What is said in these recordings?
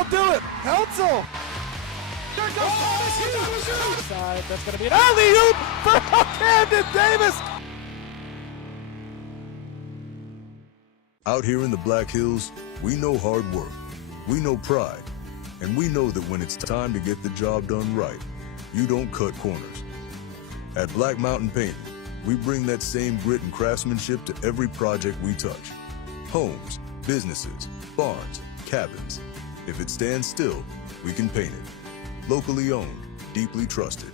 That'll do it. Council. There goes side. That's going to be an alley-oop for Camden Davis. Out here in the Black Hills, we know hard work, we know pride, and we know that when it's time to get the job done right, you don't cut corners. At Black Mountain Painting, we bring that same grit and craftsmanship to every project we touch. Homes, businesses, barns, cabins. If it stands still, we can paint it. Locally owned, deeply trusted,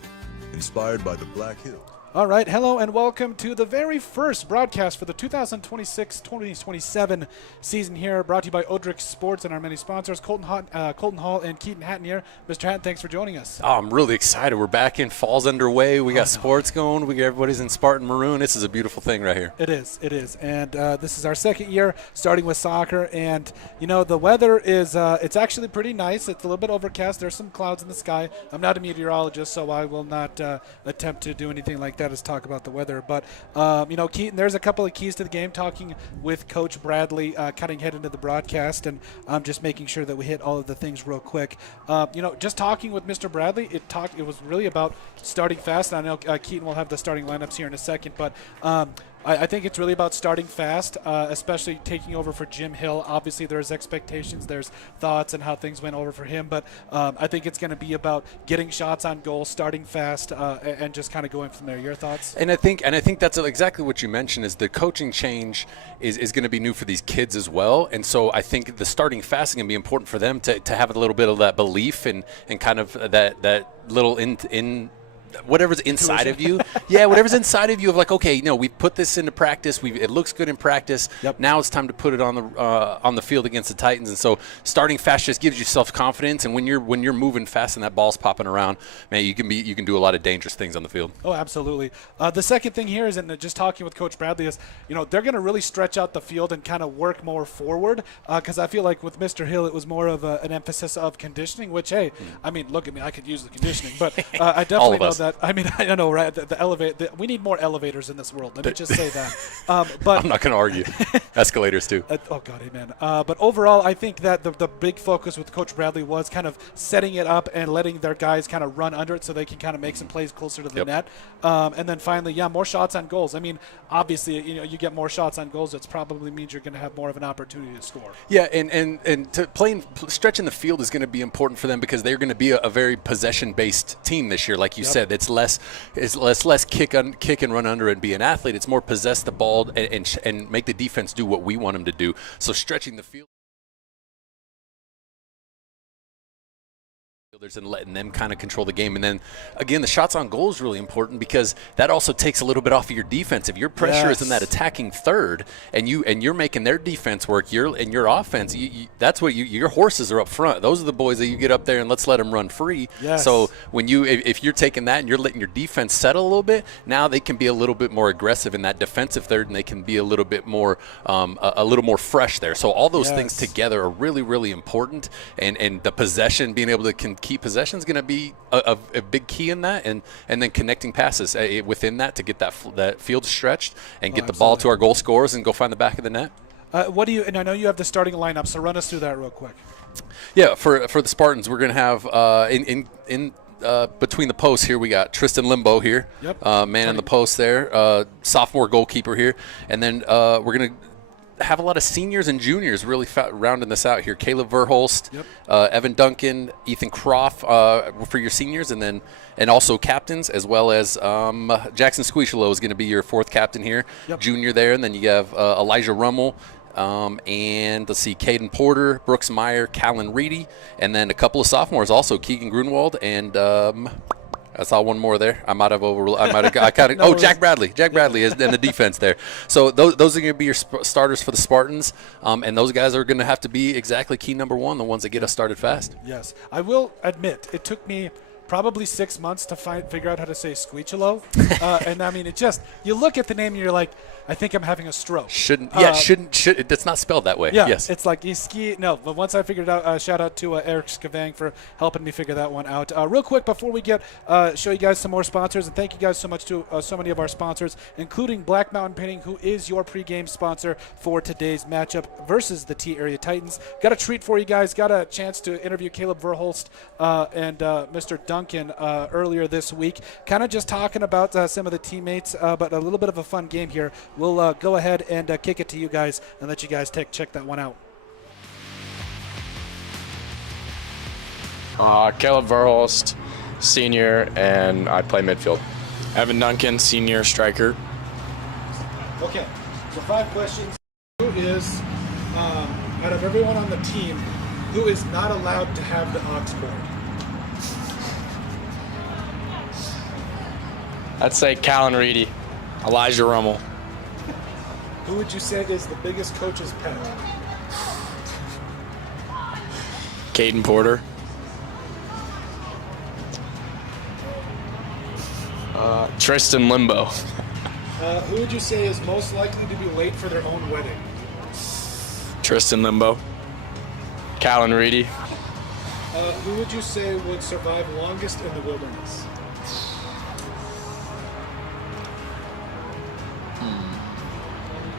inspired by the Black Hills. All right, hello and welcome to the very first broadcast for the 2026-2027 season here, brought to you by Odrick Sports and our many sponsors, Colton Hall and Keaton Hatton here. Mr. Hatton, thanks for joining us. Oh, I'm really excited. We're back in. Fall's underway. We got sports going. Everybody's in Spartan Maroon. This is a beautiful thing right here. It is. And this is our second year starting with soccer. And, you know, the weather is it's actually pretty nice. It's a little bit overcast. There's some clouds in the sky. I'm not a meteorologist, so I will not attempt to do anything like that as talk about the weather. But, you know, Keaton, there's a couple of keys to the game, talking with Coach Bradley, cutting head into the broadcast, and just making sure that we hit all of the things real quick. You know, just talking with Mr. Bradley, it was really about starting fast. And I know Keaton will have the starting lineups here in a second, but I think it's really about starting fast, especially taking over for Jim Hill. Obviously, there's expectations, there's thoughts and how things went over for him, but I think it's going to be about getting shots on goal, starting fast, and just kind of going from there. Your thoughts? And I think that's exactly what you mentioned. Is the coaching change is going to be new for these kids as well, and so I think the starting fast is going to be important for them to have a little bit of that belief and kind of that little in whatever's inside of you. Yeah, whatever's inside of you of like, okay, you know, we put this into practice. It looks good in practice. Yep. Now it's time to put it on the field against the Titans. And so starting fast just gives you self-confidence. And when you're moving fast and that ball's popping around, man, you can do a lot of dangerous things on the field. Oh, absolutely. The second thing here is, and just talking with Coach Bradley, is, you know, they're going to really stretch out the field and kind of work more forward, because I feel like with Mr. Hill it was more of an emphasis of conditioning, which, hey, I mean, look at me, I could use the conditioning, but I definitely know that. I mean, I know, right? We need more elevators in this world. Let me just say that. But I'm not going to argue. Escalators too. Oh God, amen. But overall, I think that the big focus with Coach Bradley was kind of setting it up and letting their guys kind of run under it so they can kind of make some plays closer to the net. And then finally, more shots on goals. I mean, obviously, you know, you get more shots on goals, it probably means you're going to have more of an opportunity to score. Yeah, and stretching the field is going to be important for them because they're going to be a very possession-based team this year. Like you said, it's less kick and run under and be an athlete. It's more possess the ball and make the defense do what we want them to do. So stretching the field and letting them kind of control the game. And then again, the shots on goal is really important because that also takes a little bit off of your defense. If your pressure is in that attacking third and you're making their defense work, your offense, that's what your horses are up front. Those are the boys that you get up there and let's let them run free. Yes. So when if you're taking that and you're letting your defense settle a little bit, now they can be a little bit more aggressive in that defensive third and they can be a little bit more a little more fresh there. So all those things together are really, really important. And the possession, being able to keep possession is going to be a big key in that, and then connecting passes within that to get that field stretched and get the ball to our goal scorers and go find the back of the net. And I know you have the starting lineup, so run us through that real quick. Yeah, for the Spartans, we're going to have in between the posts here, we got Tristan Limbo here, man in the post there, sophomore goalkeeper here, and then we're going to have a lot of seniors and juniors really rounding this out here. Caleb Verholst, Evan Duncan, Ethan Croft for your seniors, and also captains, as well as Jackson Squishalo is going to be your fourth captain here, junior there. And then you have Elijah Rummel, and let's see, Caden Porter, Brooks Meyer, Callan Reedy, and then a couple of sophomores also, Keegan Grunwald and I saw one more there. Jack Bradley. Jack Bradley is in the defense there. So those are going to be your starters for the Spartans, and those guys are going to have to be exactly key number one, the ones that get us started fast. Yes. I will admit, it took me probably 6 months to figure out how to say Squeechalo. And I mean, you look at the name and you're like, I think I'm having a stroke. Shouldn't. It's not spelled that way. Yeah, Yes. it's like Iski. No, but once I figured it out, shout out to Eric Skavang for helping me figure that one out. Real quick, before we get show you guys some more sponsors, and thank you guys so much to so many of our sponsors, including Black Mountain Painting, who is your pregame sponsor for today's matchup versus the T-Area Titans. Got a treat for you guys. Got a chance to interview Caleb Verholst and Mr. Duncan earlier this week, kind of just talking about some of the teammates, but a little bit of a fun game here. We'll go ahead and kick it to you guys and let you guys check that one out. Caleb Verholst, senior, and I play midfield. Evan Duncan, senior striker. Okay, so 5 questions. Who is, out of everyone on the team, who is not allowed to have the aux cord? I'd say Callan Reedy, Elijah Rummel. Who would you say is the biggest coach's pet? Caden Porter. Tristan Limbo. Who would you say is most likely to be late for their own wedding? Tristan Limbo. Callan Reedy. Who would you say would survive longest in the wilderness?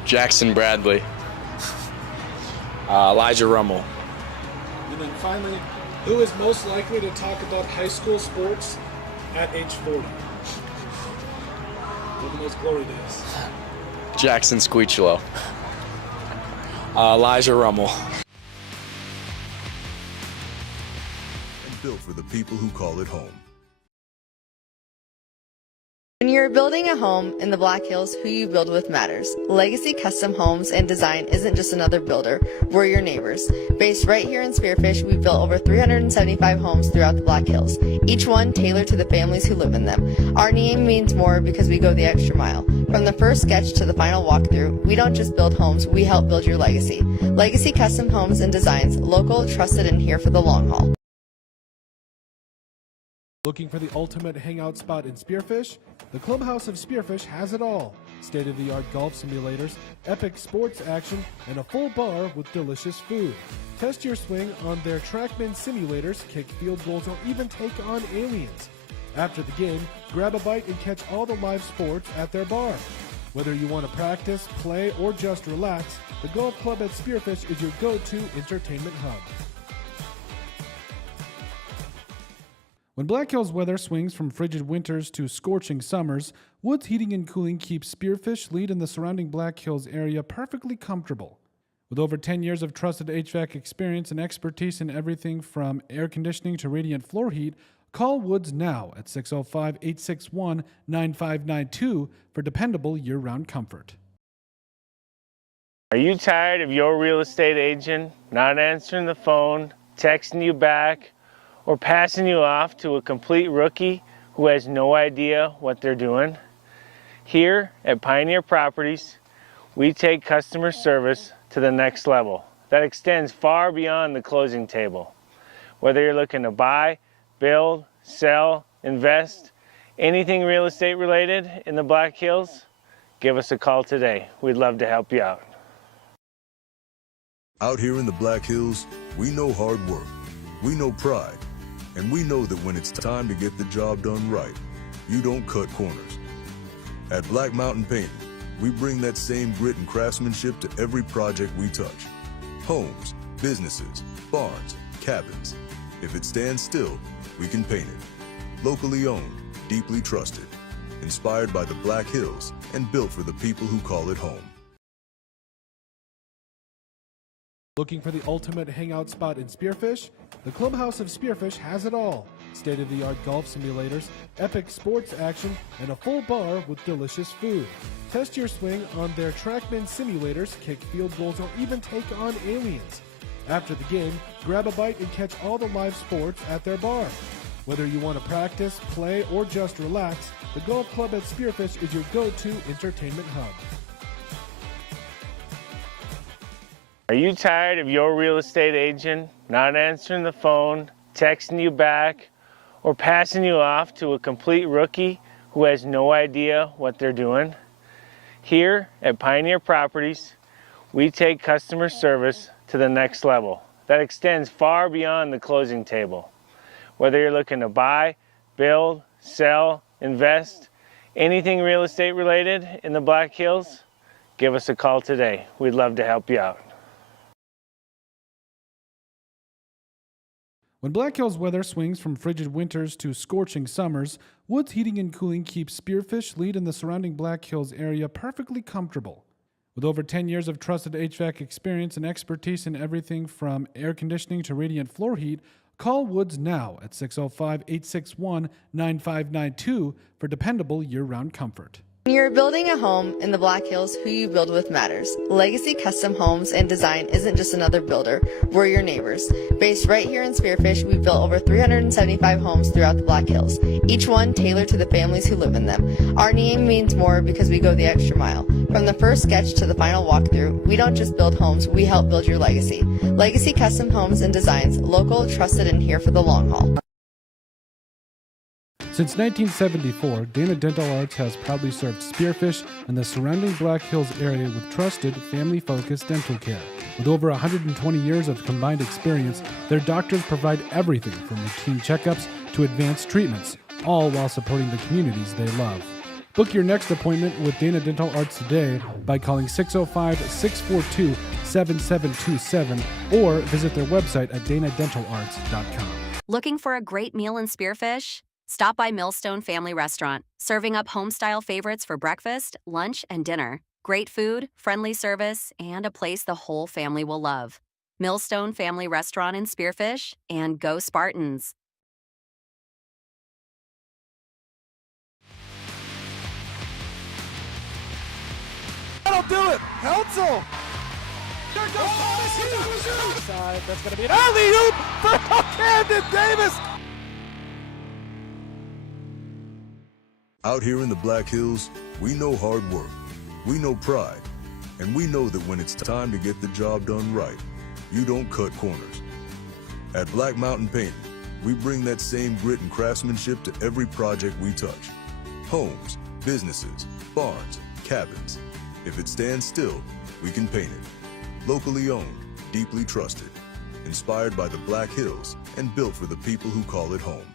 Jackson Bradley. Elijah Rummel. And then finally, who is most likely to talk about high school sports at age 40? Living those glory days. Jackson Squeechlow. Elijah Rummel. And built for the people who call it home. When you're building a home in the Black Hills, who you build with matters. Legacy Custom Homes and Design isn't just another builder, we're your neighbors. Based right here in Spearfish, we've built over 375 homes throughout the Black Hills, each one tailored to the families who live in them. Our name means more because we go the extra mile. From the first sketch to the final walkthrough, we don't just build homes, we help build your legacy. Legacy Custom Homes and Designs, local, trusted, and here for the long haul. Looking for the ultimate hangout spot in Spearfish? The Clubhouse of Spearfish has it all. State-of-the-art golf simulators, epic sports action, and a full bar with delicious food. Test your swing on their TrackMan simulators, kick field goals, or even take on aliens. After the game, grab a bite and catch all the live sports at their bar. Whether you want to practice, play, or just relax, the Golf Club at Spearfish is your go-to entertainment hub. When Black Hills weather swings from frigid winters to scorching summers, Woods Heating and Cooling keeps Spearfish Lead in the surrounding Black Hills area perfectly comfortable. With over 10 years of trusted HVAC experience and expertise in everything from air conditioning to radiant floor heat, call Woods now at 605-861-9592 for dependable year-round comfort. Are you tired of your real estate agent not answering the phone, texting you back, or passing you off to a complete rookie who has no idea what they're doing? Here at Pioneer Properties, we take customer service to the next level. That extends far beyond the closing table. Whether you're looking to buy, build, sell, invest, anything real estate related in the Black Hills, give us a call today. We'd love to help you out. Out here in the Black Hills, we know hard work, we know pride, and we know that when it's time to get the job done right, you don't cut corners. At Black Mountain Painting, we bring that same grit and craftsmanship to every project we touch. Homes, businesses, barns, cabins. If it stands still, we can paint it. Locally owned, deeply trusted, inspired by the Black Hills, and built for the people who call it home. Looking for the ultimate hangout spot in Spearfish? The Clubhouse of Spearfish has it all. State-of-the-art golf simulators, epic sports action, and a full bar with delicious food. Test your swing on their TrackMan simulators, kick field goals, or even take on aliens. After the game, grab a bite and catch all the live sports at their bar. Whether you want to practice, play, or just relax, the Golf Club at Spearfish is your go-to entertainment hub. Are you tired of your real estate agent not answering the phone, texting you back, or passing you off to a complete rookie who has no idea what they're doing? Here at Pioneer Properties, we take customer service to the next level. That extends far beyond the closing table. Whether you're looking to buy, build, sell, invest, anything real estate related in the Black Hills, give us a call today. We'd love to help you out. When Black Hills weather swings from frigid winters to scorching summers, Woods Heating and Cooling keeps Spearfish, Lead, and the surrounding Black Hills area perfectly comfortable. With over 10 years of trusted HVAC experience and expertise in everything from air conditioning to radiant floor heat, call Woods now at 605-861-9592 for dependable year-round comfort. When you're building a home in the Black Hills, who you build with matters. Legacy Custom Homes and Design isn't just another builder, we're your neighbors. Based right here in Spearfish, we've built over 375 homes throughout the Black Hills, each one tailored to the families who live in them. Our name means more because we go the extra mile. From the first sketch to the final walkthrough, we don't just build homes, we help build your legacy. Legacy Custom Homes and Designs, local, trusted, and here for the long haul. Since 1974, Dana Dental Arts has proudly served Spearfish and the surrounding Black Hills area with trusted, family-focused dental care. With over 120 years of combined experience, their doctors provide everything from routine checkups to advanced treatments, all while supporting the communities they love. Book your next appointment with Dana Dental Arts today by calling 605-642-7727 or visit their website at danadentalarts.com. Looking for a great meal in Spearfish? Stop by Millstone Family Restaurant, serving up home-style favorites for breakfast, lunch, and dinner. Great food, friendly service, and a place the whole family will love. Millstone Family Restaurant in Spearfish, and go Spartans! That'll do it! Council! There goes side. That's going to be an alley-oop for Camden Davis! Out here in the Black Hills, we know hard work, we know pride, and we know that when it's time to get the job done right, you don't cut corners. At Black Mountain Painting, we bring that same grit and craftsmanship to every project we touch. Homes, businesses, barns, cabins. If it stands still, we can paint it. Locally owned, deeply trusted, inspired by the Black Hills, and built for the people who call it home.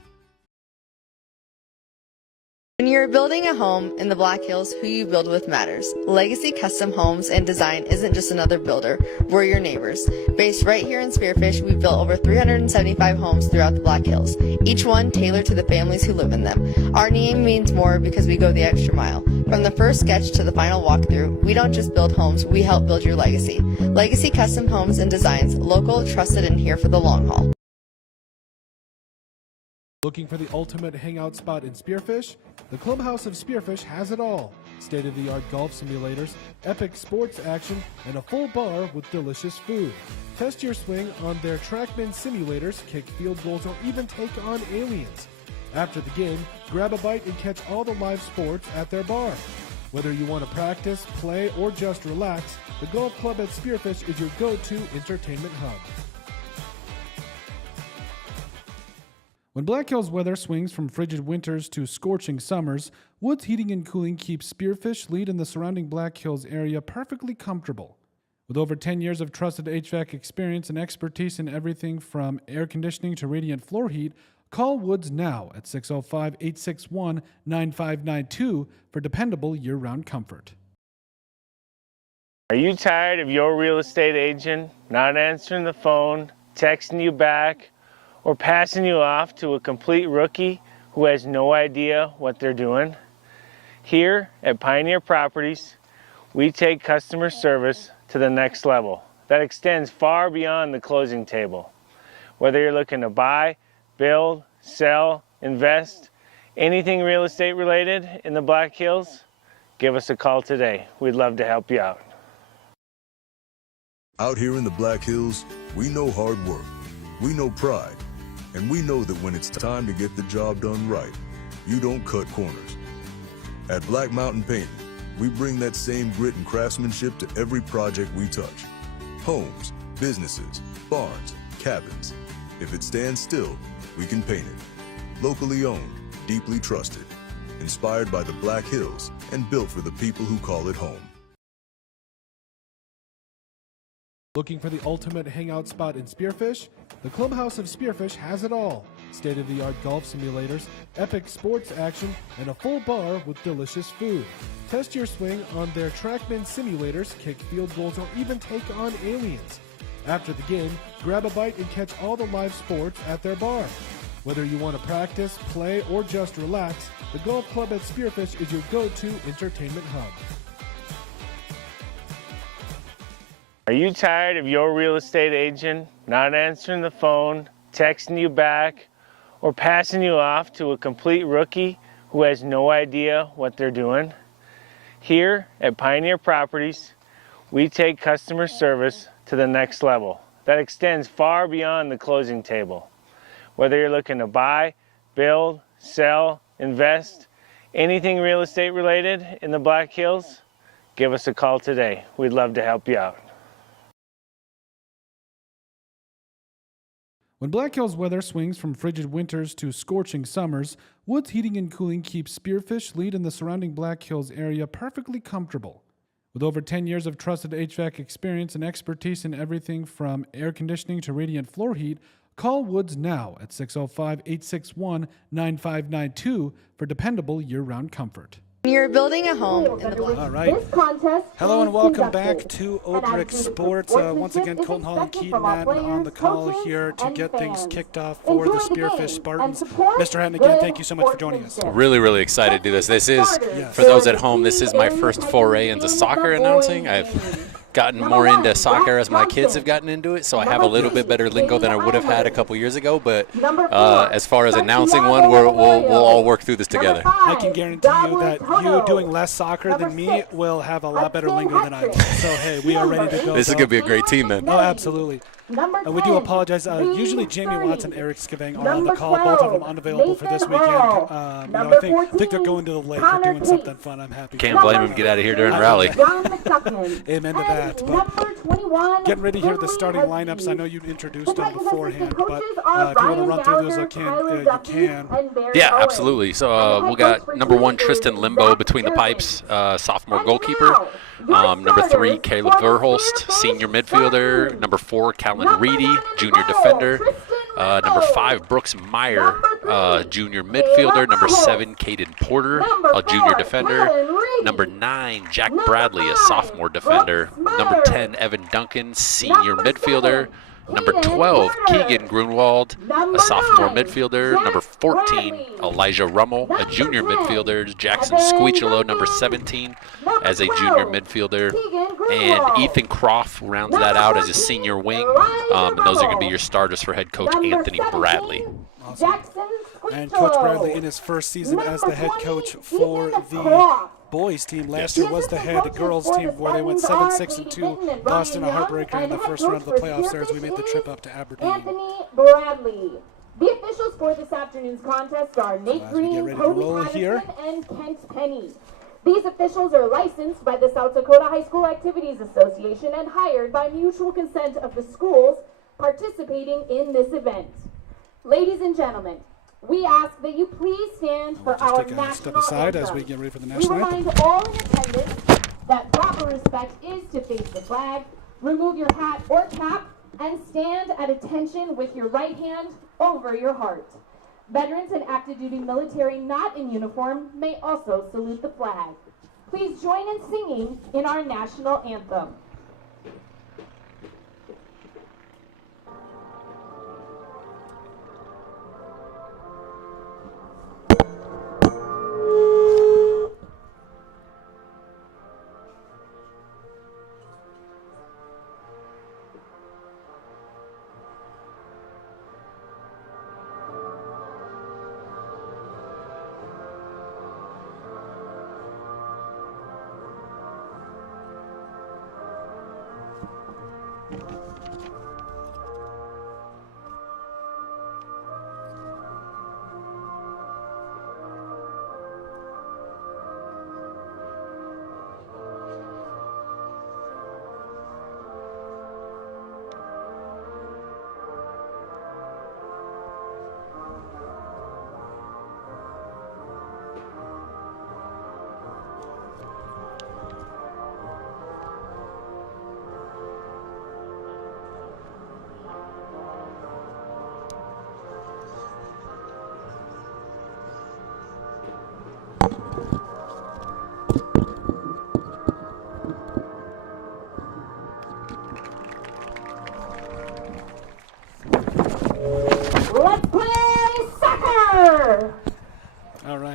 When you're building a home in the Black Hills, who you build with matters. Legacy Custom Homes and Design isn't just another builder, we're your neighbors. Based right here in Spearfish, we've built over 375 homes throughout the Black Hills, each one tailored to the families who live in them. Our name means more because we go the extra mile. From the first sketch to the final walkthrough, we don't just build homes, we help build your legacy. Legacy Custom Homes and Designs, local, trusted, and here for the long haul. Looking for the ultimate hangout spot in Spearfish? The Clubhouse of Spearfish has it all. State-of-the-art golf simulators, epic sports action, and a full bar with delicious food. Test your swing on their TrackMan simulators, kick field goals, or even take on aliens. After the game, grab a bite and catch all the live sports at their bar. Whether you want to practice, play, or just relax, the Golf Club at Spearfish is your go-to entertainment hub. When Black Hills weather swings from frigid winters to scorching summers, Woods Heating and Cooling keeps Spearfish, Lead, and the surrounding Black Hills area perfectly comfortable. With over 10 years of trusted HVAC experience and expertise in everything from air conditioning to radiant floor heat, call Woods now at 605-861-9592 for dependable year-round comfort. Are you tired of your real estate agent not answering the phone, texting you back, or passing you off to a complete rookie who has no idea what they're doing? Here at Pioneer Properties, we take customer service to the next level. That extends far beyond the closing table. Whether you're looking to buy, build, sell, invest, anything real estate related in the Black Hills, give us a call today. We'd love to help you out. Out here in the Black Hills, we know hard work, we know pride, and we know that when it's time to get the job done right, you don't cut corners. At Black Mountain Painting, we bring that same grit and craftsmanship to every project we touch. Homes, businesses, barns, cabins. If it stands still, we can paint it. Locally owned, deeply trusted, inspired by the Black Hills and built for the people who call it home. Looking for the ultimate hangout spot in Spearfish? The Clubhouse of Spearfish has it all. State-of-the-art golf simulators, epic sports action, and a full bar with delicious food. Test your swing on their TrackMan simulators, kick field goals, or even take on aliens. After the game, grab a bite and catch all the live sports at their bar. Whether you want to practice, play, or just relax, the Golf Club at Spearfish is your go-to entertainment hub. Are you tired of your real estate agent not answering the phone, texting you back, or passing you off to a complete rookie who has no idea what they're doing? Here at Pioneer Properties, we take customer service to the next level that extends far beyond the closing table. Whether you're looking to buy, build, sell, invest, anything real estate related in the Black Hills, give us a call today. We'd love to help you out. When Black Hills weather swings from frigid winters to scorching summers, Woods Heating and Cooling keeps Spearfish, Lead, and the surrounding Black Hills area perfectly comfortable. With over 10 years of trusted HVAC experience and expertise in everything from air conditioning to radiant floor heat, call Woods now at 605-861-9592 for dependable year-round comfort. You're building a home in the Black. All right. Hello and welcome back to Odrick Sports. Once again, Colton Hall and Keaton Madden on the call here to get things kicked off for the Spearfish Spartans. Mr. Hatton, again, thank you so much for joining us. Really, really excited to do this. This is, for those at home, this is my first foray into soccer announcing. I've gotten more into soccer as my kids have gotten into it, so I have a little bit better lingo than I would have had a couple years ago, but as far as announcing one, we'll all work through this together. I can guarantee you that you doing less soccer than me will have a lot better lingo than I will. So, hey, we are ready to go. This is going to be a great team then. Oh, absolutely. We do apologize. Usually Jamie Watts and Eric Skavang are on the call, both of them unavailable for this weekend. I think they're going to the lake. They're doing something fun. I'm happy. Can't blame them. Get out of here during rally. Amen to that. But getting ready here, the starting lineups. I know you introduced them beforehand, but if you want to run through those, you can. Yeah, absolutely. So we got number 1, Tristan Limbo between the pipes, sophomore goalkeeper. Number 3, Caleb Verholst, senior midfielder. Number 4, Callan Reedy, junior defender. Number 5, Brooks Meyer, junior midfielder. Number 7, Caden Porter, a junior defender. Number 9, Jack Bradley, a sophomore defender. Number 10, Evan Duncan, senior midfielder. Number 12, Keegan Grunwald, a sophomore midfielder. Number 14, Elijah Rummel, a junior midfielder. Jackson Squeechelo, number 17, as a junior midfielder. And Ethan Croft rounds that out as a senior wing. And those are going to be your starters for head coach Anthony Bradley. Awesome. And Coach Bradley in his first season as the head coach for the boys team. Last year was the head girls team where they went 7-6-2, lost in a heartbreaker in the first round of the playoffs there as we made the trip up to Aberdeen. Anthony Bradley. The officials for this afternoon's contest are Nate Green, Cody Patterson, and Kent Penny. These officials are licensed by the South Dakota High School Activities Association and hired by mutual consent of the schools participating in this event. Ladies and gentlemen, we ask that you please stand for our national anthem. Step aside as we get ready for the national anthem. We remind all in attendance that proper respect is to face the flag, remove your hat or cap, and stand at attention with your right hand over your heart. Veterans and active duty military not in uniform may also salute the flag. Please join in singing in our national anthem.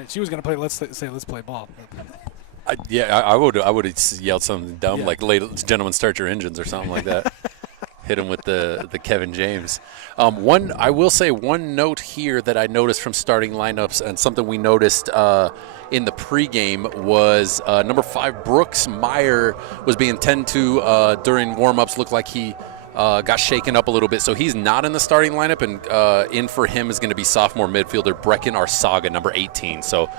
She was going to play, let's play ball. I would have yelled something dumb like, "Ladies and gentlemen, start your engines" or something like that. Hit him with the Kevin James. I will say one note here that I noticed from starting lineups, and something we noticed in the pregame was number 5 Brooks Meyer was being tended to during warm-ups. Looked like he got shaken up a little bit, so he's not in the starting lineup, and in for him is going to be sophomore midfielder Brecken Arsaga, number 18. So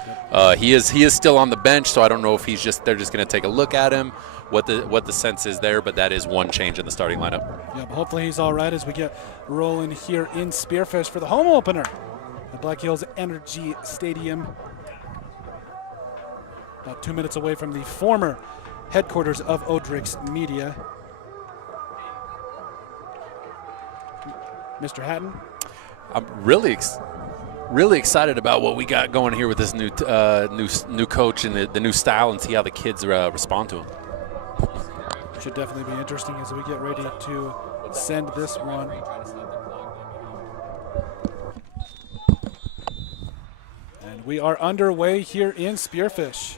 he is still on the bench, so I don't know if they're just going to take a look at him, what the sense is there, but that is one change in the starting lineup. Yeah, hopefully he's all right as we get rolling here in Spearfish for the home opener at Black Hills Energy Stadium. About 2 minutes away from the former headquarters of Odrix Media. Mr. Hatton? I'm really excited about what we got going here with this new coach and the new style, and see how the kids respond to him. Should definitely be interesting as we get ready to send this one. And we are underway here in Spearfish.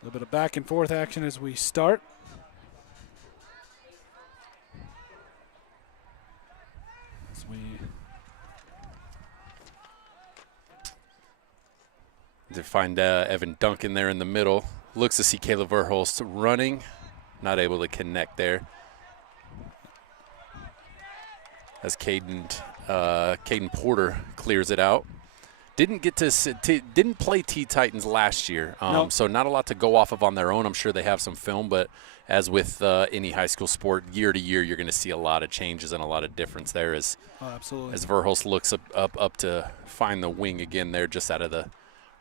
A little bit of back and forth action as we start. To find Evan Duncan there in the middle. Looks to see Caleb Verhulst running. Not able to connect there. As Caden Porter clears it out. Didn't play T-Titans last year, No. So not a lot to go off of on their own. I'm sure they have some film, but as with any high school sport, year to year, you're going to see a lot of changes and a lot of difference there as Verhulst looks up to find the wing again there, just out of the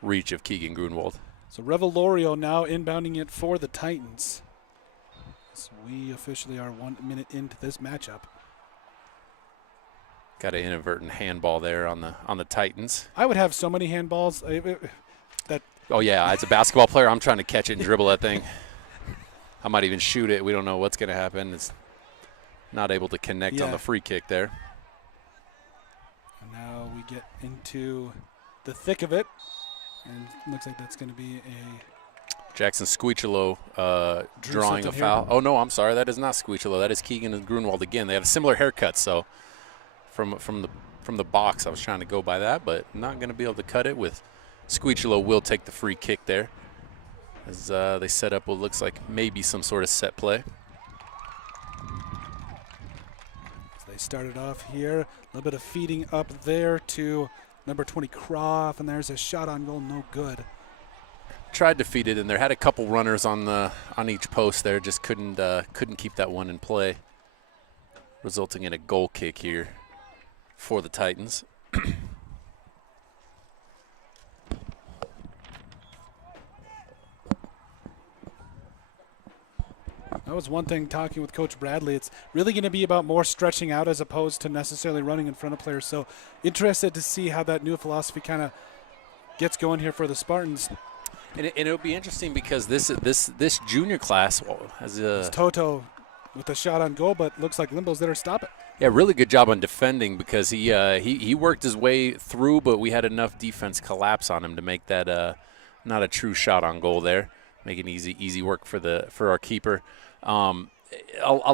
reach of Keegan Grunwald. So Revelorio now inbounding it for the Titans. So we officially are 1 minute into this matchup. Got an inadvertent handball there on the Titans. I would have so many handballs. Oh yeah, as a basketball player, I'm trying to catch it and dribble that thing. I might even shoot it. We don't know what's going to happen. It's not able to connect on the free kick there. And now we get into the thick of it. And it looks like that's going to be a Jackson Squeechelo drawing a foul. Oh, no, I'm sorry. That is not Squeechelo. That is Keegan and Grunwald again. They have similar haircuts, so from the box, I was trying to go by that, but not going to be able to cut it. With Squeechelo will take the free kick there as they set up what looks like maybe some sort of set play. So they started off here. A little bit of feeding up there to number 20 Croft, and there's a shot on goal, no good. Tried to feed it in there. Had a couple runners on each post there. Just couldn't keep that one in play, resulting in a goal kick here for the Titans. That was one thing talking with Coach Bradley. It's really going to be about more stretching out as opposed to necessarily running in front of players. So interested to see how that new philosophy kind of gets going here for the Spartans. And it'll be interesting because this junior class has it's Toto with a shot on goal, but looks like Limbo's there to stop it. Yeah, really good job on defending because he worked his way through, but we had enough defense collapse on him to make that not a true shot on goal there. Making easy work for our keeper. A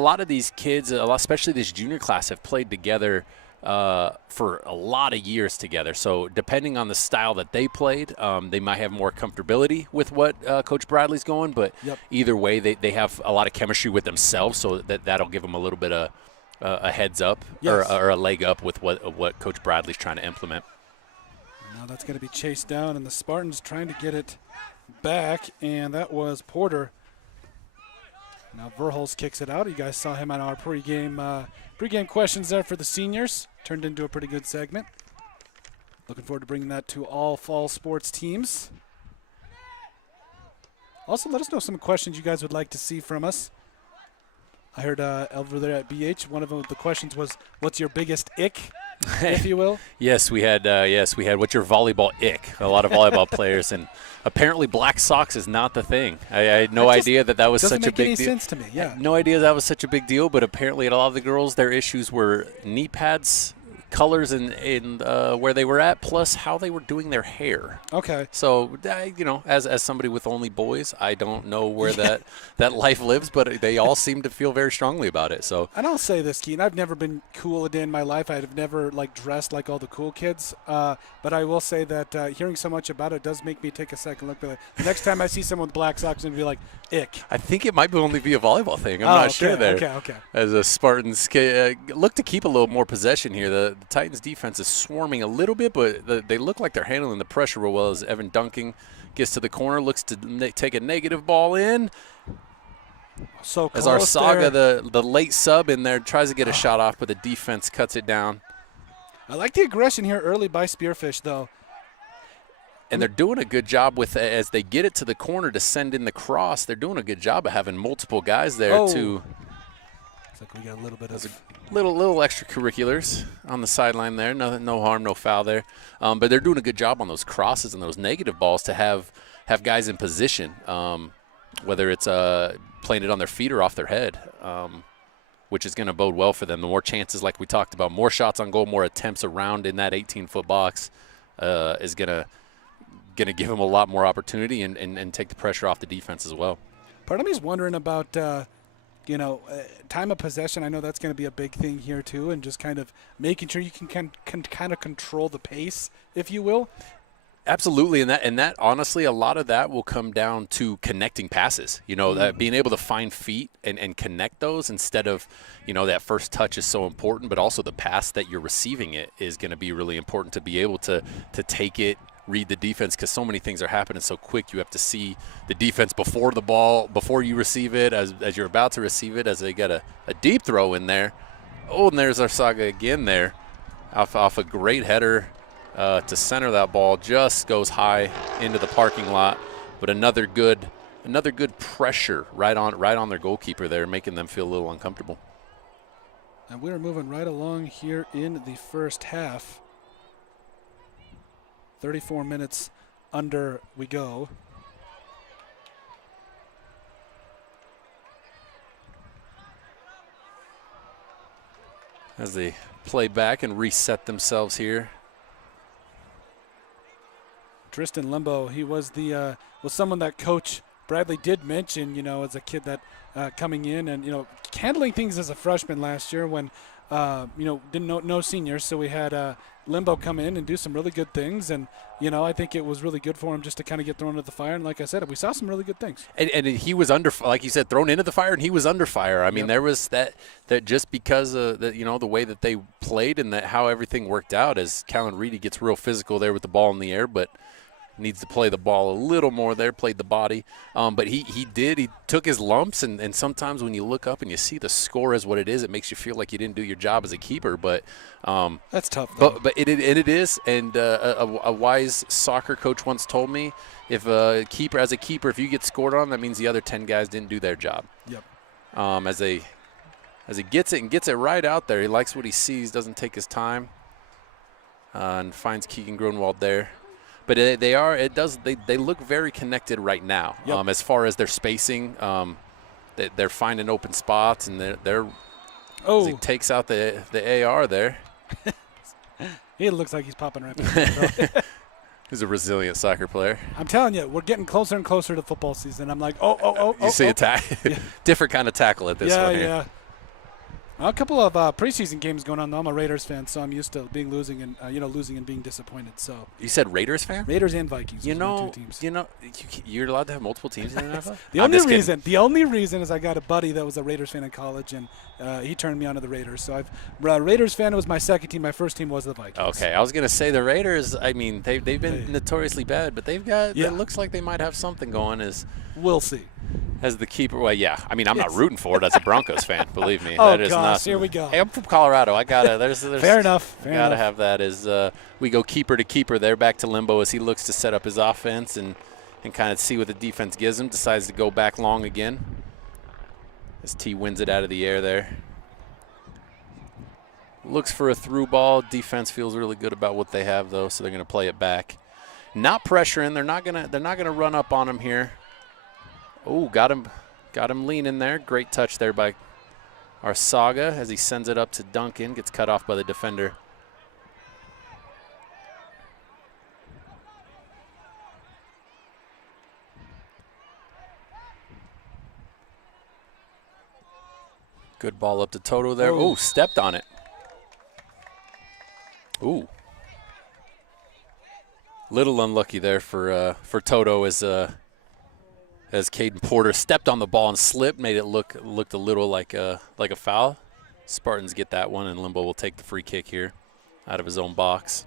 lot of these kids, especially this junior class, have played together for a lot of years together. So depending on the style that they played, they might have more comfortability with what Coach Bradley's going. But either way, they have a lot of chemistry with themselves, so that'll give them a little bit of a heads up or a leg up with what Coach Bradley's trying to implement. Now that's going to be chased down, and the Spartans trying to get it back, and that was Porter. Now Verhulst kicks it out. You guys saw him on our pregame questions there for the seniors. Turned into a pretty good segment. Looking forward to bringing that to all fall sports teams. Also, let us know some questions you guys would like to see from us. I heard over there at BH, one of the questions was, "What's your biggest ick?" if you will. Yes, we had. What's your volleyball ick? A lot of volleyball players, and apparently black socks is not the thing. I had no idea that was such a big deal. Doesn't make any sense to me. Yeah. No idea that was such a big deal, but apparently a lot of the girls, their issues were knee pads colors in where they were at, plus how they were doing their hair. Okay. So, you know, as somebody with only boys, I don't know where that life lives, but they all seem to feel very strongly about it. So, and I'll say this, Keaton, I've never been cool a day in my life. I've never like dressed like all the cool kids. But I will say that hearing so much about it does make me take a second look. But the next time I see someone with black socks, I'm gonna be like, ick. I think it might only be a volleyball thing. I'm not sure there. Okay. As a Spartans look to keep a little more possession here. The Titans defense is swarming a little bit, but they look like they're handling the pressure real well as Evan Duncan gets to the corner, looks to take a negative ball in. So close as our Saga, there. the late sub in there, tries to get a shot off, but the defense cuts it down. I like the aggression here early by Spearfish, though. And they're doing a good job with as they get it to the corner to send in the cross. They're doing a good job of having multiple guys there to. Looks like we got a little bit of little extracurriculars on the sideline there. No harm, no foul there. But they're doing a good job on those crosses and those negative balls to have guys in position, whether it's playing it on their feet or off their head, which is going to bode well for them. The more chances, like we talked about, more shots on goal, more attempts around in that 18-foot box is going to give them a lot more opportunity and take the pressure off the defense as well. Part of me is wondering about time of possession. I know that's going to be a big thing here too, and just kind of making sure you can kind of control the pace, if you will. Absolutely, and that honestly, a lot of that will come down to connecting passes. You know, that being able to find feet and connect those instead of, you know, that first touch is so important, but also the pass that you're receiving it is going to be really important to be able to take it, read the defense, because so many things are happening so quick. You have to see the defense before the ball, before you receive it, as you're about to receive it, as they get a deep throw in there. Oh, and there's our Saga again there, off a great header. To center that ball, just goes high into the parking lot, but another good pressure right on their goalkeeper there, making them feel a little uncomfortable. And we're moving right along here in the first half. 34 minutes under we go. As they play back and reset themselves here. Tristan Limbo, he was was someone that Coach Bradley did mention, you know, as a kid that coming in and, you know, handling things as a freshman last year when, didn't know no seniors. So we had Limbo come in and do some really good things. And, you know, I think it was really good for him just to kind of get thrown into the fire. And like I said, we saw some really good things. And he was like you said, thrown into the fire, and he was under fire. I mean, there was that just because of the way that they played and how everything worked out, as Callan Reedy gets real physical there with the ball in the air, but needs to play the ball a little more there, played the body. But he took his lumps, and sometimes when you look up and you see the score as what it is, it makes you feel like you didn't do your job as a keeper. But that's tough, though. But it is. And a wise soccer coach once told me, if a keeper, if you get scored on, that means the other 10 guys didn't do their job. Yep. As he gets it right out there, he likes what he sees, doesn't take his time, and finds Keegan Grunwald there. But they look very connected right now. Yep. As far as their spacing, they're finding open spots, and they're as he takes out the AR there. He looks like he's popping right back. He's a resilient soccer player. I'm telling you, we're getting closer and closer to football season. I'm like, oh. You see a different kind of tackle at this one here. Yeah. A couple of preseason games going on, though. I'm a Raiders fan, so I'm used to losing and being disappointed. So you said Raiders fan? Raiders and Vikings. You know, two teams. You're allowed to have multiple teams in the NFL. The only reason is I got a buddy that was a Raiders fan in college, and he turned me on to the Raiders. So Raiders fan was my second team. My first team was the Vikings. Okay, I was gonna say the Raiders. I mean, they've been notoriously bad, but they've got. Yeah. It looks like they might have something going. We'll see. As the keeper, well, yeah. I mean, I'm not rooting for it as a Broncos fan. Believe me. Oh, that is gosh, here we go. Hey, I'm from Colorado. I gotta. There's fair enough. Gotta have that. As we go keeper to keeper there, back to Limbo as he looks to set up his offense and kind of see what the defense gives him. Decides to go back long again. As T wins it out of the air there. Looks for a through ball. Defense feels really good about what they have though, so they're gonna play it back. Not pressuring. They're not gonna run up on him here. Oh, got him leaning there. Great touch there by our Saga as he sends it up to Duncan. Gets cut off by the defender. Good ball up to Toto there. Oh, stepped on it. Ooh. Little unlucky there for Toto as Caden Porter stepped on the ball and slipped, made it looked a little like a foul. Spartans get that one, and Limbo will take the free kick here out of his own box.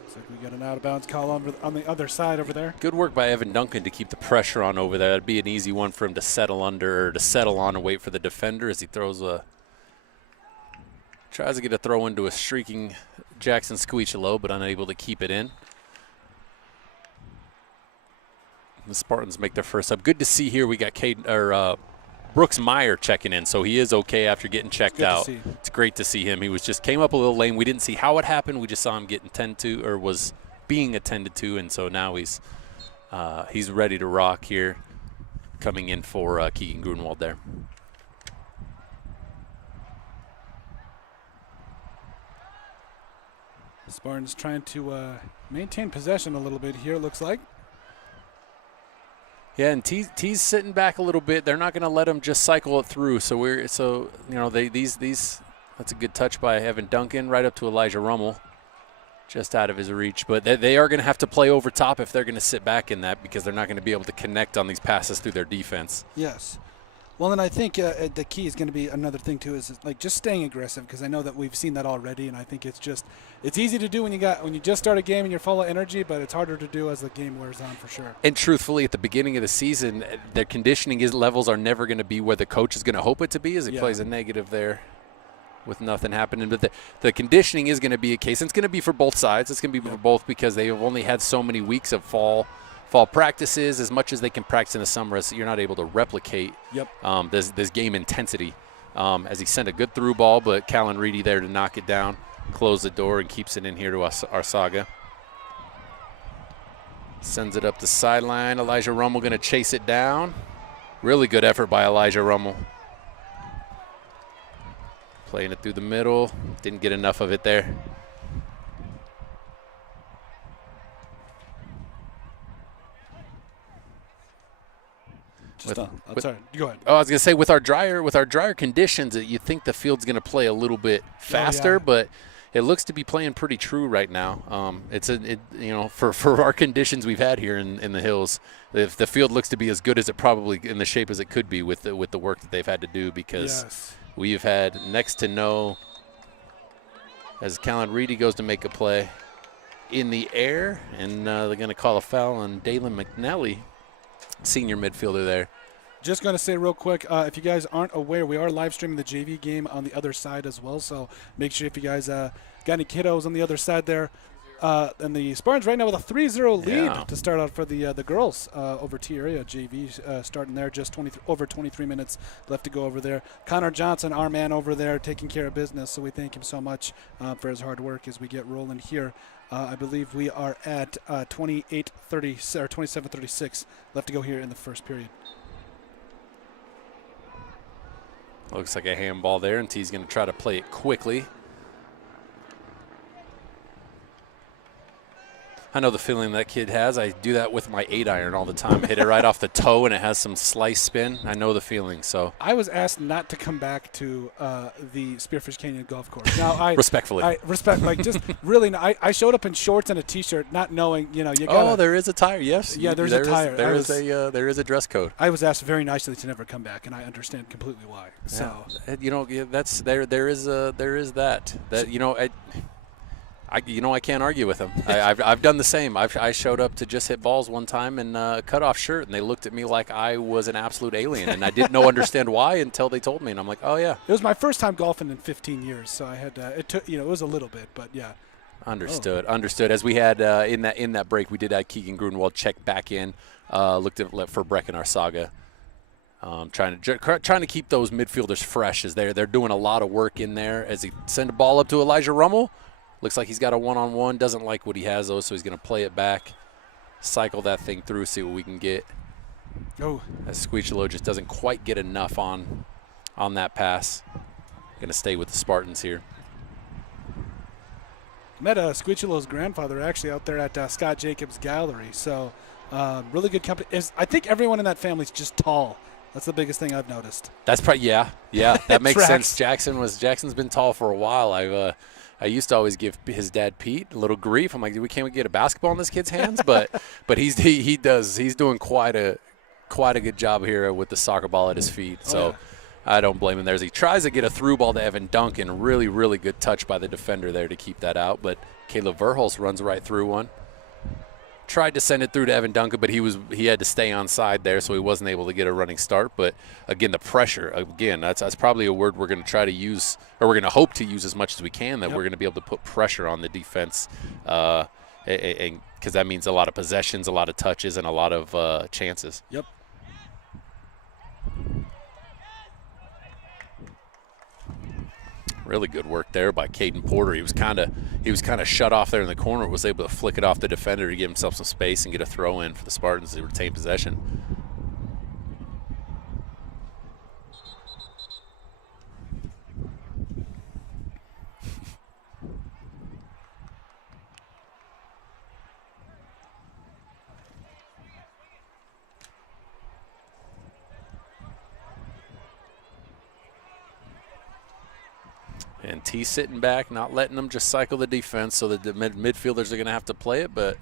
Looks like we got an out-of-bounds call on the other side over there. Good work by Evan Duncan to keep the pressure on over there. That'd be an easy one for him to settle under, or to settle on and wait for the defender as he throws tries to get a throw into a streaking Jackson Squeechalow, but unable to keep it in. The Spartans make their first up. Good to see here we got Brooks Meyer checking in, so he is okay after getting checked out. It's great to see him. He came up a little lame. We didn't see how it happened. We just saw him get was being attended to, and so now he's ready to rock here, coming in for Keegan Grunwald there. Spartans trying to maintain possession a little bit here, it looks like. Yeah, and T's sitting back a little bit. They're not going to let him just cycle it through. That's a good touch by Evan Duncan right up to Elijah Rummel, just out of his reach. But they are going to have to play over top if they're going to sit back in that, because they're not going to be able to connect on these passes through their defense. Yes. Well, and I think the key is going to be another thing too, is like just staying aggressive, because I know that we've seen that already, and I think it's easy to do when you just start a game and you're full of energy, but it's harder to do as the game wears on for sure. And truthfully, at the beginning of the season, their conditioning levels are never going to be where the coach is going to hope it to be, as he plays a negative there with nothing happening. But the conditioning is going to be a case, and it's going to be for both sides. It's going to be for both, because they have only had so many weeks of fall practices. As much as they can practice in the summer, you're not able to replicate this game intensity. As he sent a good through ball, but Callan Reedy there to knock it down, close the door, and keeps it in here to Arsaga. Sends it up the sideline. Elijah Rummel going to chase it down. Really good effort by Elijah Rummel. Playing it through the middle. Didn't get enough of it there. Sorry, go ahead. Oh, I was gonna say with our drier conditions, you think the field's gonna play a little bit faster, but it looks to be playing pretty true right now. For our conditions we've had here in the hills, if the field looks to be as good as it probably in the shape as it could be with the work that they've had to do, because we've had next to no. As Callan Reedy goes to make a play in the air, and they're gonna call a foul on Dalen McNally, senior midfielder there. Just going to say real quick, if you guys aren't aware, we are live streaming the JV game on the other side as well, so make sure if you guys got any kiddos on the other side there. And the Spartans right now with a 3-0 lead to start out for the girls over T-Area JV, starting there, just over 23 minutes left to go over there. Connor Johnson, our man over there, taking care of business, so we thank him so much for his hard work as we get rolling here. I believe we are at 27:36 left to go here in the first period. Looks like a handball there, and T's going to try to play it quickly. I know the feeling that kid has. I do that with my 8-iron all the time. Hit it right off the toe, and it has some slice spin. I know the feeling. So I was asked not to come back to the Spearfish Canyon golf course. Now, I respectfully, I showed up in shorts and a T-shirt, not knowing, you gotta. Oh, there is a tire. Yes. Yeah, there's a tire. There is a dress code. I was asked very nicely to never come back, and I understand completely why. So that's there. There is that. I can't argue with them. I've done the same. I showed up to just hit balls one time in a cutoff shirt, and they looked at me like I was an absolute alien, and I didn't understand why until they told me, and I'm like, oh yeah. It was my first time golfing in 15 years, so I had it took it was a little bit, but yeah. Understood. As we had in that break, we did have Keegan Grunwald check back in, looked at for Brecken Arsaga. Trying to keep those midfielders fresh as they're doing a lot of work in there. As he send a ball up to Elijah Rummel. Looks like he's got a one-on-one. Doesn't like what he has, though, so he's going to play it back, cycle that thing through, see what we can get. As Squeechalow just doesn't quite get enough on that pass. Going to stay with the Spartans here. Met Squichello's grandfather actually out there at Scott Jacobs Gallery. So really good company. I think everyone in that family is just tall. That's the biggest thing I've noticed. That's probably that makes sense. Jackson's been tall for a while. I used to always give his dad Pete a little grief. I'm like, can't we get a basketball in this kid's hands? But he's doing quite a good job here with the soccer ball at his feet. So I don't blame him there. As he tries to get a through ball to Evan Duncan, really, really good touch by the defender there to keep that out. But Caleb Verhulst runs right through one. Tried to send it through to Evan Duncan, but he had to stay on side there, so he wasn't able to get a running start. But again, the pressure, that's probably a word we're going to try to use, or we're going to hope to use as much as we can, that we're going to be able to put pressure on the defense, because that means a lot of possessions, a lot of touches, and a lot of chances. Yep. Really good work there by Caden Porter. He was kind of shut off there in the corner, was able to flick it off the defender to give himself some space and get a throw in for the Spartans to retain possession. And T sitting back, not letting them just cycle the defense, so that the midfielders are going to have to play it, but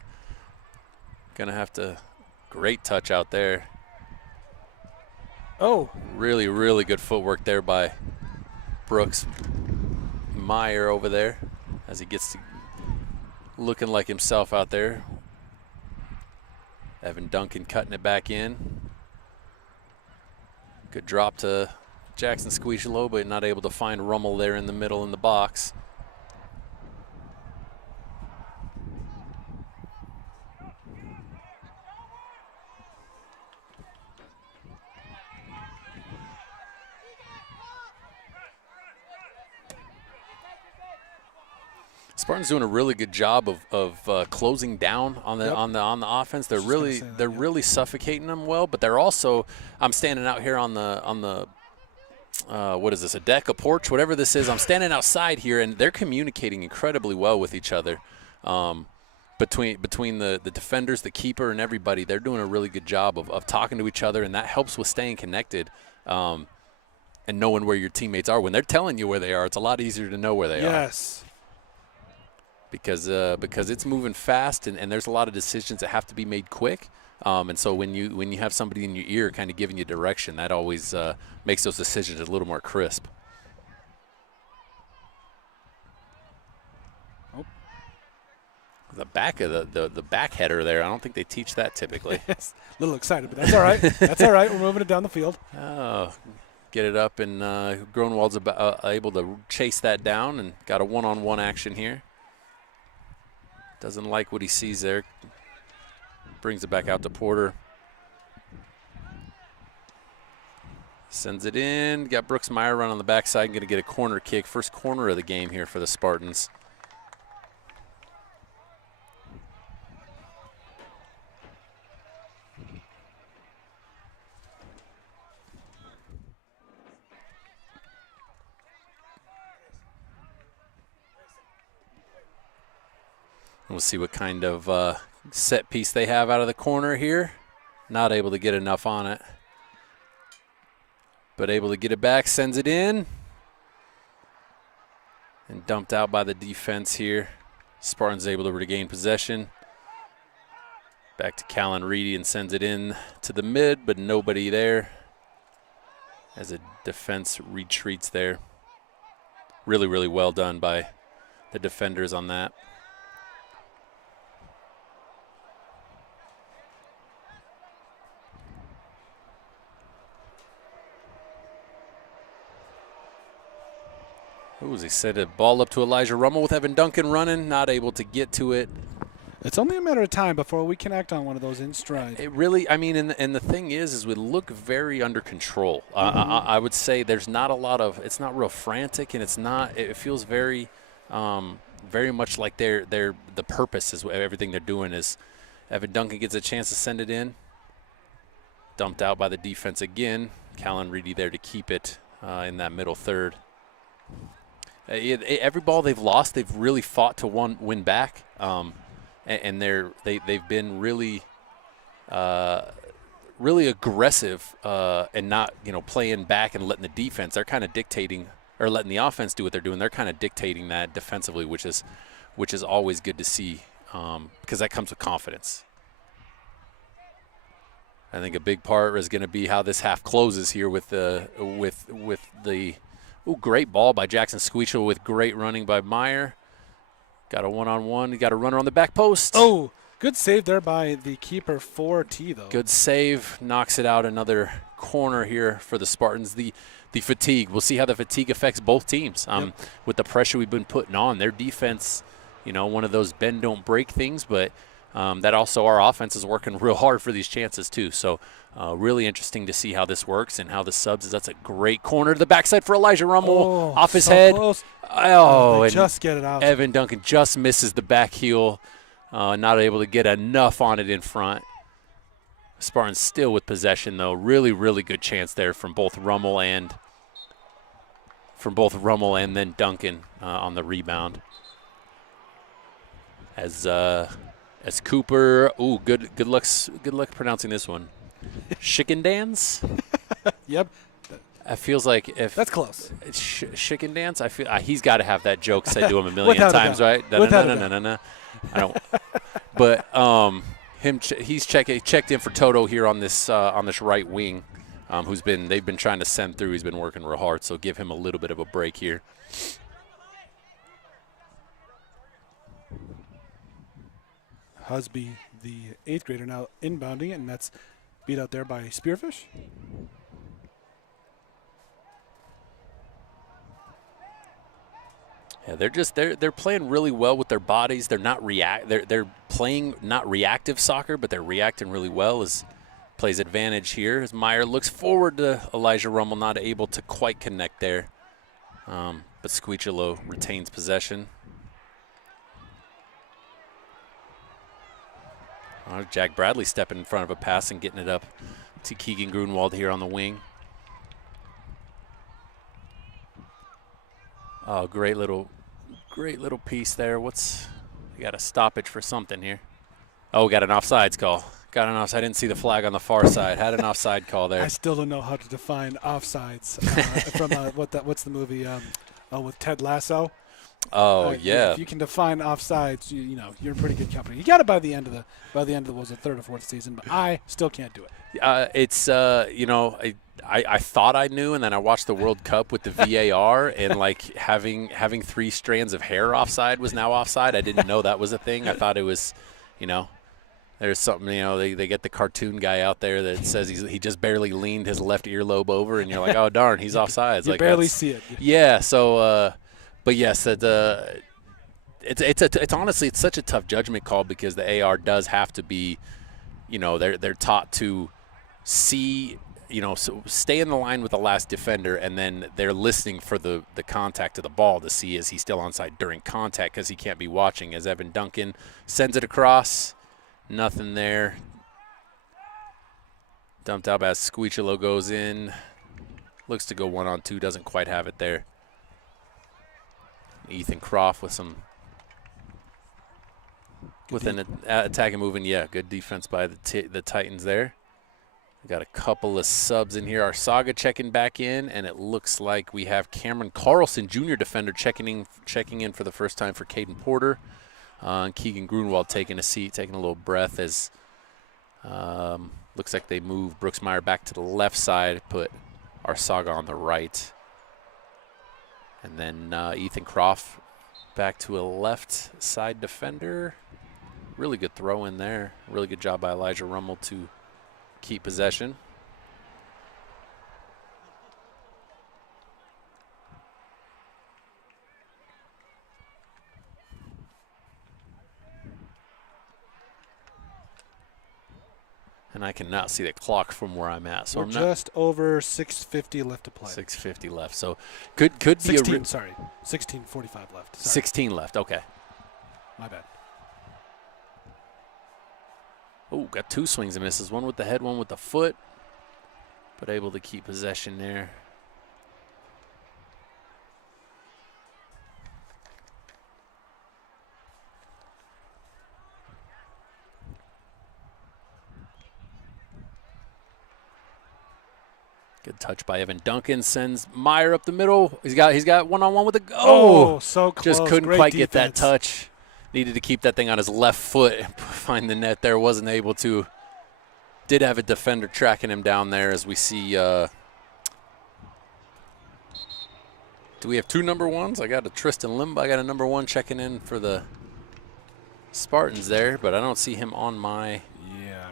going to have to. Great touch out there. Oh. Really, really good footwork there by Brooks Meyer over there as he gets to looking like himself out there. Evan Duncan cutting it back in. Good drop to Jackson Squichello, but not able to find Rummel there in the middle in the box. Spartans doing a really good job of closing down on the offense. They're really suffocating them well, but they're also, I'm standing out here on the what is this, a deck, a porch, whatever this is. I'm standing outside here, and they're communicating incredibly well with each other. Between the defenders, the keeper, and everybody, they're doing a really good job of talking to each other, and that helps with staying connected and knowing where your teammates are. When they're telling you where they are, it's a lot easier to know where they are. Yes. Because it's moving fast, and there's a lot of decisions that have to be made quick. And so when you have somebody in your ear kind of giving you direction, that always makes those decisions a little more crisp. Oh. The back of the back header there, I don't think they teach that typically. A little excited, but that's all right. That's all right. We're moving it down the field. Oh, get it up, and Gronwald's able to chase that down and got a one-on-one action here. Doesn't like what he sees there. Brings it back out to Porter. Sends it in. Got Brooks Meyer run on the backside. Going to get a corner kick. First corner of the game here for the Spartans. We'll see what kind of set piece they have out of the corner here. Not able to get enough on it, but able to get it back, sends it in, and dumped out by the defense here. Spartans able to regain possession. Back to Callan Reedy and sends it in to the mid, but nobody there as a defense retreats there. Really, really well done by the defenders on that. Ooh, as he sent a ball up to Elijah Rummel with Evan Duncan running, not able to get to it. It's only a matter of time before we connect on one of those in stride. It really, I mean, and the thing is we look very under control. I would say there's not a lot of, it's not real frantic, and it's not, it feels very, very much like the purpose is everything they're doing is Evan Duncan gets a chance to send it in. Dumped out by the defense again. Callan Reedy there to keep it in that middle third. every ball they've lost, they've really fought to win back, and they've been really really aggressive and not playing back and letting the defense. They're kind of dictating or letting the offense do what they're doing. They're kind of dictating that defensively, which is always good to see because that comes with confidence. I think a big part is going to be how this half closes here with the great ball by Jackson Squeechel with great running by Meyer. Got a one-on-one. He got a runner on the back post. Oh, good save there by the keeper for T, though. Good save. Knocks it out. Another corner here for the Spartans. The fatigue. We'll see how the fatigue affects both teams. With the pressure we've been putting on. Their defense, one of those bend, don't break things, but that also our offense is working real hard for these chances too. So really interesting to see how this works and how the subs is. That's a great corner to the backside for Elijah Rummel. Off his head. Close. Oh, and just get it out. Evan Duncan just misses the back heel. Not able to get enough on it in front. Spartans still with possession though. Really, really good chance there from both Rummel and then Duncan on the rebound. As Cooper, good luck pronouncing this one. Chickendans? Yep. It feels like if that's close. Chickendans. I feel he's got to have that joke said to him a million times, right? No. I don't. But he's checked in for Toto here on this right wing, they've been trying to send through. He's been working real hard, so give him a little bit of a break here. Husby, the 8th grader, now inbounding it, and that's beat out there by Spearfish. Yeah, they're playing really well with their bodies. They're not they're playing not reactive soccer, but they're reacting really well. As plays advantage here as Meyer looks forward to Elijah Rummel, not able to quite connect there. But Squeechelo retains possession. Jack Bradley stepping in front of a pass and getting it up to Keegan Grunwald here on the wing. Oh, great little piece there. We got a stoppage for something here. Oh, we got an offsides call. I didn't see the flag on the far side. Had an offside call there. I still don't know how to define offsides from what's the movie with Ted Lasso. Oh yeah. If you can define offsides, you're in pretty good company. You got it by the end of the was it 3rd or 4th season, but I still can't do it. I thought I knew, and then I watched the World Cup with the VAR, and like having 3 strands of hair offside was now offside. I didn't know that was a thing. I thought it was, there's something, they get the cartoon guy out there that says he just barely leaned his left earlobe over, and you're like, oh darn, he's offside. You barely see it. Yeah. So. But yes, it's honestly it's such a tough judgment call because the AR does have to be, they're taught to see, so stay in the line with the last defender, and then they're listening for the contact of the ball to see is he still onside during contact because he can't be watching. As Evan Duncan sends it across, nothing there. Dumped out as Squeechelo goes in, looks to go 1-on-2, doesn't quite have it there. Ethan Croft with an attacking move, and good defense by the Titans there. We got a couple of subs in here. Our Saga checking back in, and it looks like we have Cameron Carlson, junior defender, checking in for the first time for Caden Porter. And Keegan Grunwald taking a seat, taking a little breath as looks like they move Brooks Meyer back to the left side, put our Saga on the right. And then Ethan Croft back to a left side defender. Really good throw in there. Really good job by Elijah Rummel to keep possession. And I cannot see the clock from where I'm at. So we're just over 6:50 left to play. 6:50 left. So could be 16, sorry. 16:45 left. Sorry. 16 left. Okay. My bad. Oh, got 2 swings and misses. One with the head, one with the foot. But able to keep possession there. Good touch by Evan Duncan. Sends Meyer up the middle. He's got one-on-one with the so close. Just couldn't Great quite defense. get that touch. Needed to keep that thing on his left foot and find the net there. Wasn't able to. Did have a defender tracking him down there as we see. Do we have two number ones? I got a Tristan Limbo. I got a number one checking in for the Spartans there, but I don't see him on my. Yeah,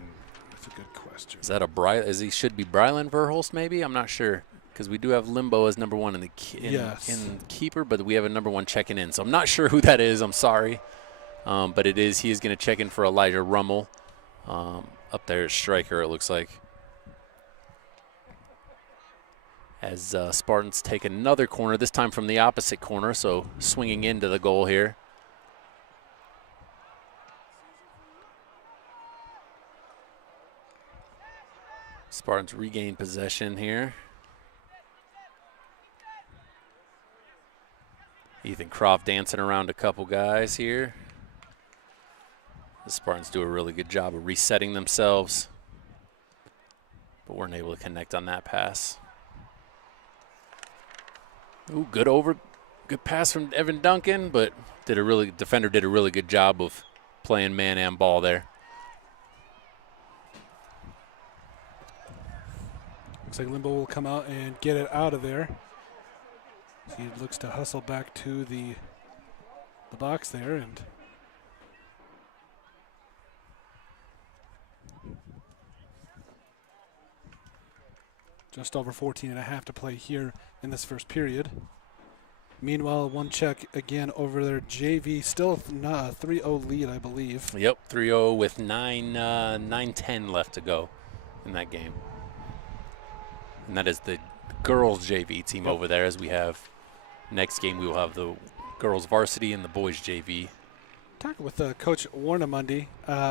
that's a good question. Is that he should be Brylan Verholst maybe? I'm not sure because we do have Limbo as number one in the in keeper, but we have a number one checking in, so I'm not sure who that is. I'm sorry, but he is going to check in for Elijah Rummel up there at striker. It looks like. As Spartans take another corner, this time from the opposite corner, so swinging into the goal here. Spartans regain possession here. Ethan Croft dancing around a couple guys here. The Spartans do a really good job of resetting themselves, but weren't able to connect on that pass. Ooh, good pass from Evan Duncan, but defender did a really good job of playing man and ball there. Looks like Limbo will come out and get it out of there. He looks to hustle back to the box there, and just over 14 and a half to play here in this first period. Meanwhile, one check again over their JV, still a 3-0 lead, I believe. Yep, 3-0 with 9:10 left to go in that game. And that is the girls JV team over there, as we have next game we will have the girls varsity and the boys JV. Talking with Coach Warnamundi,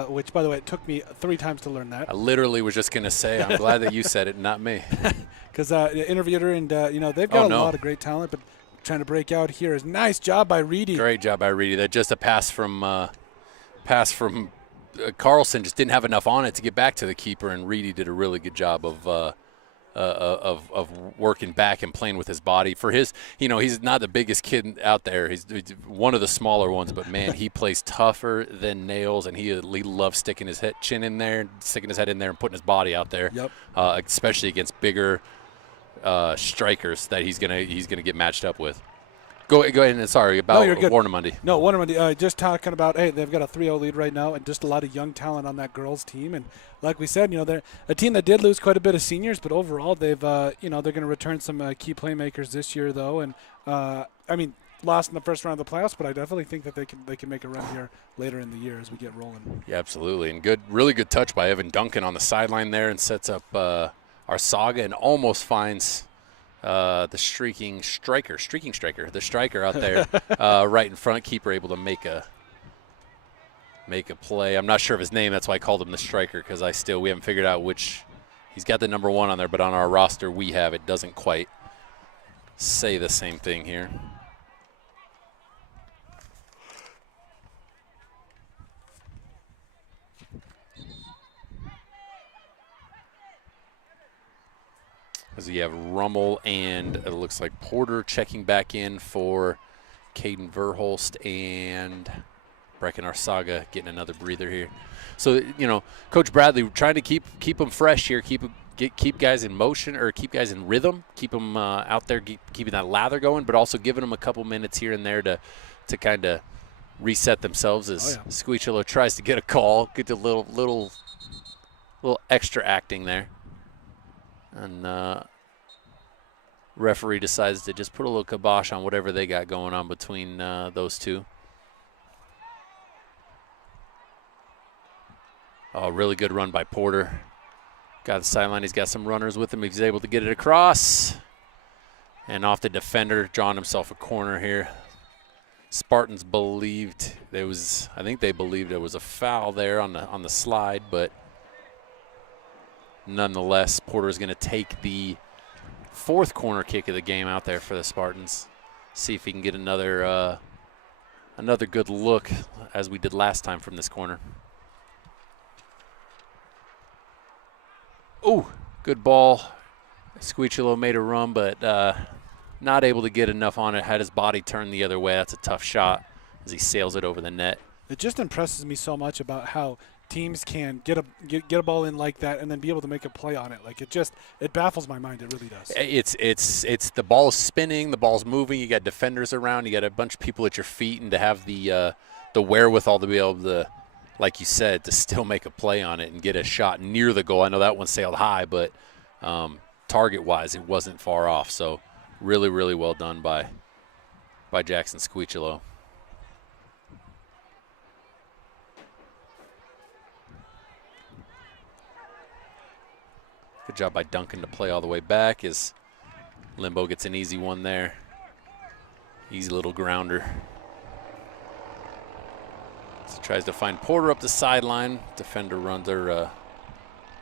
which, by the way, it took me 3 times to learn that. I literally was just going to say, I'm glad that you said it, not me. Because interviewed her, and they've got a lot of great talent, but trying to break out here is nice job by Reedy. Great job by Reedy. That just a pass from Carlson just didn't have enough on it to get back to the keeper, and Reedy did a really good job of working back and playing with his body. For his, he's not the biggest kid out there. He's one of the smaller ones, but man, he plays tougher than nails, and he loves sticking his head in there, and putting his body out there. Yep. Especially against bigger strikers that he's gonna get matched up with. Go ahead and sorry about Warnamundi. No, Warnamundi. Just talking about, hey, they've got a 3-0 lead right now, and just a lot of young talent on that girls team. And like we said, they're a team that did lose quite a bit of seniors, but overall they've, they're going to return some key playmakers this year, though. And lost in the first round of the playoffs, but I definitely think that they can make a run here later in the year as we get rolling. Yeah, absolutely, and really good touch by Evan Duncan on the sideline there, and sets up our Saga and almost finds. The streaking striker, the striker out there right in front. Keeper able to make a play. I'm not sure of his name. That's why I called him the striker, because we haven't figured out which. He's got the number 1 on there, but on our roster we have it. Doesn't quite say the same thing here. As you have Rummel and it looks like Porter checking back in for Caden Verholst, and Brecken Arsaga getting another breather here. So, Coach Bradley trying to keep them fresh here, keep guys in motion, or keep guys in rhythm, keep them out there, keeping that lather going, but also giving them a couple minutes here and there to kind of reset themselves as Squeechilla tries to get a call, get a little extra acting there. And referee decides to just put a little kibosh on whatever they got going on between those two. Oh, really good run by Porter. Got the sideline. He's got some runners with him. He's able to get it across. And off the defender, drawing himself a corner here. Spartans believed there was, I think they believed there was a foul there on the slide, but nonetheless, Porter is going to take the 4th corner kick of the game out there for the Spartans. See if he can get another good look, as we did last time from this corner. Oh, good ball Squeechilo made a run, but not able to get enough on it. Had his body turned the other way. That's a tough shot as he sails it over the net. It just impresses me so much about how teams can get a ball in like that and then be able to make a play on it. Like it baffles my mind. It really does. It's the ball's spinning, the ball's moving. You got defenders around. You got a bunch of people at your feet, and to have the wherewithal to be able to, like you said, to still make a play on it and get a shot near the goal. I know that one sailed high, but target-wise, it wasn't far off. So really, really well done by Jackson Squeechilo. Good job by Duncan to play all the way back as Limbo gets an easy one there. Easy little grounder. So tries to find Porter up the sideline. Defender runs, or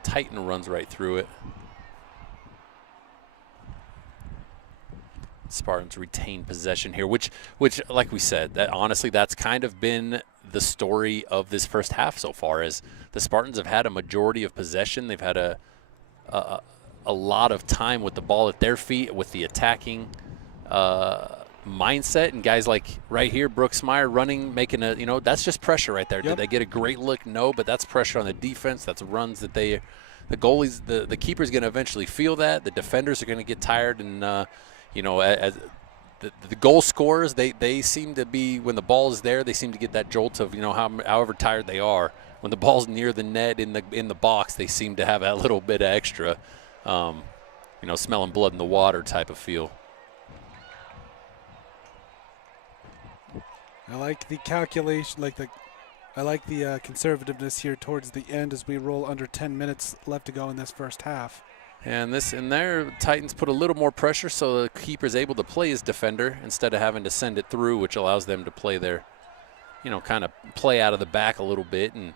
Titan runs right through it. Spartans retain possession here, which like we said, that honestly that's kind of been the story of this first half so far. As the Spartans have had a majority of possession. They've had a lot of time with the ball at their feet, with the attacking mindset, and guys like right here, Brooks Meyer running, making that's just pressure right there. Yep. Did they get a great look? No, but that's pressure on the defense. That's runs that the goalies, the keeper's going to eventually feel that. The defenders are going to get tired, and as the goal scorers, they seem to be, when the ball is there, they seem to get that jolt of however tired they are. When the ball's near the net in the box, they seem to have a little bit of extra, smelling blood in the water type of feel. I like the calculation, I like the conservativeness here towards the end as we roll under 10 minutes left to go in this first half. And Titans put a little more pressure, so the keeper's able to play his defender instead of having to send it through, which allows them to play their, kind of play out of the back a little bit and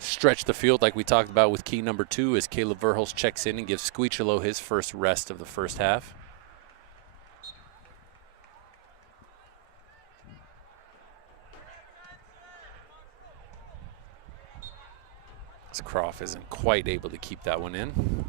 stretch the field like we talked about with key number 2 as Caleb Verhulst checks in and gives Squeechilo his first rest of the first half. As Croft isn't quite able to keep that one in.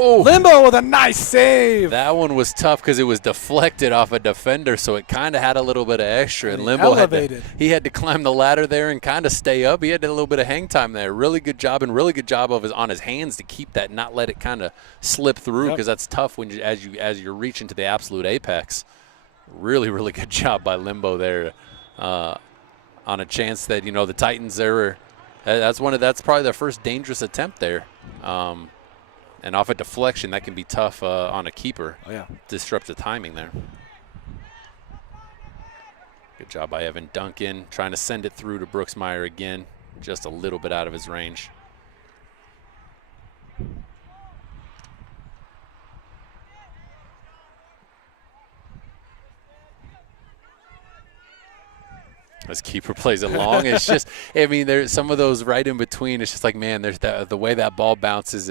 Oh, Limbo with a nice save. That one was tough because it was deflected off a defender, so it kind of had a little bit of extra. And Limbo had to climb the ladder there and kind of stay up. He had a little bit of hang time there. Really good job, and really good job on his hands to keep that, not let it kind of slip through, because that's tough when as you're reaching to the absolute apex. Really, really good job by Limbo there on a chance that the Titans there. That's probably their first dangerous attempt there. And off a deflection, that can be tough on a keeper. Oh, yeah. Disrupt the timing there. Good job by Evan Duncan, trying to send it through to Brooks Meyer again, just a little bit out of his range. As keeper plays it long, it's just, there's some of those right in between. It's just like, man, there's the way that ball bounces.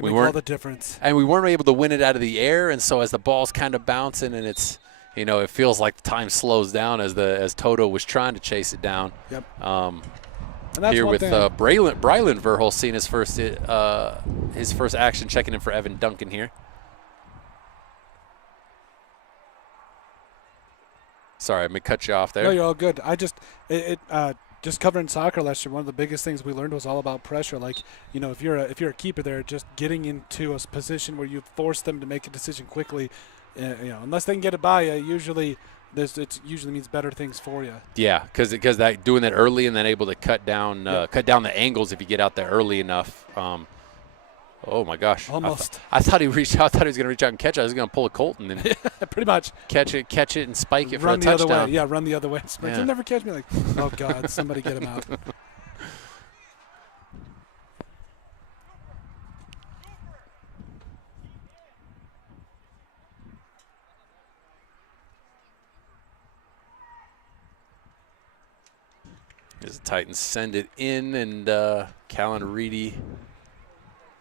We weren't all the difference, and we weren't able to win it out of the air. And so as the ball's kind of bouncing, and it's, it feels like the time slows down as Toto was trying to chase it down. Yep. And that's here with Brylan Verhulst seeing his first action, checking in for Evan Duncan here. Sorry, I'm gonna cut you off there. No, you're all good. I just just covering soccer last year, one of the biggest things we learned was all about pressure. Like, if you're a keeper there, just getting into a position where you force them to make a decision quickly, unless they can get it by you, usually it usually means better things for you. Yeah, because doing that early and then able to cut down the angles if you get out there early enough. Oh my gosh! Almost. I thought he was going to reach out and catch it. I was going to pull a Colton and pretty much catch it and spike it run for a touchdown. Other way. Yeah, run the other way. Yeah. He'll never catch me. Like, oh God, somebody get him out. As the Titans send it in, and Callan Reedy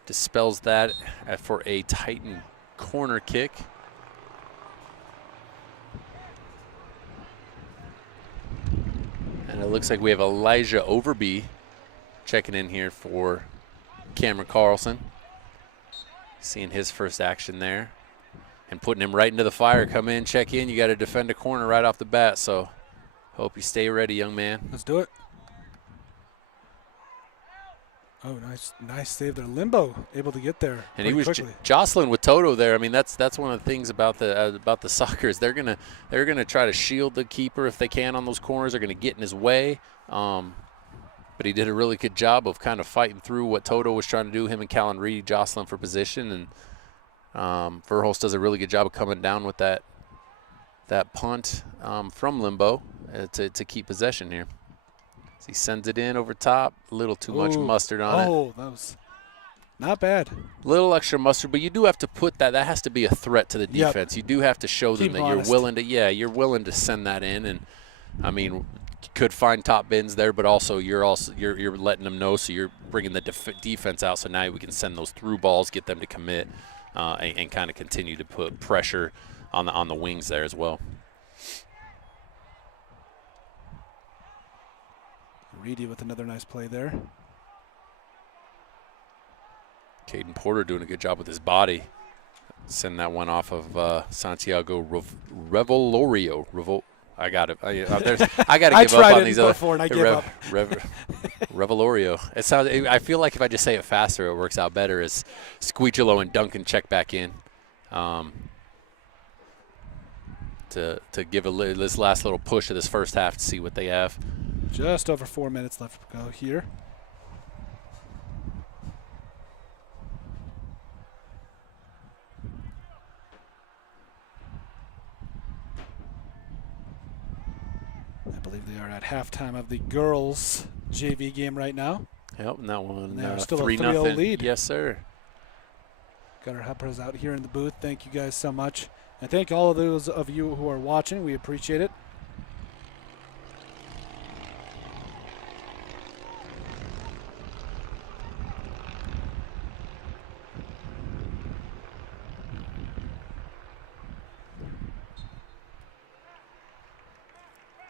dispels that for a Titan corner kick. And it looks like we have Elijah Overby checking in here for Cameron Carlson. Seeing his first action there. And putting him right into the fire. Come in, check in. You got to defend a corner right off the bat. So hope you stay ready, young man. Let's do it. Oh, nice save there. Limbo able to get there. And he was quickly. jostling with Toto there. I mean, that's one of the things about the Sockers. They're gonna try to shield the keeper if they can on those corners. They're gonna get in his way. But he did a really good job of kind of fighting through what Toto was trying to do. Him and Callan Reed jostling for position, and Verhulst does a really good job of coming down with that punt from Limbo to keep possession here. So he sends it in over top. A little too much mustard on it. Oh, that was not bad. Little extra mustard, but you do have to put that. That has to be a threat to the defense. Yep. You do have to show them that you're willing to. Yeah, you're willing to send that in, and I mean, you could find top bins there, but also you're letting them know, so you're bringing the defense out. So now we can send those through balls, get them to commit, and kind of continue to put pressure on the wings there as well. Reedy with another nice play there. Caden Porter doing a good job with his body. Send that one off of Santiago Revelorio. I got it. I got to give up on these other. And I gave up. Revelorio. It sounds. I feel like if I just say it faster, it works out better. As Squeechelo and Duncan check back in, to give this last little push of this first half to see what they have. Just over 4 minutes left to go here. I believe they are at halftime of the girls' JV game right now. Yep, and that one. And they are still a 3-0 lead. Yes, sir. Got our helpers out here in the booth. Thank you guys so much. And thank all of those of you who are watching. We appreciate it.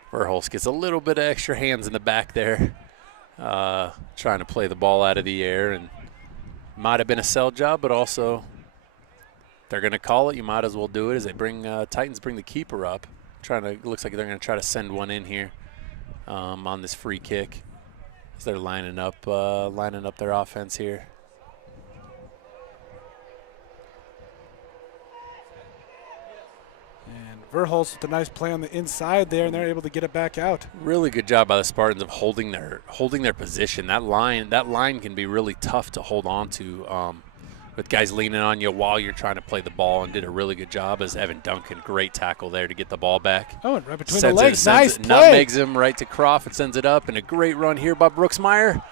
Verhulst gets a little bit of extra hands in the back there, trying to play the ball out of the air, and might have been a sell job, but also they're going to call it. You might as well do it as they bring Titans bring the keeper up. Looks like they're going to try to send one in here on this free kick as they're lining up their offense here. Verhulst with a nice play on the inside there, and they're able to get it back out. Really good job by the Spartans of holding their position. That line can be really tough to hold on to with guys leaning on you while you're trying to play the ball, and did a really good job as Evan Duncan. Great tackle there to get the ball back. Oh, and right between the legs. Nice play. Nutmegs him right to Croft and sends it up, and a great run here by Brooksmeyer.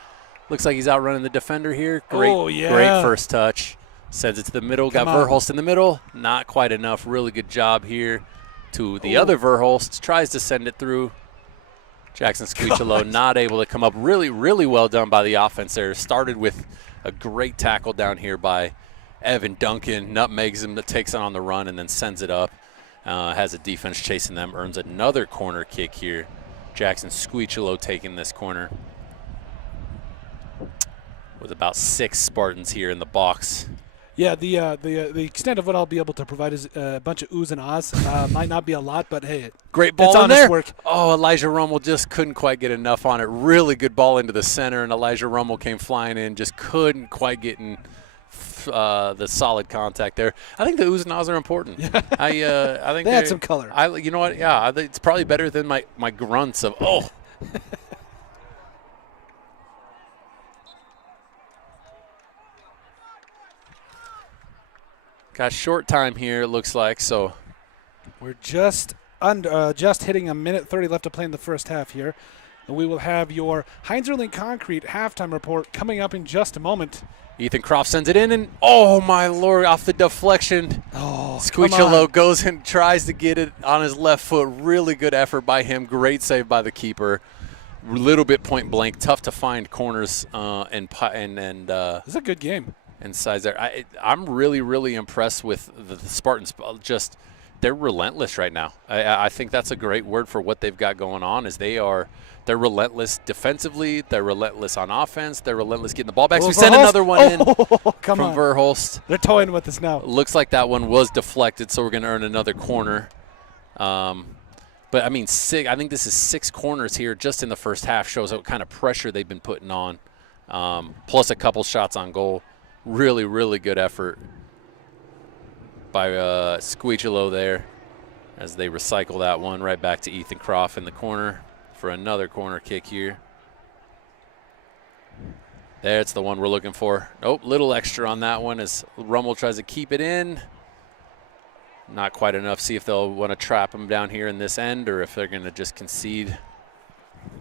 Looks like he's outrunning the defender here. Great first touch. Sends it to the middle. Got Verhulst in the middle. Not quite enough. Really good job here. To the other Verhulst, tries to send it through. Jackson Squeechelo not able to come up. Really, really well done by the offense there. Started with a great tackle down here by Evan Duncan. Nutmegs him, that takes it on the run and then sends it up. Has a defense chasing them. Earns another corner kick here. Jackson Squeechelo taking this corner. With about 6 Spartans here in the box. Yeah, the extent of what I'll be able to provide is a bunch of oohs and ahs. Might not be a lot, but hey, great ball in there. Work. Oh, Elijah Rummel just couldn't quite get enough on it. Really good ball into the center, and Elijah Rummel came flying in. Just couldn't quite get in the solid contact there. I think the oohs and ahs are important. Yeah. I think they had some color. You know what? Yeah, it's probably better than my grunts of oh. Got short time here, it looks like, so. We're just hitting 1:30 left to play in the first half here. And we will have your Heinzerling Concrete halftime report coming up in just a moment. Ethan Croft sends it in, and oh my Lord, off the deflection. Oh, Squeechelo goes and tries to get it on his left foot. Really good effort by him. Great save by the keeper. Little bit point blank. Tough to find corners and this is a good game. And size there. I'm really, really impressed with the Spartans just they're relentless right now. I think that's a great word for what they've got going on. Is they're relentless defensively. They're relentless on offense. They're relentless getting the ball back. So we sent another one in from Verhulst. They're toying with us now. Looks like that one was deflected, so we're going to earn another corner. But, I mean, I think this is 6 corners here just in the first half. Shows what kind of pressure they've been putting on, plus a couple shots on goal. Really, really good effort by Squeechelo there as they recycle that one right back to Ethan Croft in the corner for another corner kick here. That's the one we're looking for. Oh, little extra on that one as Rummel tries to keep it in. Not quite enough. See if they'll want to trap him down here in this end or if they're going to just concede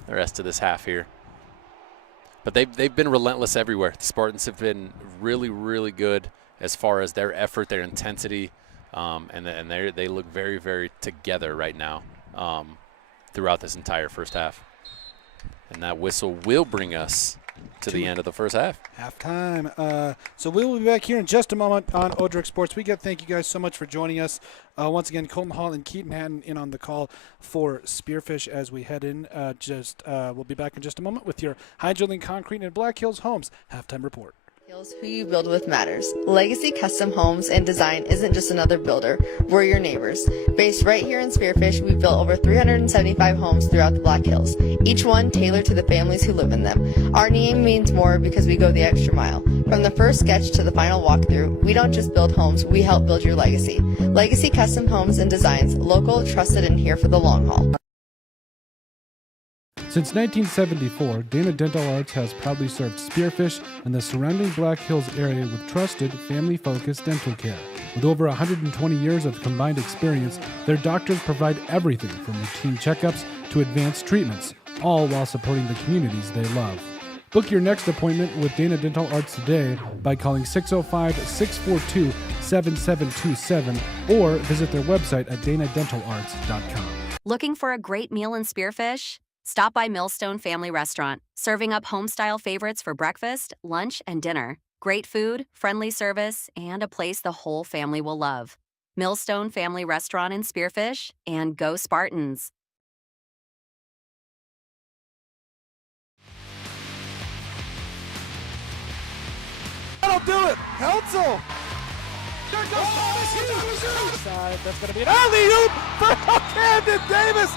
the rest of this half here. But they've been relentless everywhere. The Spartans have been really, really good as far as their effort, their intensity, and they look very, very together right now throughout this entire first half. And that whistle will bring us to the end of the first half. Halftime. So we will be back here in just a moment on Odrick Sports. Thank you guys so much for joining us. Once again, Colton Hall and Keaton Hatton in on the call for Spearfish as we head in. We'll be back in just a moment with your Hydroling Concrete and Black Hills Homes halftime report. Who you build with matters. Legacy Custom Homes and Design isn't just another builder. We're your neighbors. Based right here in Spearfish, we've built over 375 homes throughout the Black Hills, each one tailored to the families who live in them. Our name means more because we go the extra mile. From the first sketch to the final walkthrough, we don't just build homes, we help build your legacy. Legacy Custom Homes and Designs, local, trusted, and here for the long haul. Since 1974, Dana Dental Arts has proudly served Spearfish and the surrounding Black Hills area with trusted, family-focused dental care. With over 120 years of combined experience, their doctors provide everything from routine checkups to advanced treatments, all while supporting the communities they love. Book your next appointment with Dana Dental Arts today by calling 605-642-7727 or visit their website at danadentalarts.com. Looking for a great meal in Spearfish? Stop by Millstone Family Restaurant, serving up home-style favorites for breakfast, lunch, and dinner. Great food, friendly service, and a place the whole family will love. Millstone Family Restaurant in Spearfish, and go Spartans! That'll do it! Council! There goes Thomas! That's going to be an alley-oop for Camden Davis!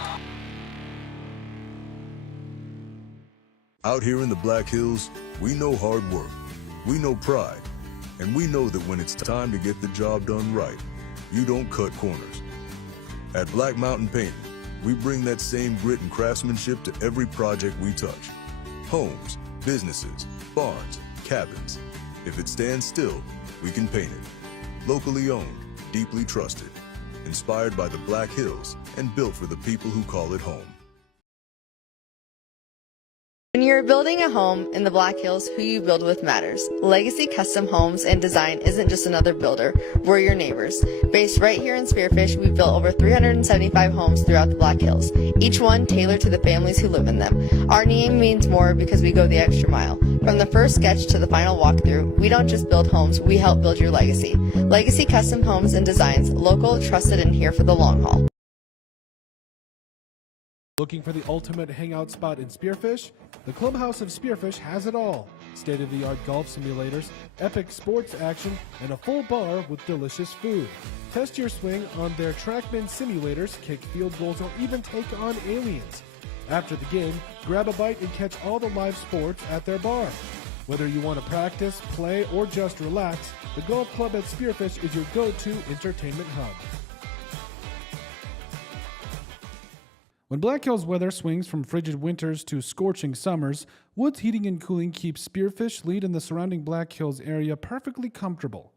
Out here in the Black Hills, we know hard work, we know pride, and we know that when it's time to get the job done right, you don't cut corners. At Black Mountain Painting, we bring that same grit and craftsmanship to every project we touch. Homes, businesses, barns, cabins. If it stands still, we can paint it. Locally owned, deeply trusted, inspired by the Black Hills, and built for the people who call it home. When you're building a home in the Black Hills, who you build with matters. Legacy Custom Homes and Design isn't just another builder. We're your neighbors. Based right here in Spearfish, we've built over 375 homes throughout the Black Hills, each one tailored to the families who live in them. Our name means more because we go the extra mile. From the first sketch to the final walkthrough, we don't just build homes, we help build your legacy. Legacy Custom Homes and Designs, local, trusted, and here for the long haul. Looking for the ultimate hangout spot in Spearfish? The Clubhouse of Spearfish has it all. State-of-the-art golf simulators, epic sports action, and a full bar with delicious food. Test your swing on their TrackMan simulators, kick field goals, or even take on aliens. After the game, grab a bite and catch all the live sports at their bar. Whether you want to practice, play, or just relax, the Golf Club at Spearfish is your go-to entertainment hub. When Black Hills weather swings from frigid winters to scorching summers, Woods Heating and Cooling keeps Spearfish lead in the surrounding Black Hills area perfectly comfortable.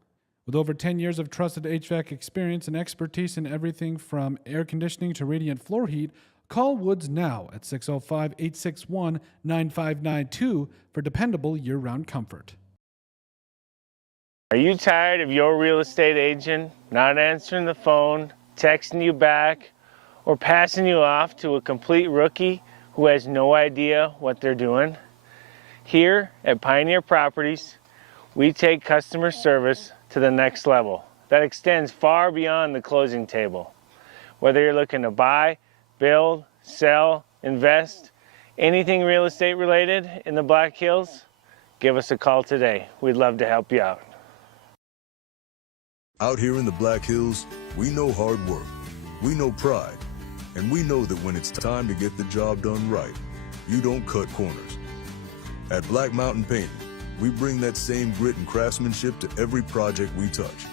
With over 10 years of trusted HVAC experience and expertise in everything from air conditioning to radiant floor heat, call Woods now at 605-861-9592 for dependable year-round comfort. Are you tired of your real estate agent not answering the phone, texting you back, or passing you off to a complete rookie who has no idea what they're doing? Here at Pioneer Properties, we take customer service to the next level. that extends far beyond the closing table. Whether you're looking to buy, build, sell, invest, anything real estate related in the Black Hills, give us a call today. We'd love to help you out. Out here in the Black Hills, we know hard work, we know pride, and we know that when it's time to get the job done right, you don't cut corners. At Black Mountain Painting, we bring that same grit and craftsmanship to every project we touch.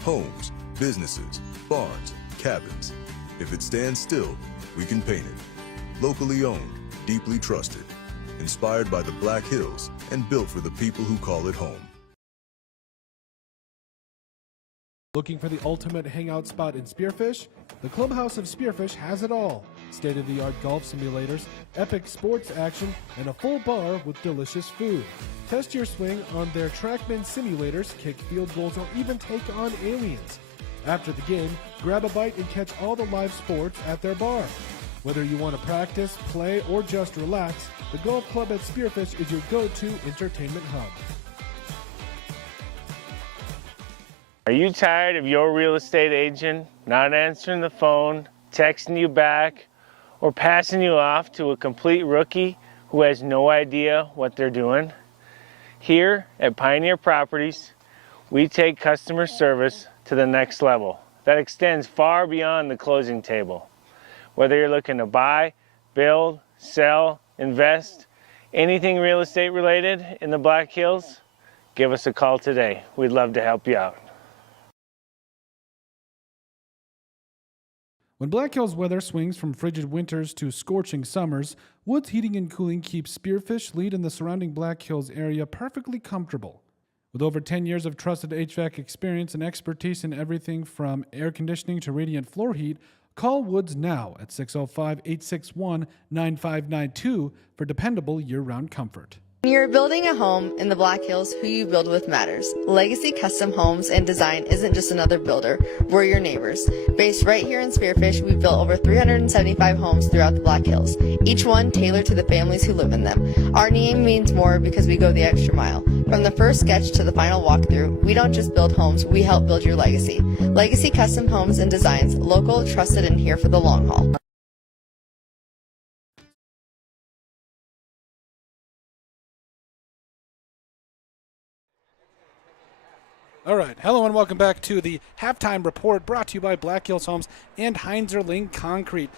Homes, businesses, barns, cabins. If it stands still, we can paint it. Locally owned, deeply trusted, inspired by the Black Hills, and built for the people who call it home. Looking for the ultimate hangout spot in Spearfish? The Clubhouse of Spearfish has it all. State-of-the-art golf simulators, epic sports action, and a full bar with delicious food. Test your swing on their TrackMan simulators, kick field goals, or even take on aliens. After the game, grab a bite and catch all the live sports at their bar. Whether you want to practice, play, or just relax, the golf club at Spearfish is your go-to entertainment hub. Are you tired of your real estate agent not answering the phone, texting you back, or passing you off to a complete rookie who has no idea what they're doing? Here at Pioneer Properties, we take customer service to the next level that extends far beyond the closing table. Whether you're looking to buy, build, sell, invest, anything real estate related in the Black Hills, give us a call today. We'd love to help you out. When Black Hills weather swings from frigid winters to scorching summers, Woods Heating and Cooling keeps Spearfish Lead in the surrounding Black Hills area perfectly comfortable. With over 10 years of trusted HVAC experience and expertise in everything from air conditioning to radiant floor heat, call Woods now at 605-861-9592 for dependable year-round comfort. When you're building a home in the Black Hills, who you build with matters. Legacy Custom Homes and Design isn't just another builder, we're your neighbors. Based right here in Spearfish, we've built over 375 homes throughout the Black Hills, each one tailored to the families who live in them. Our name means more because we go the extra mile. From the first sketch to the final walkthrough, we don't just build homes, we help build your legacy. Legacy Custom Homes and Designs, local, trusted, and here for the long haul. All right, hello and welcome back to the halftime report brought to you by Black Hills Homes and Heinzerling Concrete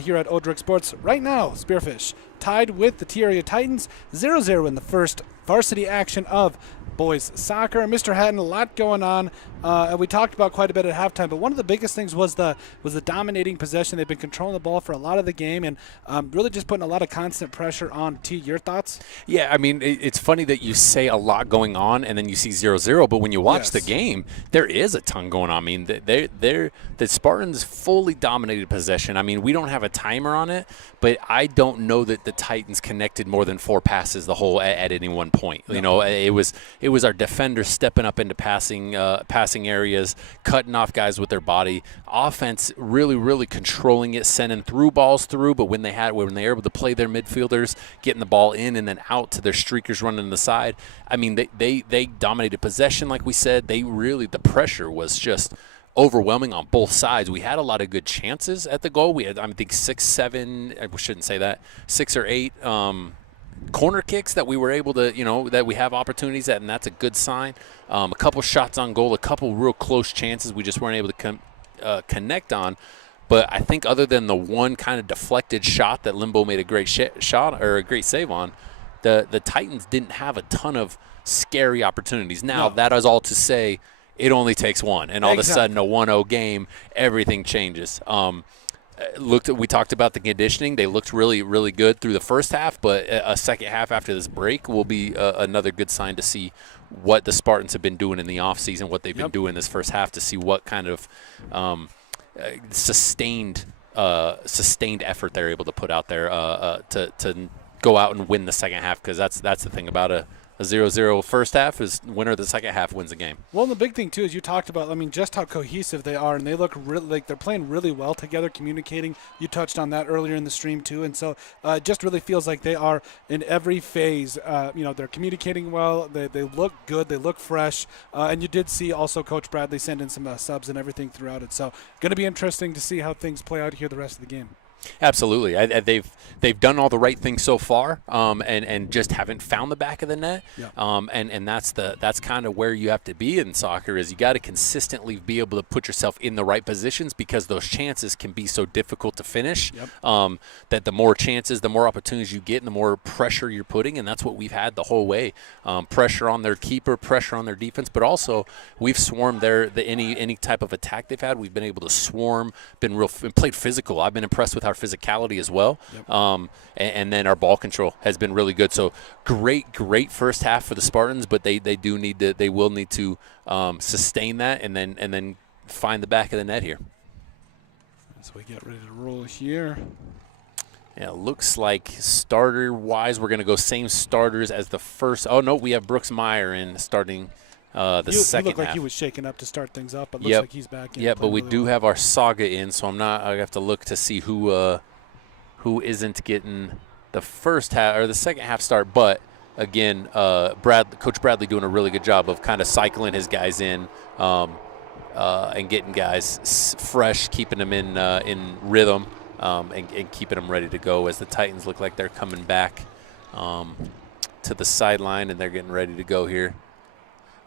here at Odrick Sports. Right now, Spearfish tied with the T-Area Titans, 0-0 in the first varsity action of boys soccer. Mr. Hatton, a lot going on. And we talked about quite a bit at halftime, but one of the biggest things was the dominating possession. They've been controlling the ball for a lot of the game and really just putting a lot of constant pressure on T. Your thoughts? Yeah, I mean, it's funny that you say a lot going on and then you see 0-0, but when you watch the game, there is a ton going on. I mean, the Spartans fully dominated possession. I mean, we don't have a timer on it, but I don't know that the Titans connected more than 4 passes the whole at any one point. No. You know, it was our defenders stepping up into passing areas, cutting off guys with their body. Offense really controlling it, sending through balls through. But when they were able to play their midfielders, getting the ball in and then out to their streakers running to the side, I mean, they dominated possession. Like we said, the pressure was just overwhelming on both sides. We had a lot of good chances at the goal. We had, I think, 6 or 8 corner kicks that we were able to, that we have opportunities at, and that's a good sign. A couple shots on goal, a couple real close chances we just weren't able to connect on. But I think other than the one kind of deflected shot that Limbo made a great shot or a great save on, the Titans didn't have a ton of scary opportunities. Now, that is all to say it only takes one, and all of a sudden a 1-0 game, everything changes. We talked about the conditioning. They looked really good through the first half, but a second half after this break will be another good sign to see what the Spartans have been doing in the offseason, what they've been doing this first half, to see what kind of sustained effort they're able to put out there to go out and win the second half, because that's the thing about A 0-0 first half is winner of the second half wins the game. Well, and the big thing, too, is you talked about, just how cohesive they are, and they look really like they're playing really well together, communicating. You touched on that earlier in the stream, too, and so it just really feels like they are in every phase. They're communicating well. They look good. They look fresh. And you did see also Coach Bradley send in some subs and everything throughout it. So going to be interesting to see how things play out here the rest of the game. Absolutely. They've done all the right things so far, and just haven't found the back of the net. Yeah. And that's kind of where you have to be in soccer, is you got to consistently be able to put yourself in the right positions, because those chances can be so difficult to finish. Yep. That the more chances, the more opportunities you get, and the more pressure you're putting, and that's what we've had the whole way. Pressure on their keeper, pressure on their defense, but also we've swarmed any type of attack they've had. We've been able to swarm, been played physical. I've been impressed with our physicality as well. Yep. And then our ball control has been really good. So great first half for the Spartans, but they will need to sustain that and then find the back of the net here. So we get ready to roll here. Yeah, it looks like starter-wise we're going to go same starters as the first. Oh, no, we have Brooks Meyer in starting the second half. He looked like he was shaking up to start things up. It looks like he's back in. Yeah, but we do have our Saga in, so I have to look to see who isn't getting the first half or the second half start. But again, Coach Bradley doing a really good job of kind of cycling his guys in and getting guys fresh, keeping them in rhythm, and keeping them ready to go as the Titans look like they're coming back to the sideline and they're getting ready to go here.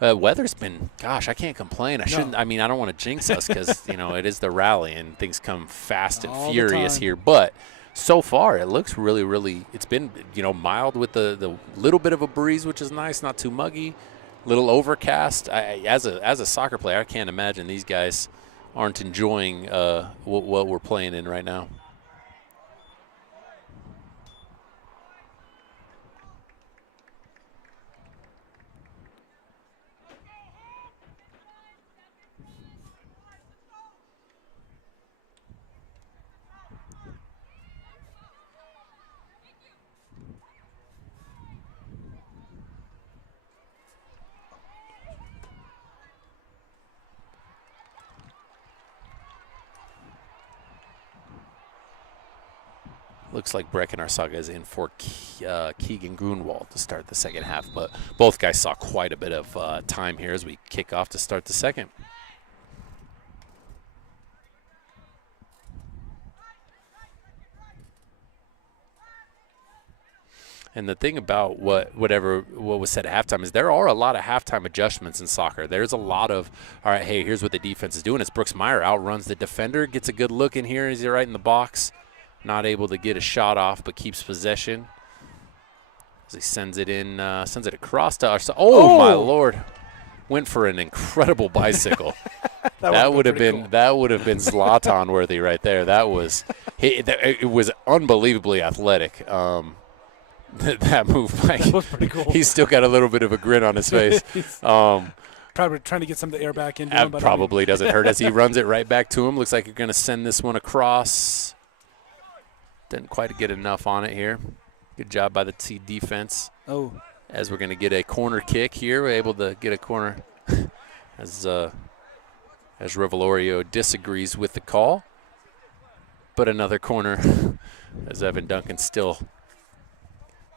Weather's been, gosh, I can't complain. I don't want to jinx us because, it is the rally and things come fast and all furious here. But so far, it looks really, really, it's been, mild with the little bit of a breeze, which is nice, not too muggy, little overcast. As a soccer player, I can't imagine these guys aren't enjoying what we're playing in right now. Looks like Brecken Arsaga is in for Keegan Grunwald to start the second half, but both guys saw quite a bit of time here as we kick off to start the second. And the thing about what was said at halftime is there are a lot of halftime adjustments in soccer. There's a lot of, all right, hey, here's what the defense is doing. It's Brooks Meyer outruns the defender, gets a good look in here. Is he right in the box? Not able to get a shot off, but keeps possession. As he sends it in, sends it across to us. Oh, my Lord. Went for an incredible bicycle. that would have been Zlatan worthy right there. It was unbelievably athletic. That move, that was pretty cool. He's still got a little bit of a grin on his face. Probably trying to get some of the air back into him. But probably doesn't hurt as he runs it right back to him. Looks like you're going to send this one across. Didn't quite get enough on it here. Good job by the T defense. Oh. As we're going to get a corner kick here. We're able to get a corner as Rivalorio disagrees with the call. But another corner as Evan Duncan still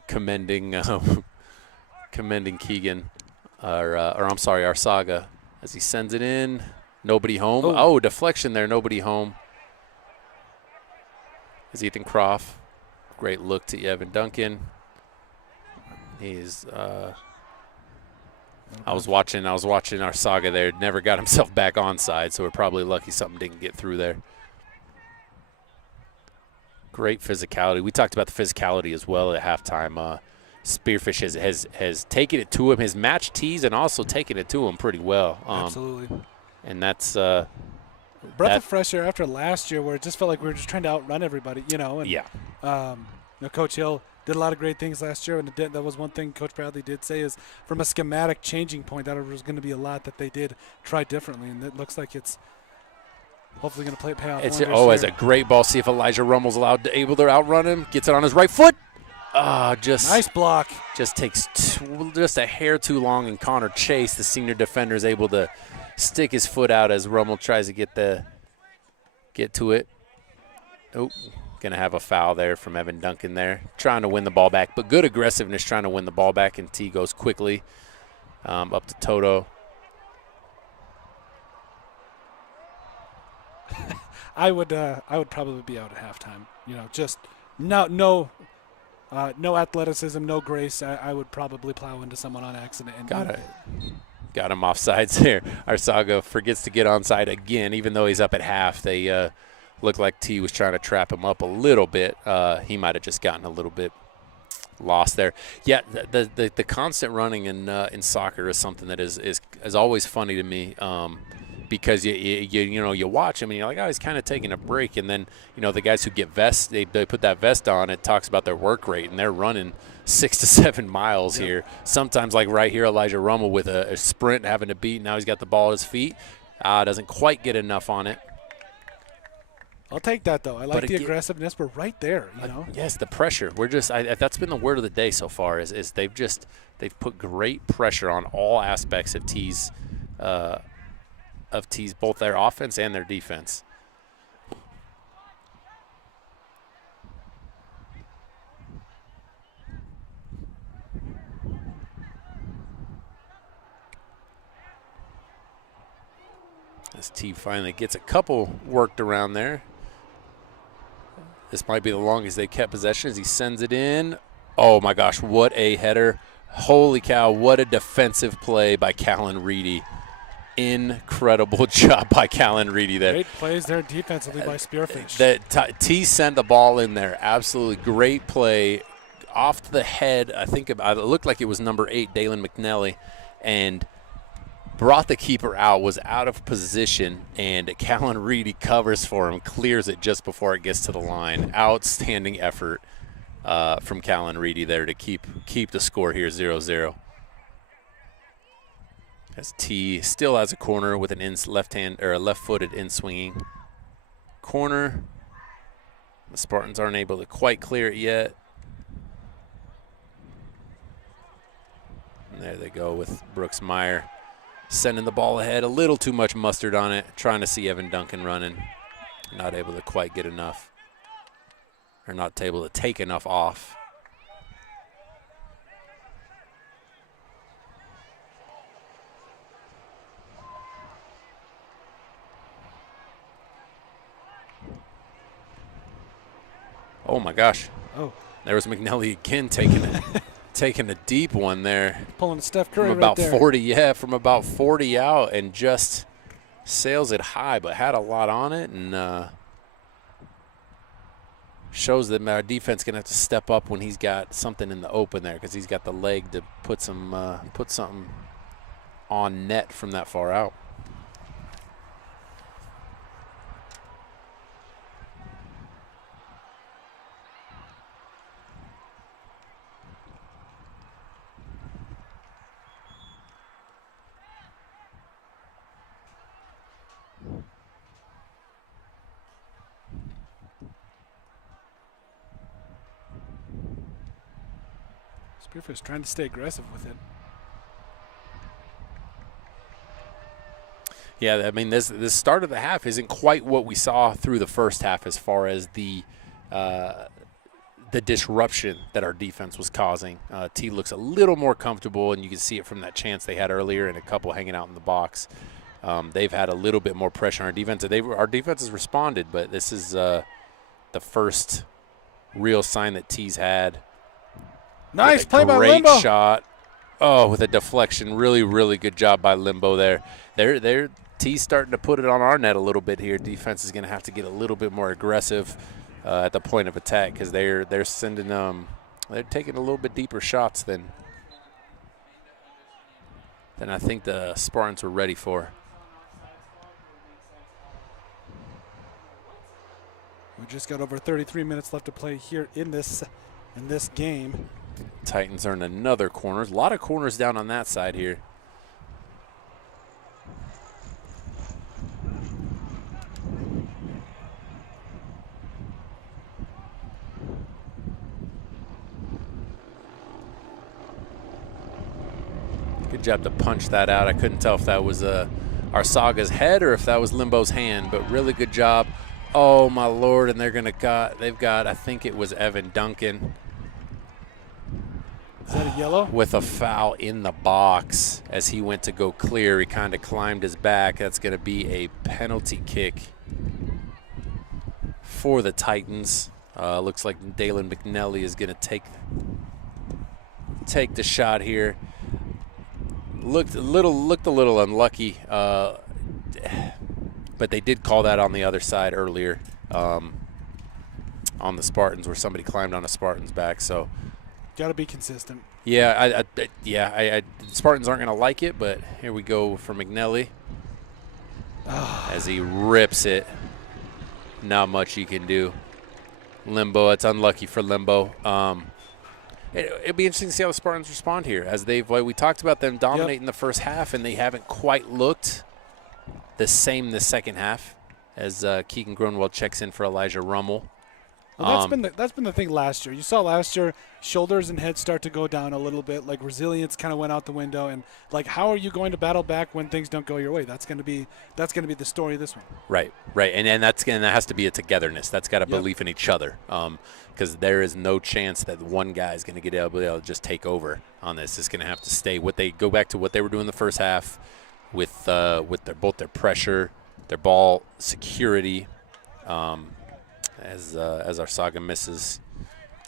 commending Keegan, Arsaga as he sends it in. Nobody home. Oh, deflection there. Nobody home. As Ethan Croft, great look to Evan Duncan. He's I was watching Arsaga there. Never got himself back onside, so we're probably lucky something didn't get through there. Great physicality. We talked about the physicality as well at halftime. Spearfish has taken it to him, has matched tees and also taken it to him pretty well. Absolutely. And that's breath of fresh air after last year, where it just felt like we were just trying to outrun everybody, And, yeah. Coach Hill did a lot of great things last year, and that was one thing Coach Bradley did say is from a schematic changing point, that was going to be a lot that they did try differently, and it looks like it's hopefully going to pay off. It's a great ball. See if Elijah Rummel's able to outrun him. Gets it on his right foot. Just nice block. Just takes just a hair too long, and Connor Chase, the senior defender, is able to stick his foot out as Rummel tries to get to it. Oh, gonna have a foul there from Evan Duncan there, trying to win the ball back, but good aggressiveness trying to win the ball back, and T goes quickly up to Toto. I would probably be out at halftime. You know, just no athleticism, no grace. I would probably plow into someone on accident. And Got him offsides there. Arsaga forgets to get onside again, even though he's up at half. They looked like T was trying to trap him up a little bit. He might have just gotten a little bit lost there. Yeah, the constant running in soccer is something that is always funny to me. Because you watch him and you're like, oh, he's kind of taking a break, and then the guys who get vests, they put that vest on. It talks about their work rate, and they're running 6 to 7 miles here. Sometimes, like right here, Elijah Rummel with a sprint having to beat. Now he's got the ball at his feet. Doesn't quite get enough on it. I'll take that though. I like the aggressiveness. We're right there. Yes, the pressure. We're just that's been the word of the day so far. Is they've put great pressure on all aspects of T's. Both their offense and their defense. As T finally gets a couple worked around there. This might be the longest they kept possession as he sends it in. Oh my gosh, what a header. Holy cow, what a defensive play by Callan Reedy. Incredible job by Callan Reedy there. Great plays there defensively by Spearfish. T sent the ball in there. Absolutely great play off the head. I think it looked like it was number 8, Dalen McNelly, and brought the keeper out, was out of position, and Callan Reedy covers for him, clears it just before it gets to the line. Outstanding effort from Callan Reedy there to keep the score here 0-0. As T still has a corner with an left-footed in-swinging corner. The Spartans aren't able to quite clear it yet. And there they go with Brooks Meyer sending the ball ahead. A little too much mustard on it. Trying to see Evan Duncan running. Not able to quite get enough. Or not able to take enough off. Oh my gosh. Oh. There was McNelly again taking a deep one there. Pulling Steph Curry from about right there. 40, from about 40 out, and just sails it high, but had a lot on it, and shows that our defense gonna have to step up when he's got something in the open there, because he's got the leg to put something on net from that far out. Spearfish trying to stay aggressive with it. Yeah, I mean, this start of the half isn't quite what we saw through the first half as far as the disruption that our defense was causing. T looks a little more comfortable, and you can see it from that chance they had earlier and a couple hanging out in the box. They've had a little bit more pressure on our defense. Our defense has responded, but this is the first real sign that T's had. Nice play by Limbo. Great shot. Oh, with a deflection. Really, really good job by Limbo there. T's starting to put it on our net a little bit here. Defense is going to have to get a little bit more aggressive at the point of attack, because they're sending they're taking a little bit deeper shots than I think the Spartans were ready for. We just got over 33 minutes left to play here in this game. Titans earn another corner. A lot of corners down on that side here. Good job to punch that out. I couldn't tell if that was Arsaga's head or if that was Limbo's hand, but really good job. Oh, my Lord, and they've got, I think it was Evan Duncan. Is that a yellow? With a foul in the box as he went to go clear. He kind of climbed his back. That's going to be a penalty kick for the Titans. Looks like Dalen McNelly is going to take the shot here. Looked a little unlucky, but they did call that on the other side earlier on the Spartans, where somebody climbed on a Spartan's back. So got to be consistent. Yeah, the Spartans aren't going to like it, but here we go for McNelly as he rips it. Not much you can do. Limbo, it's unlucky for Limbo. It'd be interesting to see how the Spartans respond here, as we talked about them dominating the first half, and they haven't quite looked the same the second half, as Keegan Grunwald checks in for Elijah Rummel. Well, that's been the thing last year. You saw last year shoulders and heads start to go down a little bit. Like resilience kind of went out the window, and like how are you going to battle back when things don't go your way? That's going to be the story of this one. Right, and that has to be a togetherness. That's got a belief in each other, because there is no chance that one guy is going to get able to just take over on this. It's going to have to stay. Go back to what they were doing the first half with both their pressure, their ball security. As Arsaga misses,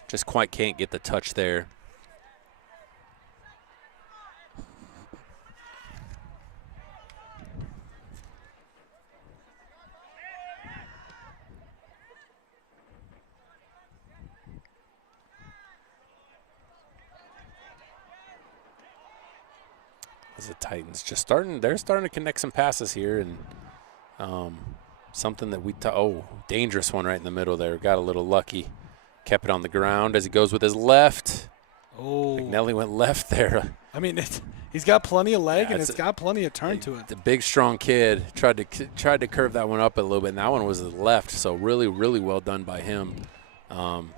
just quite can't get the touch there. As the Titans they're starting to connect some passes here, and something that dangerous one right in the middle there. Got a little lucky. Kept it on the ground as he goes with his left. Oh. McNelly went left there. I mean, he's got plenty of leg, and it's got plenty of turn to it. The big, strong kid tried to curve that one up a little bit, and that one was left. So really, really well done by him. And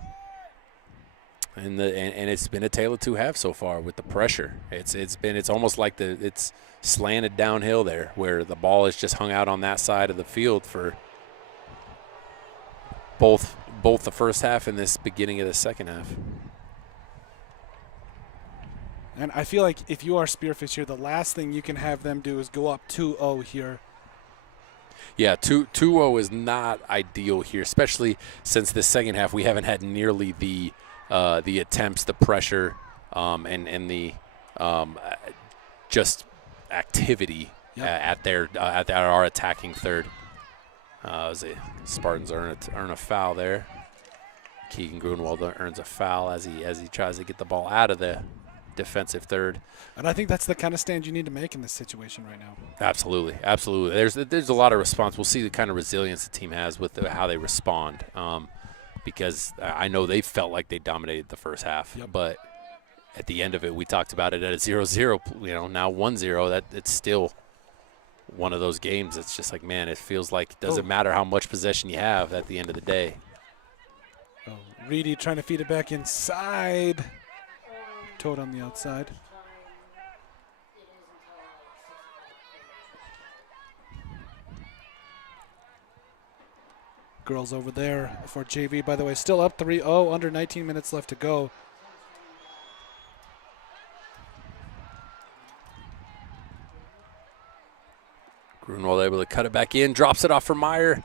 it's been a tale of two halves so far with the pressure. It's almost like it's slanted downhill there, where the ball is just hung out on that side of the field for both the first half and this beginning of the second half. And I feel like if you are Spearfish here, the last thing you can have them do is go up 2-0 here. Yeah, 2-0 is not ideal here, especially since the second half we haven't had nearly the attempts, the pressure, and the just activity at our attacking third. As the Spartans earn a foul there. Keegan Grunwald earns a foul as he tries to get the ball out of the defensive third. And I think that's the kind of stand you need to make in this situation right now. Absolutely. There's a lot of response. We'll see the kind of resilience the team has with how they respond. Because I know they felt like they dominated the first half, but at the end of it, we talked about it at a 0-0, now 1-0. That it's still one of those games. It's just like, man, it feels like it doesn't matter how much possession you have at the end of the day. Reedy trying to feed it back inside. Toad on the outside. Girls over there for JV, by the way, still up 3-0, under 19 minutes left to go. Grunwald able to cut it back in, drops it off for Meyer.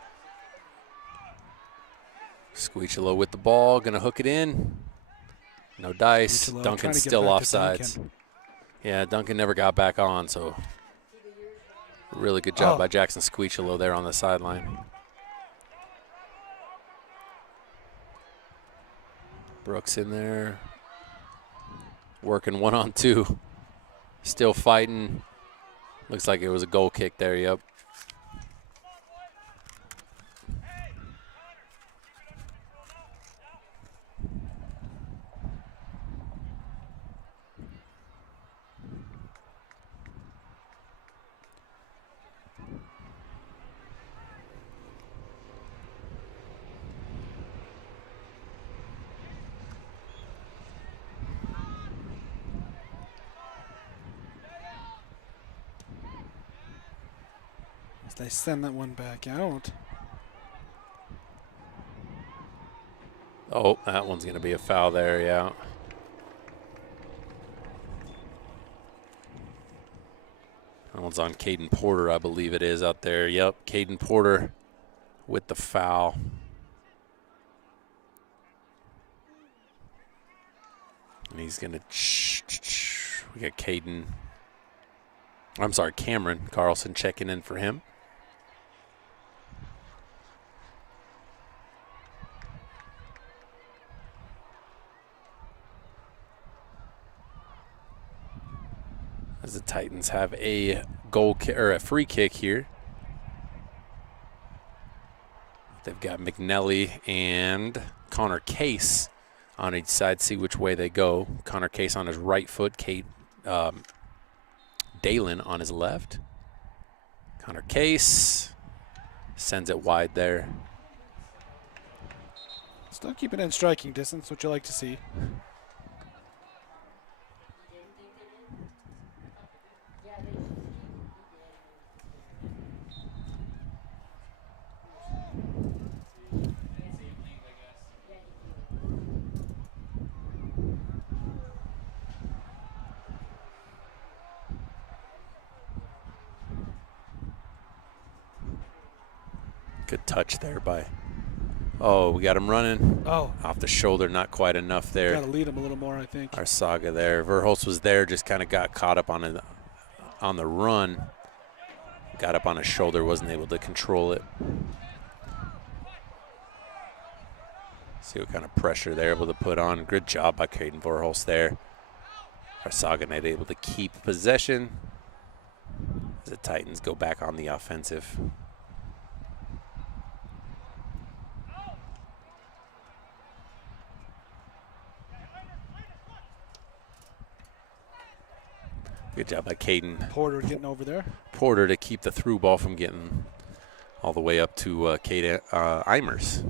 Squeechelo with the ball, gonna hook it in. No dice. Duncan's still offsides. Yeah, Duncan never got back on, so really good job by Jackson Squeechelo there on the sideline. Brooks in there, working 1-on-2, still fighting. Looks like it was a goal kick there, yep. As they send that one back out. Oh, that one's going to be a foul there, yeah. That one's on Caden Porter, I believe it is out there. Yep, Caden Porter with the foul. And he's going to, we got Cameron Carlson checking in for him. As the Titans have a a free kick here. They've got McNelly and Connor Case on each side. See which way they go. Connor Case on his right foot. Dalen on his left. Connor Case sends it wide there. Still keeping it in striking distance, which you like to see. Good touch there by, oh, we got him running. Oh. Off the shoulder, not quite enough there. Got to lead him a little more, I think. Our Saga there. Verhulst was there, just kind of got caught up on the run. Got up on his shoulder, wasn't able to control it. See what kind of pressure they're able to put on. Good job by Caden Verhulst there. Our Saga not able to keep possession as the Titans go back on the offensive. Good job by Caden Porter getting over there. Porter to keep the through ball from getting all the way up to Kate Eimers.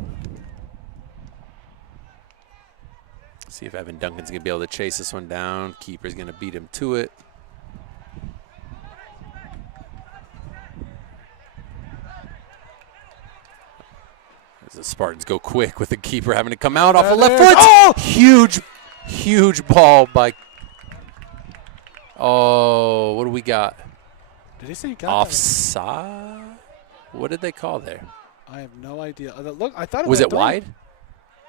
See if Evan Duncan's going to be able to chase this one down. Keeper's going to beat him to it. As the Spartans go quick with the keeper having to come out off the left foot. Oh! Huge ball by. Oh, what do we got? Did he say he got offside? What did they call there? I have no idea. Look, I thought it was it wide?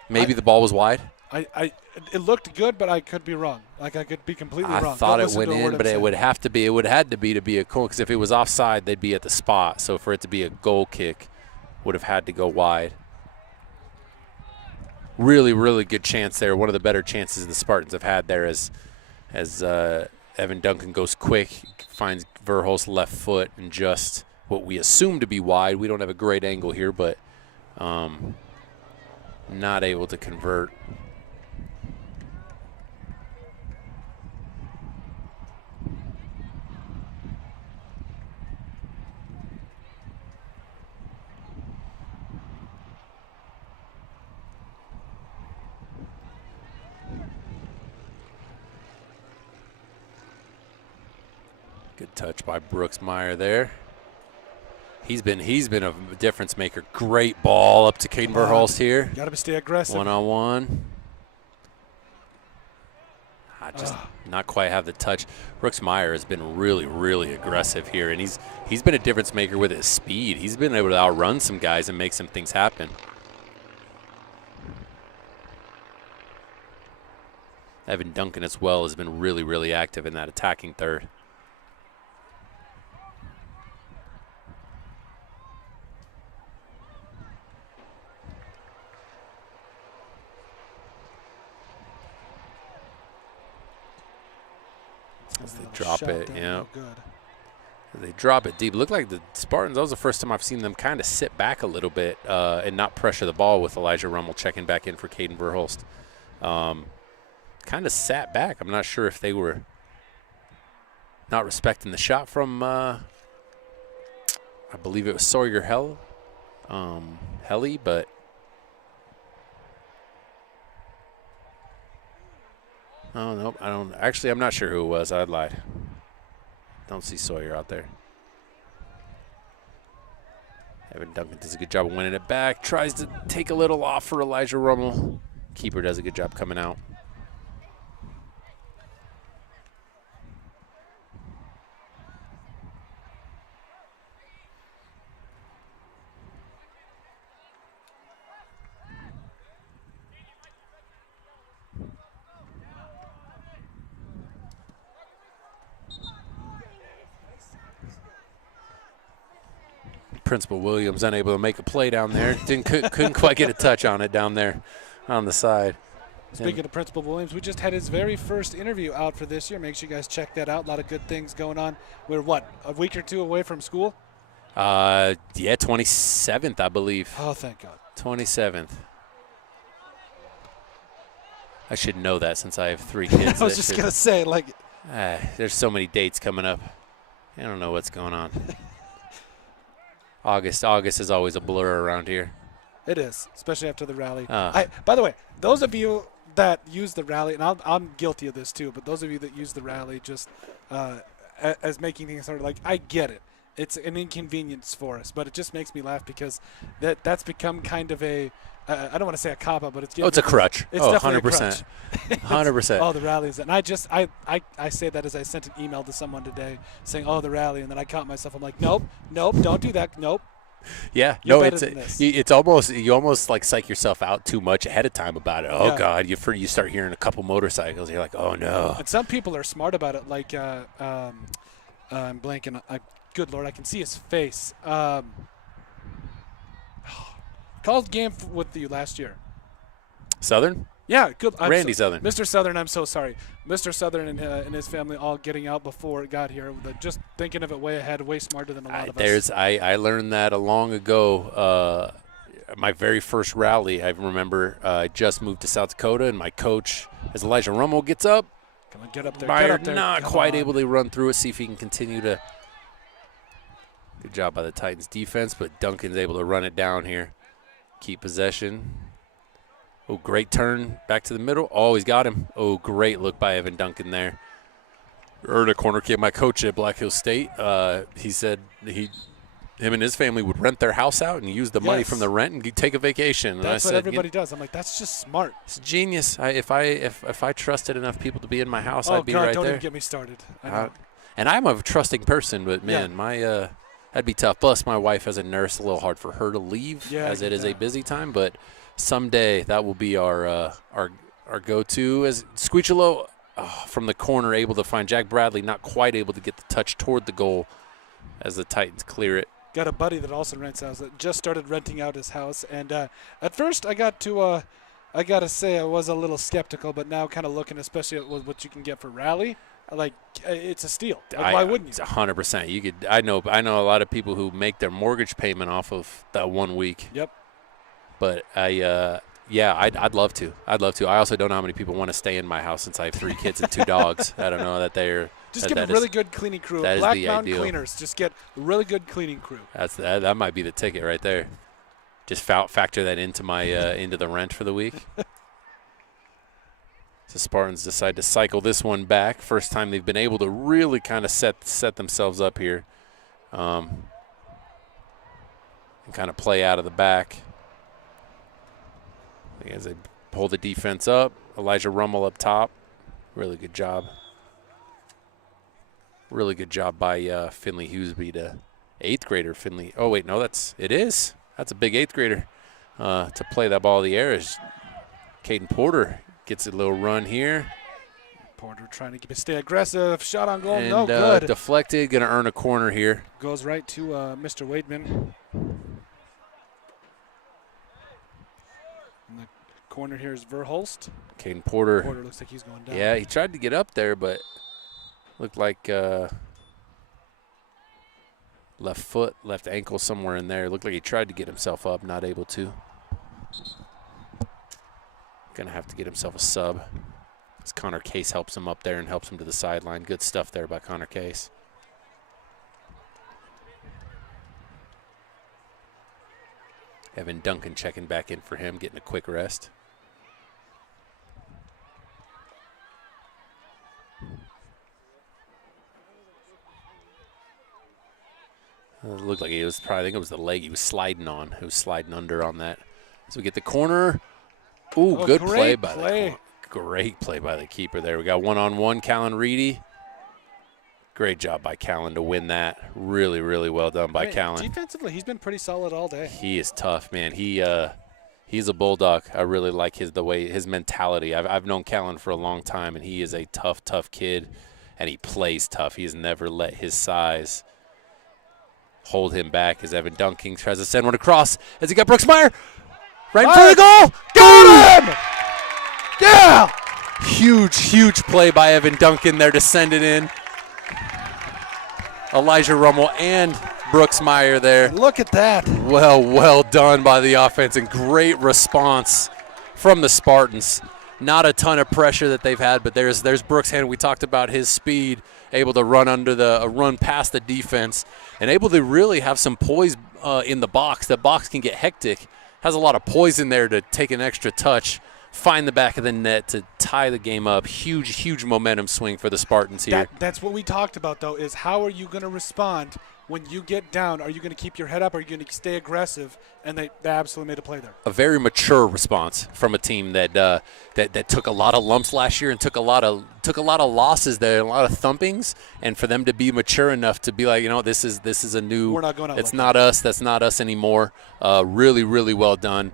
Maybe the ball was wide. It looked good, but I could be wrong. Like I could be completely wrong. I thought it went in, but it would have to be. It would have had to be a goal, because if it was offside, they'd be at the spot. So for it to be a goal kick, would have had to go wide. Really, really good chance there. One of the better chances the Spartans have had there as Evan Duncan goes quick, finds Verhulst's left foot, and just what we assume to be wide. We don't have a great angle here, but not able to convert. Good touch by Brooks Meyer there. He's been a difference maker. Great ball up to Caden Verhulst here. Got to stay aggressive. 1-on-1. I just not quite have the touch. Brooks Meyer has been really, really aggressive here, and he's been a difference maker with his speed. He's been able to outrun some guys and make some things happen. Evan Duncan as well has been really, really active in that attacking third. As they drop it, yeah. They drop it deep. Look like the Spartans, that was the first time I've seen them kind of sit back a little bit and not pressure the ball with Elijah Rummel checking back in for Caden Verhulst. Kind of sat back. I'm not sure if they were not respecting the shot from, I believe it was Sawyer Helly, but oh, nope, I don't. Actually, I'm not sure who it was. I lied. Don't see Sawyer out there. Evan Duncan does a good job of winning it back. Tries to take a little off for Elijah Rummel. Keeper does a good job coming out. Principal Williams unable to make a play down there. Couldn't quite get a touch on it down there on the side. Speaking of Principal Williams, we just had his very first interview out for this year. Make sure you guys check that out. A lot of good things going on. We're, what, a week or two away from school? Yeah, 27th, I believe. Oh, thank God. 27th. I should know that since I have 3 kids. I was just going to say, like. There's so many dates coming up. I don't know what's going on. August is always a blur around here. It is, especially after the rally. By the way, those of you that use the rally, and I'm guilty of this too, but those of you that use the rally just as making things sort of like, I get it. It's an inconvenience for us, but it just makes me laugh because that's become kind of a, I don't want to say a cop-out, but it's a crutch. It's definitely 100%. a crutch. 100%. Oh, the rallies. And I say that as I sent an email to someone today saying, oh, the rally, and then I caught myself. I'm like, nope, don't do that, nope. Yeah, You're no, better than this. it's almost, you almost like psych yourself out too much ahead of time about it. Oh Yeah. God, you start hearing a couple motorcycles, you're like, oh no. And some people are smart about it, like I'm blanking. Good Lord, I can see his face. Called game with you last year. Southern? Yeah, good. Randy Southern. Mr. Southern, I'm so sorry. Mr. Southern and his family all getting out before it got here. Just thinking of it way ahead, way smarter than a lot of us. I learned that long ago. My very first rally, I remember I just moved to South Dakota, and my coach, as Elijah Rummel gets up, come on, get up there. Meyer Get up there. not Come quite on. able to run through it, see if he can continue to. Good job by the Titans defense, but Duncan's able to run it down here. Keep possession. Oh, great turn back to the middle. Oh, he's got him. Oh, great look by Evan Duncan there. Earned a corner kick. My coach at Black Hills State, he said him and his family would rent their house out and use the money from the rent and take a vacation. That's and I what said, everybody does. I'm like, that's just smart. It's genius. If I trusted enough people to be in my house, I'd be God, right don't there. even get me started. I know. And I'm a trusting person, but man, that'd be tough. Plus, my wife as a nurse, a little hard for her to leave as it is a busy time. But someday that will be our go-to. As Squeechalo from the corner able to find Jack Bradley, not quite able to get the touch toward the goal as the Titans clear it. Got a buddy that also rents house that just started renting out his house, and at first I gotta say I was a little skeptical, but now kind of looking, especially at what you can get for rally. Like, it's a steal. Like, why wouldn't you? 100%. You could. I know a lot of people who make their mortgage payment off of that 1 week. Yep. But I'd love to. I also don't know how many people want to stay in my house since I have 3 kids and 2 dogs. I don't know that they're. Just get a really good cleaning crew. That is Black the Mountain ideal. Cleaners. Just get a really good cleaning crew. That might be the ticket right there. Just factor that into my into the rent for the week. The Spartans decide to cycle this one back. First time they've been able to really kind of set themselves up here, and kind of play out of the back. As they pull the defense up, Elijah Rummel up top. Really good job. Really good job by Finley Hughesby to 8th grader Finley. Oh wait, no, that's a big 8th grader to play that ball in the air. As Caden Porter gets a little run here. Porter trying to stay aggressive. Shot on goal. And, no good. Deflected. Going to earn a corner here. Goes right to Mr. Wademan. In the corner here is Verhulst. Caden Porter. Porter looks like he's going down. Yeah, he tried to get up there, but looked like left foot, left ankle somewhere in there. Looked like he tried to get himself up, not able to. Going to have to get himself a sub. As Connor Case helps him up there and helps him to the sideline. Good stuff there by Connor Case. Evan Duncan checking back in for him, getting a quick rest. looked like it was probably, I think it was the leg he was sliding on. He was sliding under on that. So we get the corner. Ooh, good play by the great play by the keeper there. We got one-on-one, Callan Reedy. Great job by Callan to win that. Really, really well done by Callan. Defensively, he's been pretty solid all day. He is tough, man. He's a bulldog. I really like his mentality. I've known Callan for a long time, and he is a tough kid, and he plays tough. He has never let his size hold him back as Evan Dunking tries to send one across as he got Brooks Meyer right in front of the goal. Got him! Yeah! Huge play by Evan Duncan there to send it in. Elijah Rummel and Brooks Meyer there. Look at that. Well done by the offense, and great response from the Spartans. Not a ton of pressure that they've had, but there's Brooks Hand. We talked about his speed, able to run past the defense, and able to really have some poise in the box. The box can get hectic. Has a lot of poise in there to take an extra touch, find the back of the net to tie the game up. Huge momentum swing for the Spartans here. That's what we talked about, though, is how are you going to respond when you get down? Are you going to keep your head up? Are you going to stay aggressive? And they absolutely made a play there. A very mature response from a team that took a lot of lumps last year and took a lot of losses there, a lot of thumpings, and for them to be mature enough to be like, this is a new. We're not going out. It's not us. That's not us anymore. Really well done.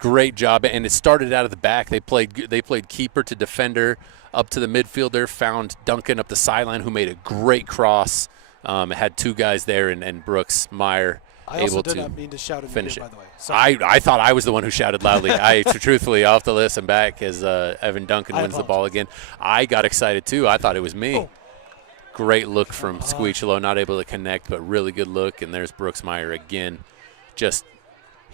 Great job, and it started out of the back. They played keeper to defender up to the midfielder, found Duncan up the sideline, who made a great cross. It had two guys there, and Brooks Meyer I able also did to not mean to shout in finish the it. by the way. Sorry. I thought I was the one who shouted loudly. Truthfully, I'll have to listen back as Evan Duncan wins the ball again. I got excited too. I thought it was me. Oh. Great look from Squeechlow, not able to connect, but really good look. And there's Brooks Meyer again.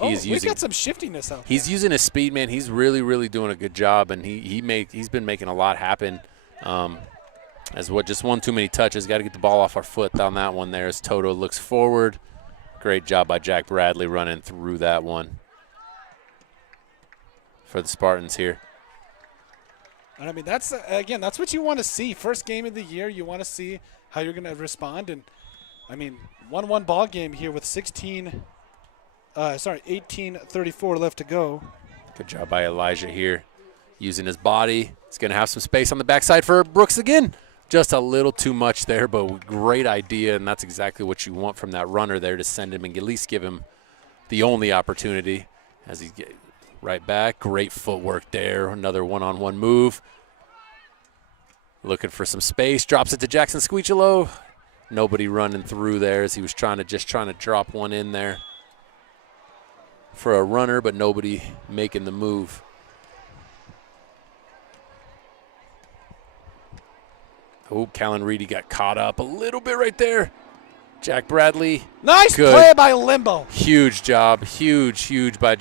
We got some shiftiness out there. He's using his speed, man. He's really doing a good job, and he's been making a lot happen. Just one too many touches. Got to get the ball off our foot on that one there as Toto looks forward. Great job by Jack Bradley running through that one for the Spartans here. And I mean, that's what you want to see. First game of the year, you want to see how you're going to respond. And I mean, 1-1 ball game here with 18:34 left to go. Good job by Elijah here, using his body. He's going to have some space on the backside for Brooks again. Just a little too much there, but great idea, and that's exactly what you want from that runner there, to send him and at least give him the only opportunity as he gets right back. Great footwork there. Another one-on-one move. Looking for some space. Drops it to Jackson Squeechlow. Nobody running through there as he was trying to drop one in there for a runner, but nobody making the move. Oh, Callan Reedy got caught up a little bit right there. Jack Bradley. Nice play by Limbo. Huge job. Huge by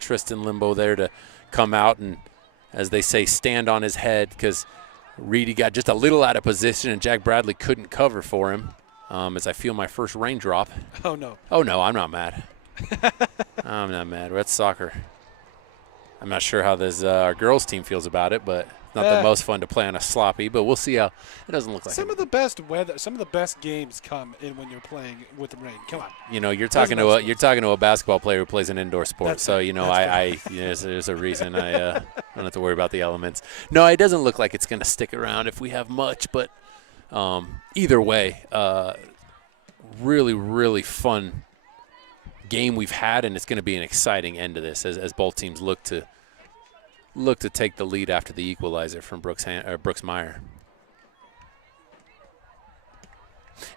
Tristan Limbo there to come out and, as they say, stand on his head, because Reedy got just a little out of position and Jack Bradley couldn't cover for him. As I feel my first raindrop. Oh, no. Oh, no, I'm not mad. I'm not mad. That's soccer. I'm not sure how our girls team feels about it, but not the most fun to play on a sloppy, but we'll see how it doesn't look like. Some of the best weather, some of the best games come in when you're playing with the rain. Come on. You're talking to a basketball player who plays an indoor sport. There's a reason I don't have to worry about the elements. No, it doesn't look like it's going to stick around if we have much, but either way, really fun game we've had, and it's going to be an exciting end to this as both teams look to take the lead after the equalizer from Brooks Meyer.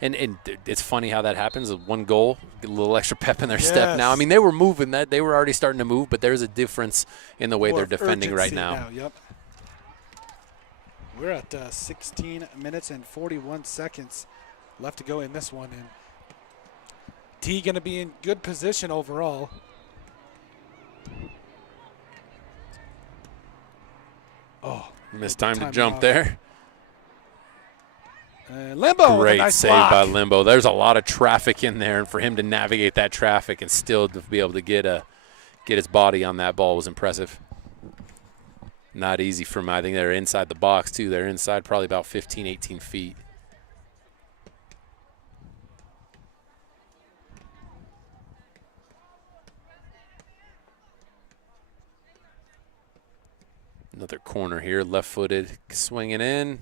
And it's funny how that happens. One goal, get a little extra pep in their step now. I mean, they were moving that. They were already starting to move, but there's a difference in the way they're defending right now. Yep. We're at 16 minutes and 41 seconds left to go in this one. And D going to be in good position overall. Oh, missed time to jump there. Limbo. Great nice save block by Limbo. There's a lot of traffic in there, and for him to navigate that traffic and still to be able to get his body on that ball was impressive. Not easy for him. I think they're inside the box, too. They're inside probably about 15, 18 feet. Another corner here, left-footed, swinging in.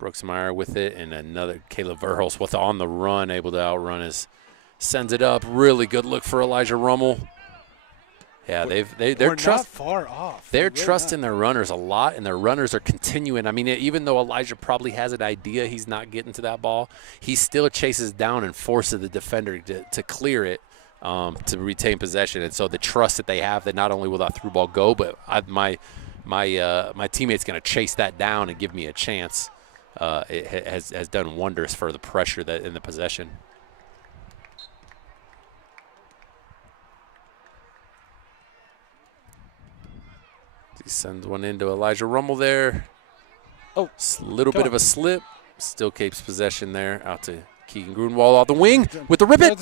Brooksmeyer with it, and another Caleb Verhulst with on the run, able to outrun his. Sends it up. Really good look for Elijah Rummel. Yeah, they're not far off. They're really trusting their runners a lot, and their runners are continuing. I mean, even though Elijah probably has an idea he's not getting to that ball, he still chases down and forces the defender to clear it to retain possession. And so the trust that they have that not only will that through ball go, but my teammate's going to chase that down and give me a chance. It has done wonders for the pressure that in the possession. He sends one into Elijah Rummel there. Oh, little bit of a slip. Still keeps possession there. Out to Keegan Grunwald off the wing with the ribbit.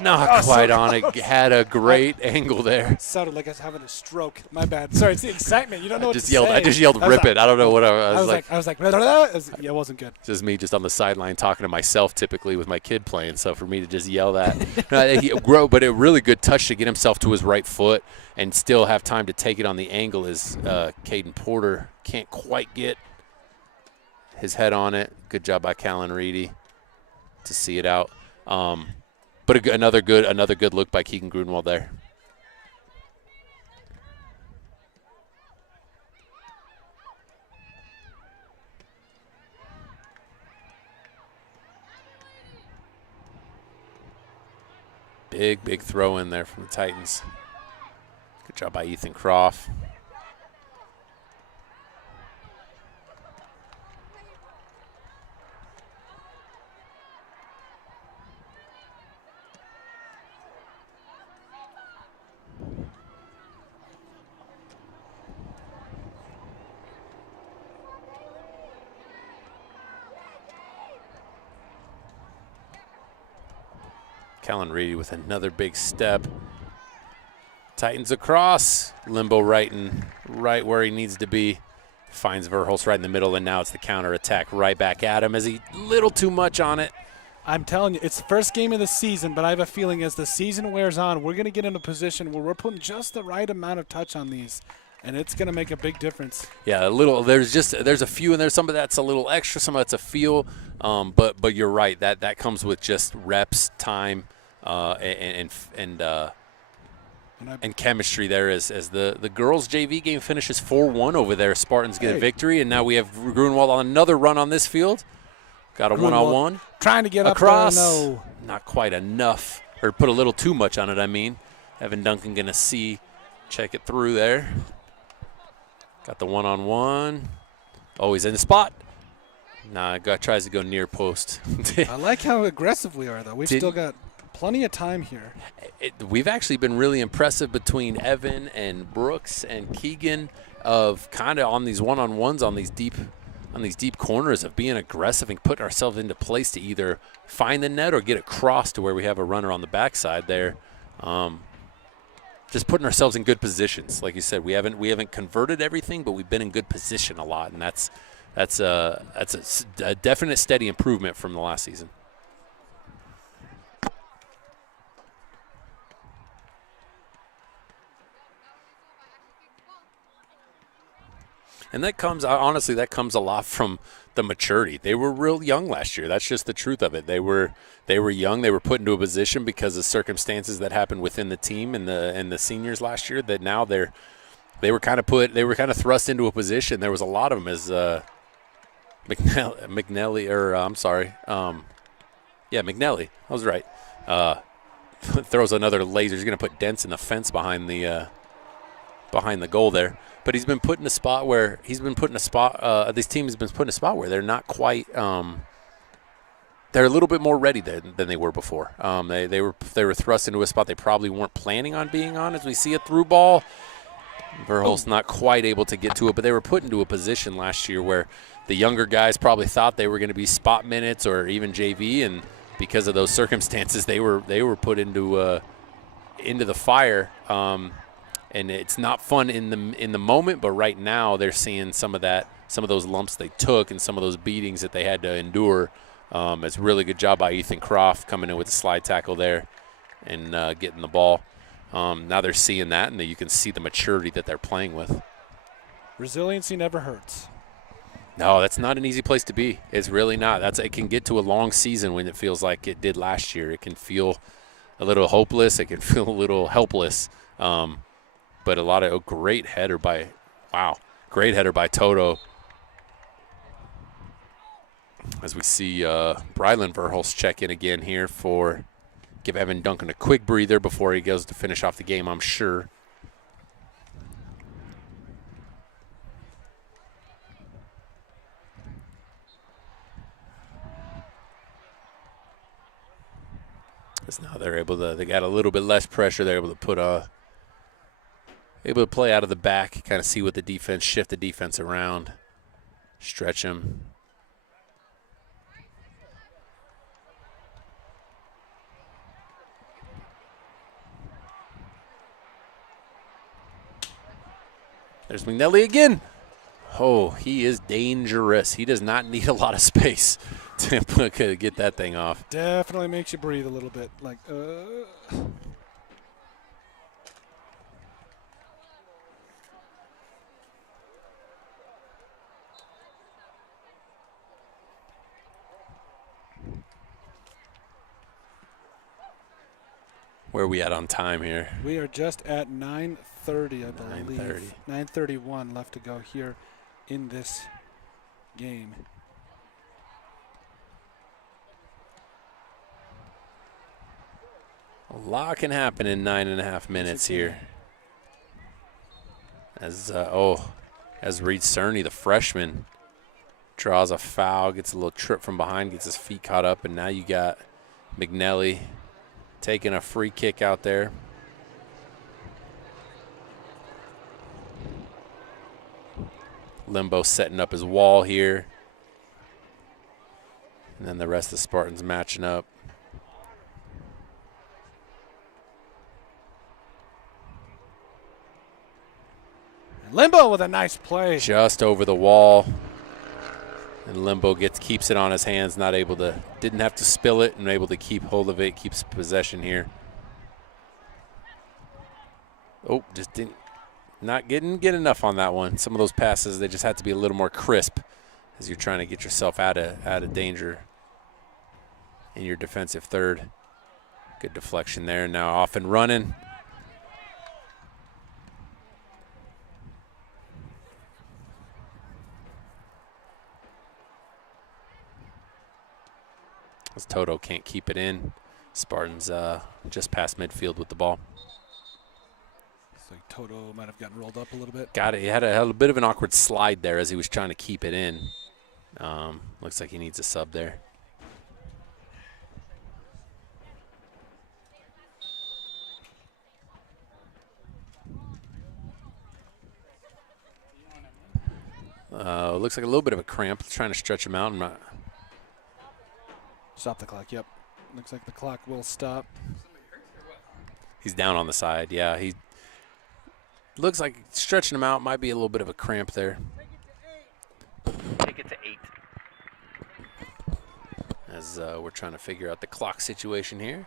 Not quite on it. Had a great angle there. Sounded like I was having a stroke. My bad. Sorry, it's the excitement. You don't know what to say. I just yelled rip it. I don't know what I was like. Yeah, it wasn't good. Just me just on the sideline talking to myself typically with my kid playing. So for me to just yell that. But a really good touch to get himself to his right foot and still have time to take it on the angle is Caden Porter. Can't quite get his head on it. Good job by Callan Reedy to see it out. But another good look by Keegan Grunwald there. Big throw in there from the Titans. Good job by Ethan Croft. Callan Reedy with another big step. Titans across. Limbo right where he needs to be. Finds Verhulst right in the middle, and now it's the counter attack right back at him as he little too much on it. I'm telling you, it's the first game of the season, but I have a feeling as the season wears on, we're going to get in a position where we're putting just the right amount of touch on these, and it's going to make a big difference. Yeah, there's a few in there. Some of that's a little extra, some of that's a feel, but you're right. That comes with just reps, time, and chemistry there as the girls' JV game finishes 4-1 over there. Spartans get a victory, and now we have Grunwald on another run on this field. Got a one-on-one. Trying to get across. Up there, no. Not quite enough, or put a little too much on it, I mean. Evan Duncan going to check it through there. Got the one-on-one. Oh, he's in the spot. Nah, tries to go near post. I like how aggressive we are, though. We've still got plenty of time here. We've actually been really impressive between Evan and Brooks and Keegan of kind of on these one-on-ones on these deep corners of being aggressive and putting ourselves into place to either find the net or get across to where we have a runner on the backside there. Just putting ourselves in good positions. Like you said, we haven't converted everything, but we've been in good position a lot, and that's a definite steady improvement from the last season. And that comes a lot from the maturity. They were real young last year. That's just the truth of it. They were young. They were put into a position because of circumstances that happened within the team and the seniors last year. That now they were kind of thrust into a position. There was a lot of them as McNelly. I was right. Throws another laser. He's going to put dents in the fence behind the goal there. But he's been put in a spot where this team has been put in a spot where they're not quite they're a little bit more ready than they were before. They were thrust into a spot they probably weren't planning on being on. As we see a through ball, Verhulst not quite able to get to it, but they were put into a position last year where the younger guys probably thought they were going to be spot minutes or even JV, and because of those circumstances, they were put into the fire. And it's not fun in the moment, but right now they're seeing some of those lumps they took and some of those beatings that they had to endure. It's a really good job by Ethan Croft coming in with the slide tackle there and getting the ball. Now they're seeing that, and you can see the maturity that they're playing with. Resiliency never hurts. No, that's not an easy place to be. It's really not. It can get to a long season when it feels like it did last year. It can feel a little hopeless. It can feel a little helpless. But a lot of great header by Toto. As we see Brylan Verhulst check in again here give Evan Duncan a quick breather before he goes to finish off the game, I'm sure. Because now they got a little bit less pressure. They're able to play out of the back, kind of see what the defense, shift the defense around, stretch them. There's McNelly again. Oh, he is dangerous. He does not need a lot of space to get that thing off. Definitely makes you breathe a little bit. Where are we at on time here? We are just at 9:30, I believe. 9:31 left to go here in this game. A lot can happen in 9.5 minutes here. As Reed Cerny, the freshman, draws a foul, gets a little trip from behind, gets his feet caught up, and now you got McNelly taking a free kick out there. Limbo setting up his wall here. And then the rest of the Spartans matching up. Limbo with a nice play. Just over the wall. And Limbo keeps it on his hands, didn't have to spill it, and able to keep hold of it, keeps possession here. Oh, just not getting enough on that one. Some of those passes, they just have to be a little more crisp as you're trying to get yourself out of danger in your defensive third. Good deflection there. Now off and running. As Toto can't keep it in. Spartans just past midfield with the ball. Looks like Toto might have gotten rolled up a little bit. Got it. He had a bit of an awkward slide there as he was trying to keep it in. Looks like he needs a sub there. Looks like a little bit of a cramp. Trying to stretch him out. Stop the clock, yep. Looks like the clock will stop. He's down on the side, yeah. He looks like stretching him out might be a little bit of a cramp there. Take it to 8. As we're trying to figure out the clock situation here.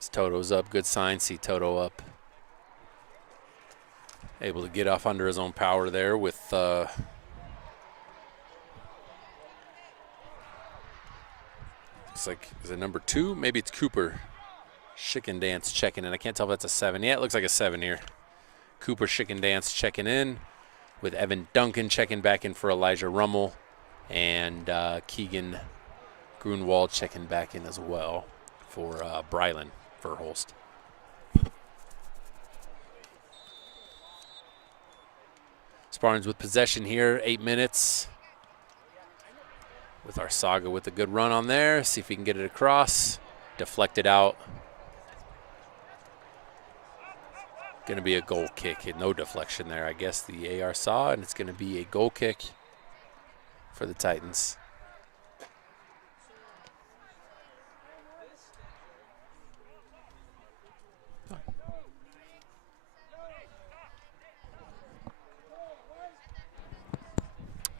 As Toto's up, good sign, see Toto up. Able to get off under his own power there with looks like, is it number 2? Maybe it's Cooper. Chicken Dance checking in. I can't tell if that's a 7. Yeah, it looks like a 7 here. Cooper Chicken Dance checking in with Evan Duncan checking back in for Elijah Rummel. And Keegan Grunwald checking back in as well for Brylan Verhulst. Spartans with possession here, 8 minutes. With our Saga with a good run on there. See if we can get it across. Deflected out. Going to be a goal kick. No deflection there. I guess the AR saw, and it's going to be a goal kick for the Titans.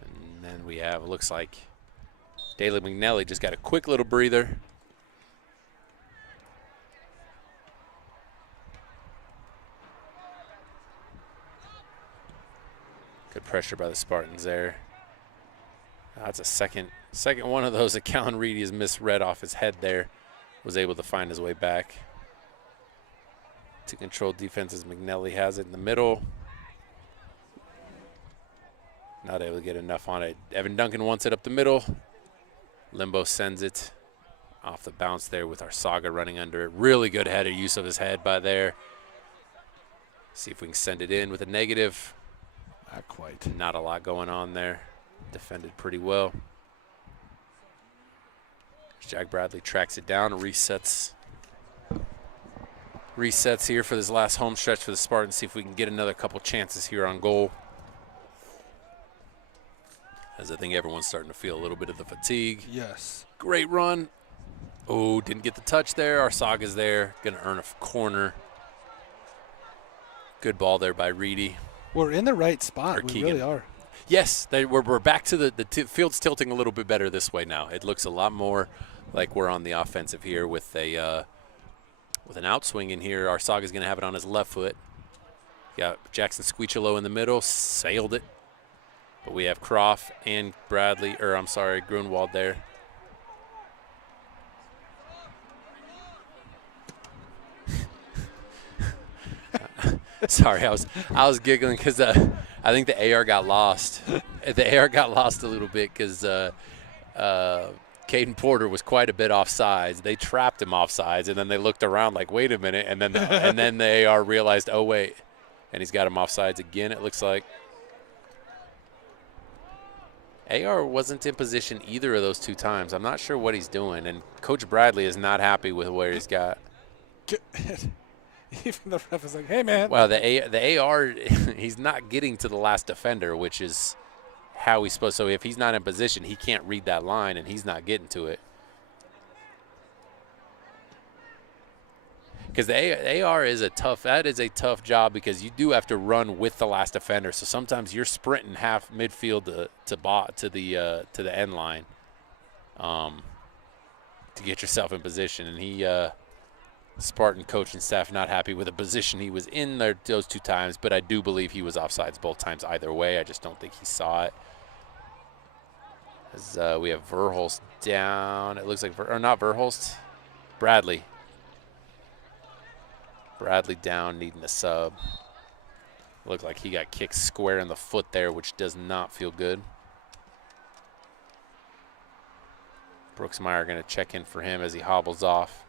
And then we have, it looks like, Daly McNelly just got a quick little breather. Good pressure by the Spartans there. That's a second one of those that Callan Reedy has misread off his head there. Was able to find his way back. To control defense as McNelly has it in the middle. Not able to get enough on it. Evan Duncan wants it up the middle. Limbo sends it off the bounce there with our Saga running under it. Really good header use of his head by there. See if we can send it in with a negative. Not quite. Not a lot going on there. Defended pretty well. Jack Bradley tracks it down and resets here for this last home stretch for the Spartans. See if we can get another couple chances here on goal. As I think everyone's starting to feel a little bit of the fatigue. Yes. Great run. Oh, didn't get the touch there. Our Saga's there. Going to earn a corner. Good ball there by Reedy. We're in the right spot. We Keegan. really are. Yes, we're back to the field's tilting a little bit better this way now. It looks a lot more like we're on the offensive here with an outswing in here. Our Saga's going to have it on his left foot. Got Jackson Squeechelo in the middle, sailed it. But we have Croft and Grunwald there. Sorry, I was giggling because I think the AR got lost. The AR got lost a little bit because Caden Porter was quite a bit offsides. They trapped him offsides, and then they looked around like, wait a minute, and then the AR realized, oh wait, and he's got him offsides again. It looks like AR wasn't in position either of those two times. I'm not sure what he's doing, and Coach Bradley is not happy with where he's got. Even the ref is like, hey, man. Well, the AR, he's not getting to the last defender, which is how he's supposed to. So if he's not in position, he can't read that line, and he's not getting to it. Because the AR is a tough job because you do have to run with the last defender. So sometimes you're sprinting half midfield to the end line to get yourself in position. And Spartan coaching staff not happy with the position he was in there those two times, but I do believe he was offsides both times either way. I just don't think he saw it. As we have Verhulst down. It looks like, or not Verhulst, Bradley. Bradley down, needing a sub. Looked like he got kicked square in the foot there, which does not feel good. Brooksmeyer going to check in for him as he hobbles off.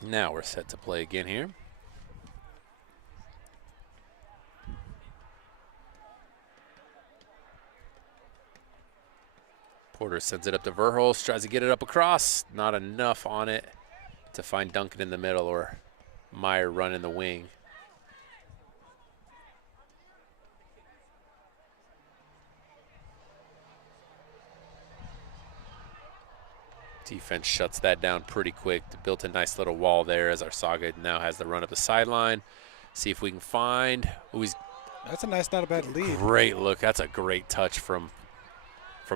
Now we're set to play again here. Porter sends it up to Verhulst, tries to get it up across. Not enough on it to find Duncan in the middle or Meyer run in the wing. Defense shuts that down pretty quick. Built a nice little wall there as our Saga now has the run up the sideline. See if we can find. That's a nice, not a bad lead. Great look. That's a great touch from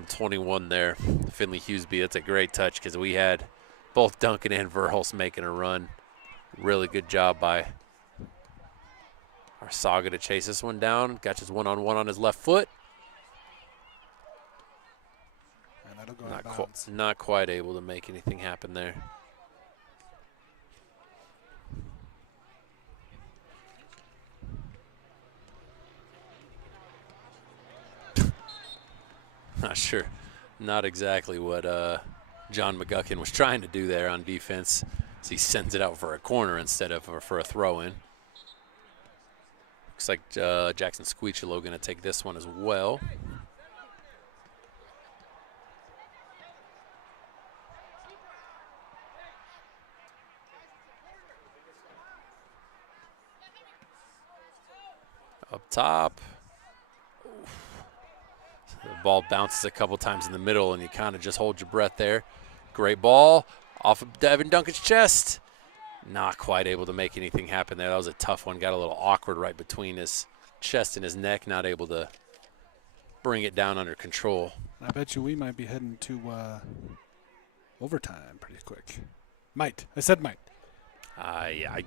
21 there. Finley Hughesby, that's a great touch because we had both Duncan and Verhulst making a run. Really good job by our Saga to chase this one down. Got his one-on-one on his left foot. Not quite able to make anything happen there. Not sure. Not exactly what John McGuckin was trying to do there on defense. So he sends it out for a corner instead of for a throw-in. Looks like Jackson Squeechelo going to take this one as well. Up top. So the ball bounces a couple times in the middle, and you kind of just hold your breath there. Great ball off of Devin Duncan's chest. Not quite able to make anything happen there. That was a tough one. Got a little awkward right between his chest and his neck. Not able to bring it down under control. I bet you we might be heading to overtime pretty quick. Might. I said might. I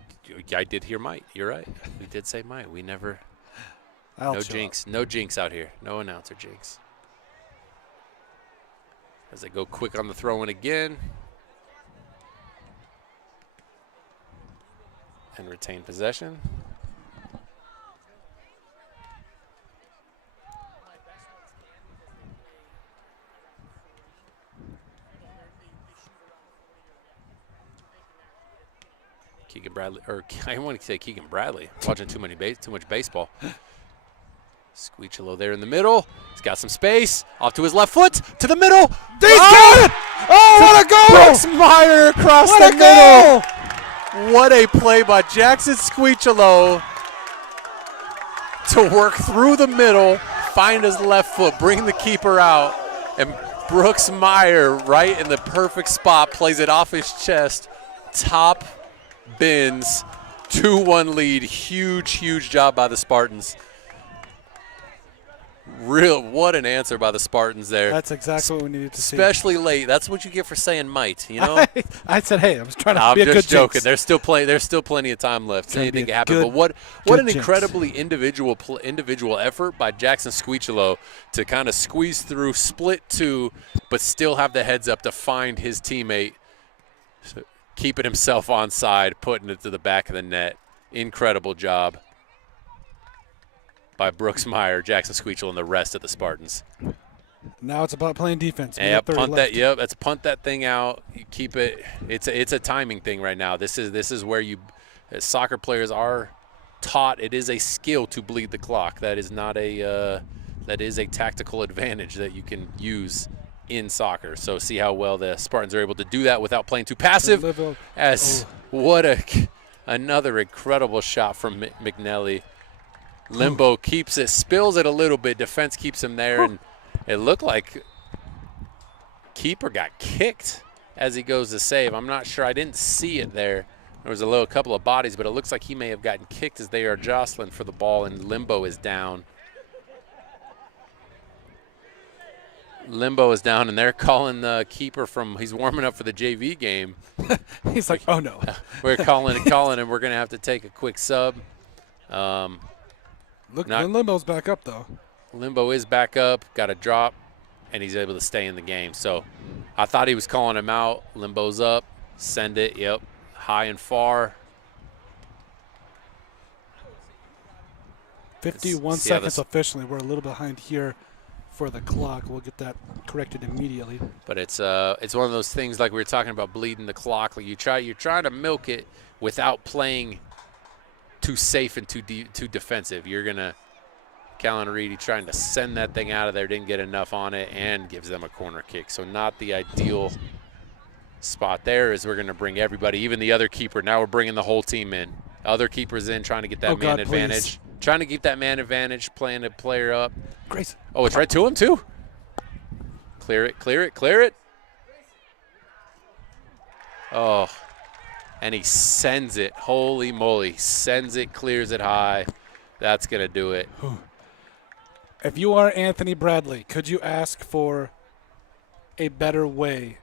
did hear might. You're right. We did say might. We never. No jinx. No jinx out here. No announcer jinx. As they go quick on the throw-in again. And retain possession. Keegan Bradley, or I want to say Keegan Bradley, watching too much baseball. Squeechelo there in the middle. He's got some space. Off to his left foot, to the middle. He's got it! Oh, what a goal! Brooks Meyer across What the a middle. goal! What a play by Jackson Squeechelo to work through the middle, find his left foot, bring the keeper out, and Brooks Meyer right in the perfect spot, plays it off his chest, top bins, 2-1 lead. Huge job by the Spartans. What an answer by the Spartans there. That's exactly what we needed to see. Especially late. That's what you get for saying might, you know? I said, hey, I was trying to be a good I'm just joking. jinx. There's still plenty of time left. Anything can happen. But what an incredibly individual effort by Jackson Squeechelo to kind of squeeze through, split two, but still have the heads up to find his teammate, keeping himself onside, putting it to the back of the net. Incredible job by Brooks Meyer, Jackson Squeechel, and the rest of the Spartans. Now it's about playing defense. Let's punt that thing out. You keep it. It's a timing thing right now. This is where you, as soccer players, are taught. It is a skill to bleed the clock. That is not that is a tactical advantage that you can use in soccer. So see how well the Spartans are able to do that without playing too passive. Another incredible shot from McNelly. Limbo keeps it, spills it a little bit. Defense keeps him there, and it looked like keeper got kicked as he goes to save. I'm not sure. I didn't see it there. There was a couple of bodies, but it looks like he may have gotten kicked as they are jostling for the ball, and Limbo is down. Limbo is down, and they're calling the keeper from – he's warming up for the JV game. He's like, oh, no. We're calling, and we're going to have to take a quick sub. Look, Limbo's back up, though. Limbo is back up, got a drop, and he's able to stay in the game. So I thought he was calling him out. Limbo's up. Send it. Yep. High and far. 51 seconds officially. We're a little behind here for the clock. We'll get that corrected immediately. But it's one of those things like we were talking about bleeding the clock. Like you're trying to milk it without playing too safe and too defensive. You're going to – Callan Reedy trying to send that thing out of there, didn't get enough on it, and gives them a corner kick. So not the ideal spot there as we're going to bring everybody, even the other keeper. Now we're bringing the whole team in. Other keepers in, trying to get that man advantage. Please. Trying to keep that man advantage, playing a player up. Grace. Oh, it's right to him, too. Clear it. Oh. And he sends it. Holy moly. Sends it, clears it high. That's going to do it. If you are Anthony Bradley, could you ask for a better way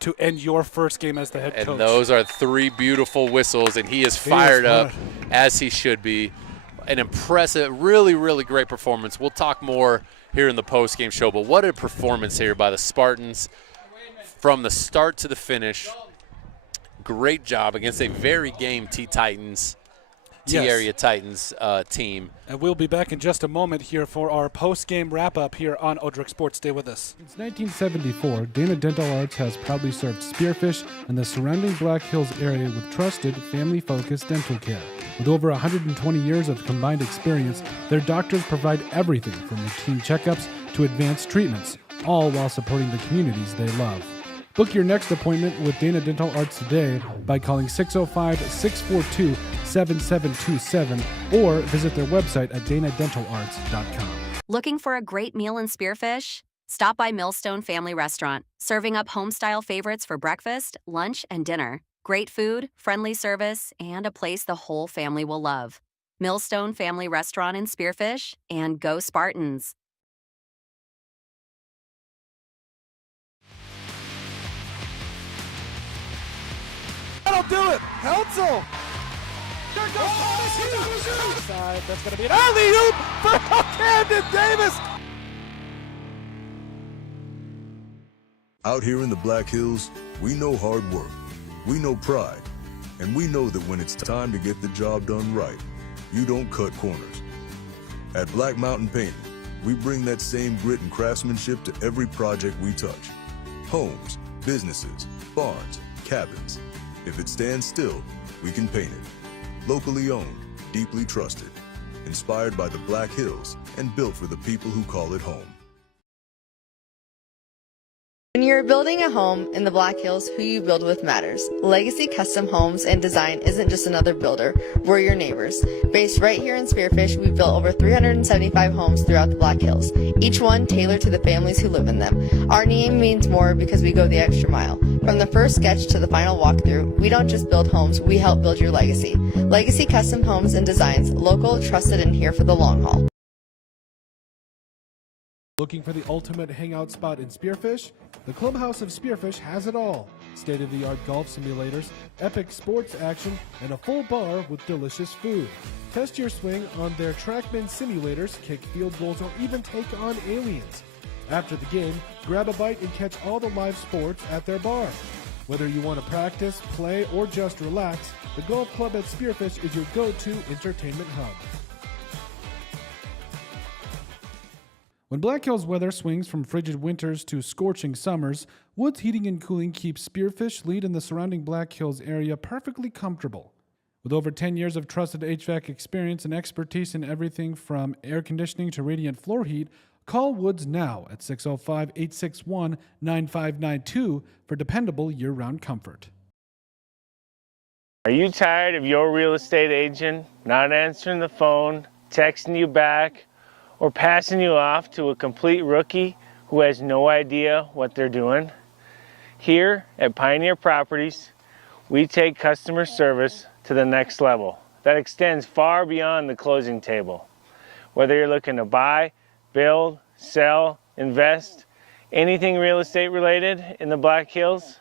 to end your first game as the head coach? And those are 3 beautiful whistles, and he is fired up, as he should be. An impressive, really, really great performance. We'll talk more here in the post-game show, but what a performance here by the Spartans from the start to the finish. Great job against a very game T-Titans, T-Area Titans team. And we'll be back in just a moment here for our post-game wrap-up here on Odrick Sports. Stay with us. Since 1974, Dana Dental Arts has proudly served Spearfish and the surrounding Black Hills area with trusted, family-focused dental care. With over 120 years of combined experience, their doctors provide everything from routine checkups to advanced treatments, all while supporting the communities they love. Book your next appointment with Dana Dental Arts today by calling 605-642-7727 or visit their website at danadentalarts.com. Looking for a great meal in Spearfish? Stop by Millstone Family Restaurant, serving up home-style favorites for breakfast, lunch, and dinner. Great food, friendly service, and a place the whole family will love. Millstone Family Restaurant in Spearfish, and go Spartans! That'll do it. Heltzel. There goes side. That's going to be an alley-oop for Camden Davis. Out here in the Black Hills, we know hard work, we know pride, and we know that when it's time to get the job done right, you don't cut corners. At Black Mountain Painting, we bring that same grit and craftsmanship to every project we touch. Homes, businesses, barns, cabins. If it stands still, we can paint it. Locally owned, deeply trusted, inspired by the Black Hills, and built for the people who call it home. When you're building a home in the Black Hills, who you build with matters. Legacy Custom Homes and Design isn't just another builder, we're your neighbors. Based right here in Spearfish, we've built over 375 homes throughout the Black Hills, each one tailored to the families who live in them. Our name means more because we go the extra mile. From the first sketch to the final walkthrough, we don't just build homes, we help build your legacy. Legacy Custom Homes and Designs, local, trusted, and here for the long haul. Looking for the ultimate hangout spot in Spearfish? The Clubhouse of Spearfish has it all. State-of-the-art golf simulators, epic sports action, and a full bar with delicious food. Test your swing on their TrackMan simulators, kick field goals, or even take on aliens. After the game, grab a bite and catch all the live sports at their bar. Whether you want to practice, play, or just relax, the Golf Club at Spearfish is your go-to entertainment hub. When Black Hills weather swings from frigid winters to scorching summers, Woods Heating and Cooling keeps Spearfish, Lead, and the surrounding Black Hills area perfectly comfortable. With over 10 years of trusted HVAC experience and expertise in everything from air conditioning to radiant floor heat, call Woods now at 605-861-9592 for dependable year-round comfort. Are you tired of your real estate agent not answering the phone, texting you back, or passing you off to a complete rookie who has no idea what they're doing? Here at Pioneer Properties, we take customer service to the next level that extends far beyond the closing table. Whether you're looking to buy, build, sell, invest, anything real estate related in the Black Hills,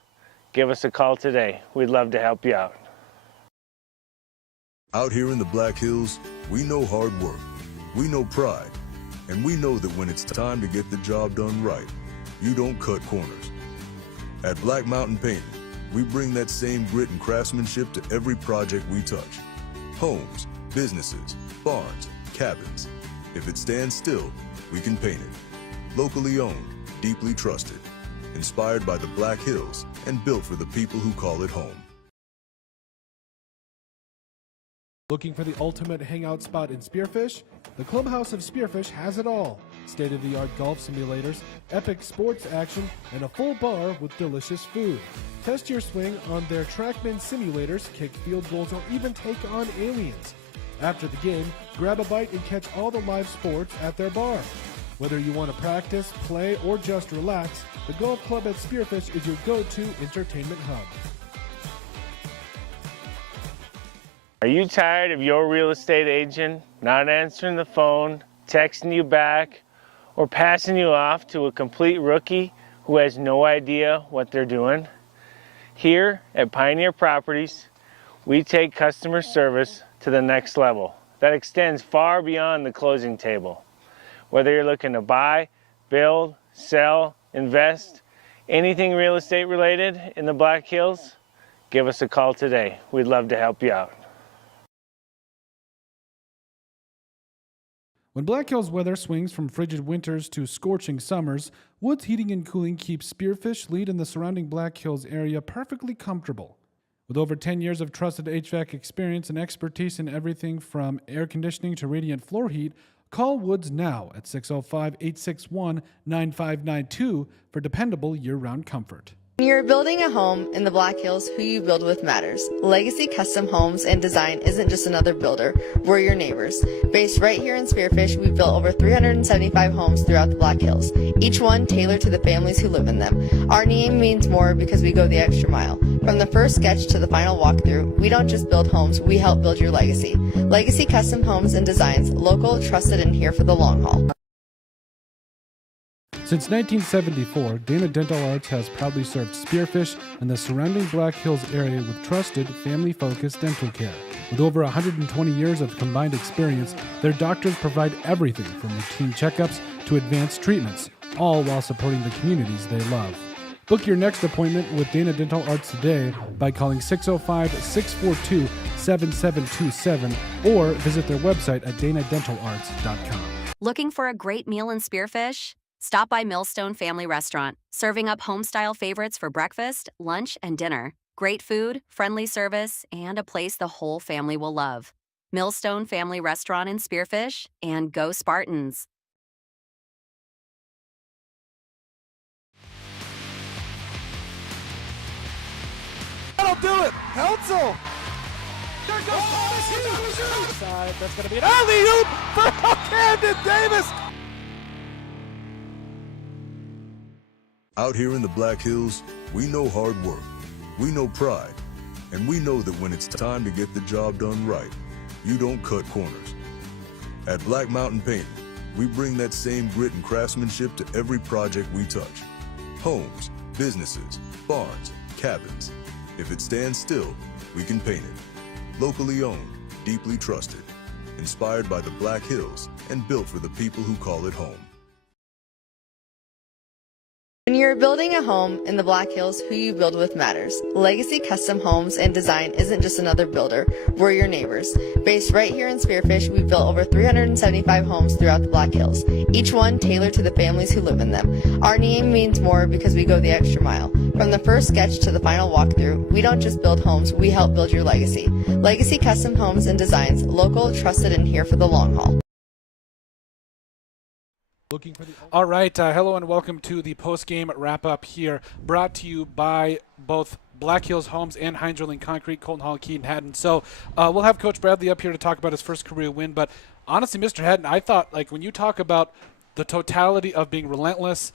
give us a call today. We'd love to help you out. Out here in the Black Hills, we know hard work, we know pride, and we know that when it's time to get the job done right, you don't cut corners. At Black Mountain Painting, we bring that same grit and craftsmanship to every project we touch. Homes, businesses, barns, cabins. If it stands still, we can paint it. Locally owned, deeply trusted, inspired by the Black Hills, and built for the people who call it home. Looking for the ultimate hangout spot in Spearfish? The Clubhouse of Spearfish has it all. State-of-the-art golf simulators, epic sports action, and a full bar with delicious food. Test your swing on their TrackMan simulators, kick field goals, or even take on aliens. After the game, grab a bite and catch all the live sports at their bar. Whether you want to practice, play, or just relax, the Golf Club at Spearfish is your go-to entertainment hub. Are you tired of your real estate agent not answering the phone, texting you back, or passing you off to a complete rookie who has no idea what they're doing? Here at Pioneer Properties, we take customer service to the next level that extends far beyond the closing table. Whether you're looking to buy, build, sell, invest, anything real estate related in the Black Hills, give us a call today. We'd love to help you out. When Black Hills weather swings from frigid winters to scorching summers, Woods Heating and Cooling keeps Spearfish, Lead, and the surrounding Black Hills area perfectly comfortable. With over 10 years of trusted HVAC experience and expertise in everything from air conditioning to radiant floor heat, call Woods now at 605-861-9592 for dependable year-round comfort. When you're building a home in the Black Hills, who you build with matters. Legacy Custom Homes and Design isn't just another builder, we're your neighbors. Based right here in Spearfish, we've built over 375 homes throughout the Black Hills, each one tailored to the families who live in them. Our name means more because we go the extra mile. From the first sketch to the final walkthrough, we don't just build homes, we help build your legacy. Legacy Custom Homes and Designs, local, trusted, and here for the long haul. Since 1974, Dana Dental Arts has proudly served Spearfish and the surrounding Black Hills area with trusted, family-focused dental care. With over 120 years of combined experience, their doctors provide everything from routine checkups to advanced treatments, all while supporting the communities they love. Book your next appointment with Dana Dental Arts today by calling 605-642-7727 or visit their website at danadentalarts.com. Looking for a great meal in Spearfish? Stop by Millstone Family Restaurant, serving up home-style favorites for breakfast, lunch, and dinner. Great food, friendly service, and a place the whole family will love. Millstone Family Restaurant in Spearfish, and go Spartans! That'll do it! Council! There goes side. That's going to be an alley-oop for Camden Davis! Out here in the Black Hills, we know hard work, we know pride, and we know that when it's time to get the job done right, you don't cut corners. At Black Mountain Painting, we bring that same grit and craftsmanship to every project we touch. Homes, businesses, barns, cabins. If it stands still, we can paint it. Locally owned, deeply trusted, inspired by the Black Hills, and built for the people who call it home. When you're building a home in the Black Hills, who you build with matters. Legacy Custom Homes and Design isn't just another builder, we're your neighbors. Based right here in Spearfish, we've built over 375 homes throughout the Black Hills, each one tailored to the families who live in them. Our name means more because we go the extra mile. From the first sketch to the final walkthrough, we don't just build homes, we help build your legacy. Legacy Custom Homes and Designs, local, trusted, and here for the long haul. All right, hello and welcome to the post-game wrap-up here, brought to you by both Black Hills Homes and Heinz Concrete, Colton Hall, Keaton Hatton. So we'll have Coach Bradley up here to talk about his first career win, but honestly, Mr. Hatton, I thought, like, when you talk about the totality of being relentless,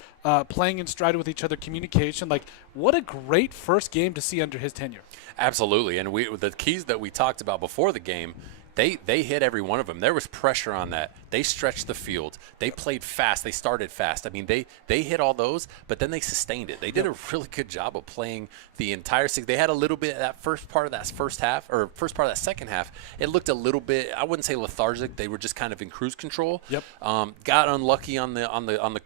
playing in stride with each other, communication, like, what a great first game to see under his tenure. Absolutely, and the keys that we talked about before the game, They hit every one of them. There was pressure on that. They stretched the field. They played fast. They started fast. I mean, they hit all those, but then they sustained it. They did a really good job of playing the entire season. They had a little bit of that first part of that first half, or first part of that second half. It looked a little bit, I wouldn't say lethargic. They were just kind of in cruise control. Yep. Got unlucky on the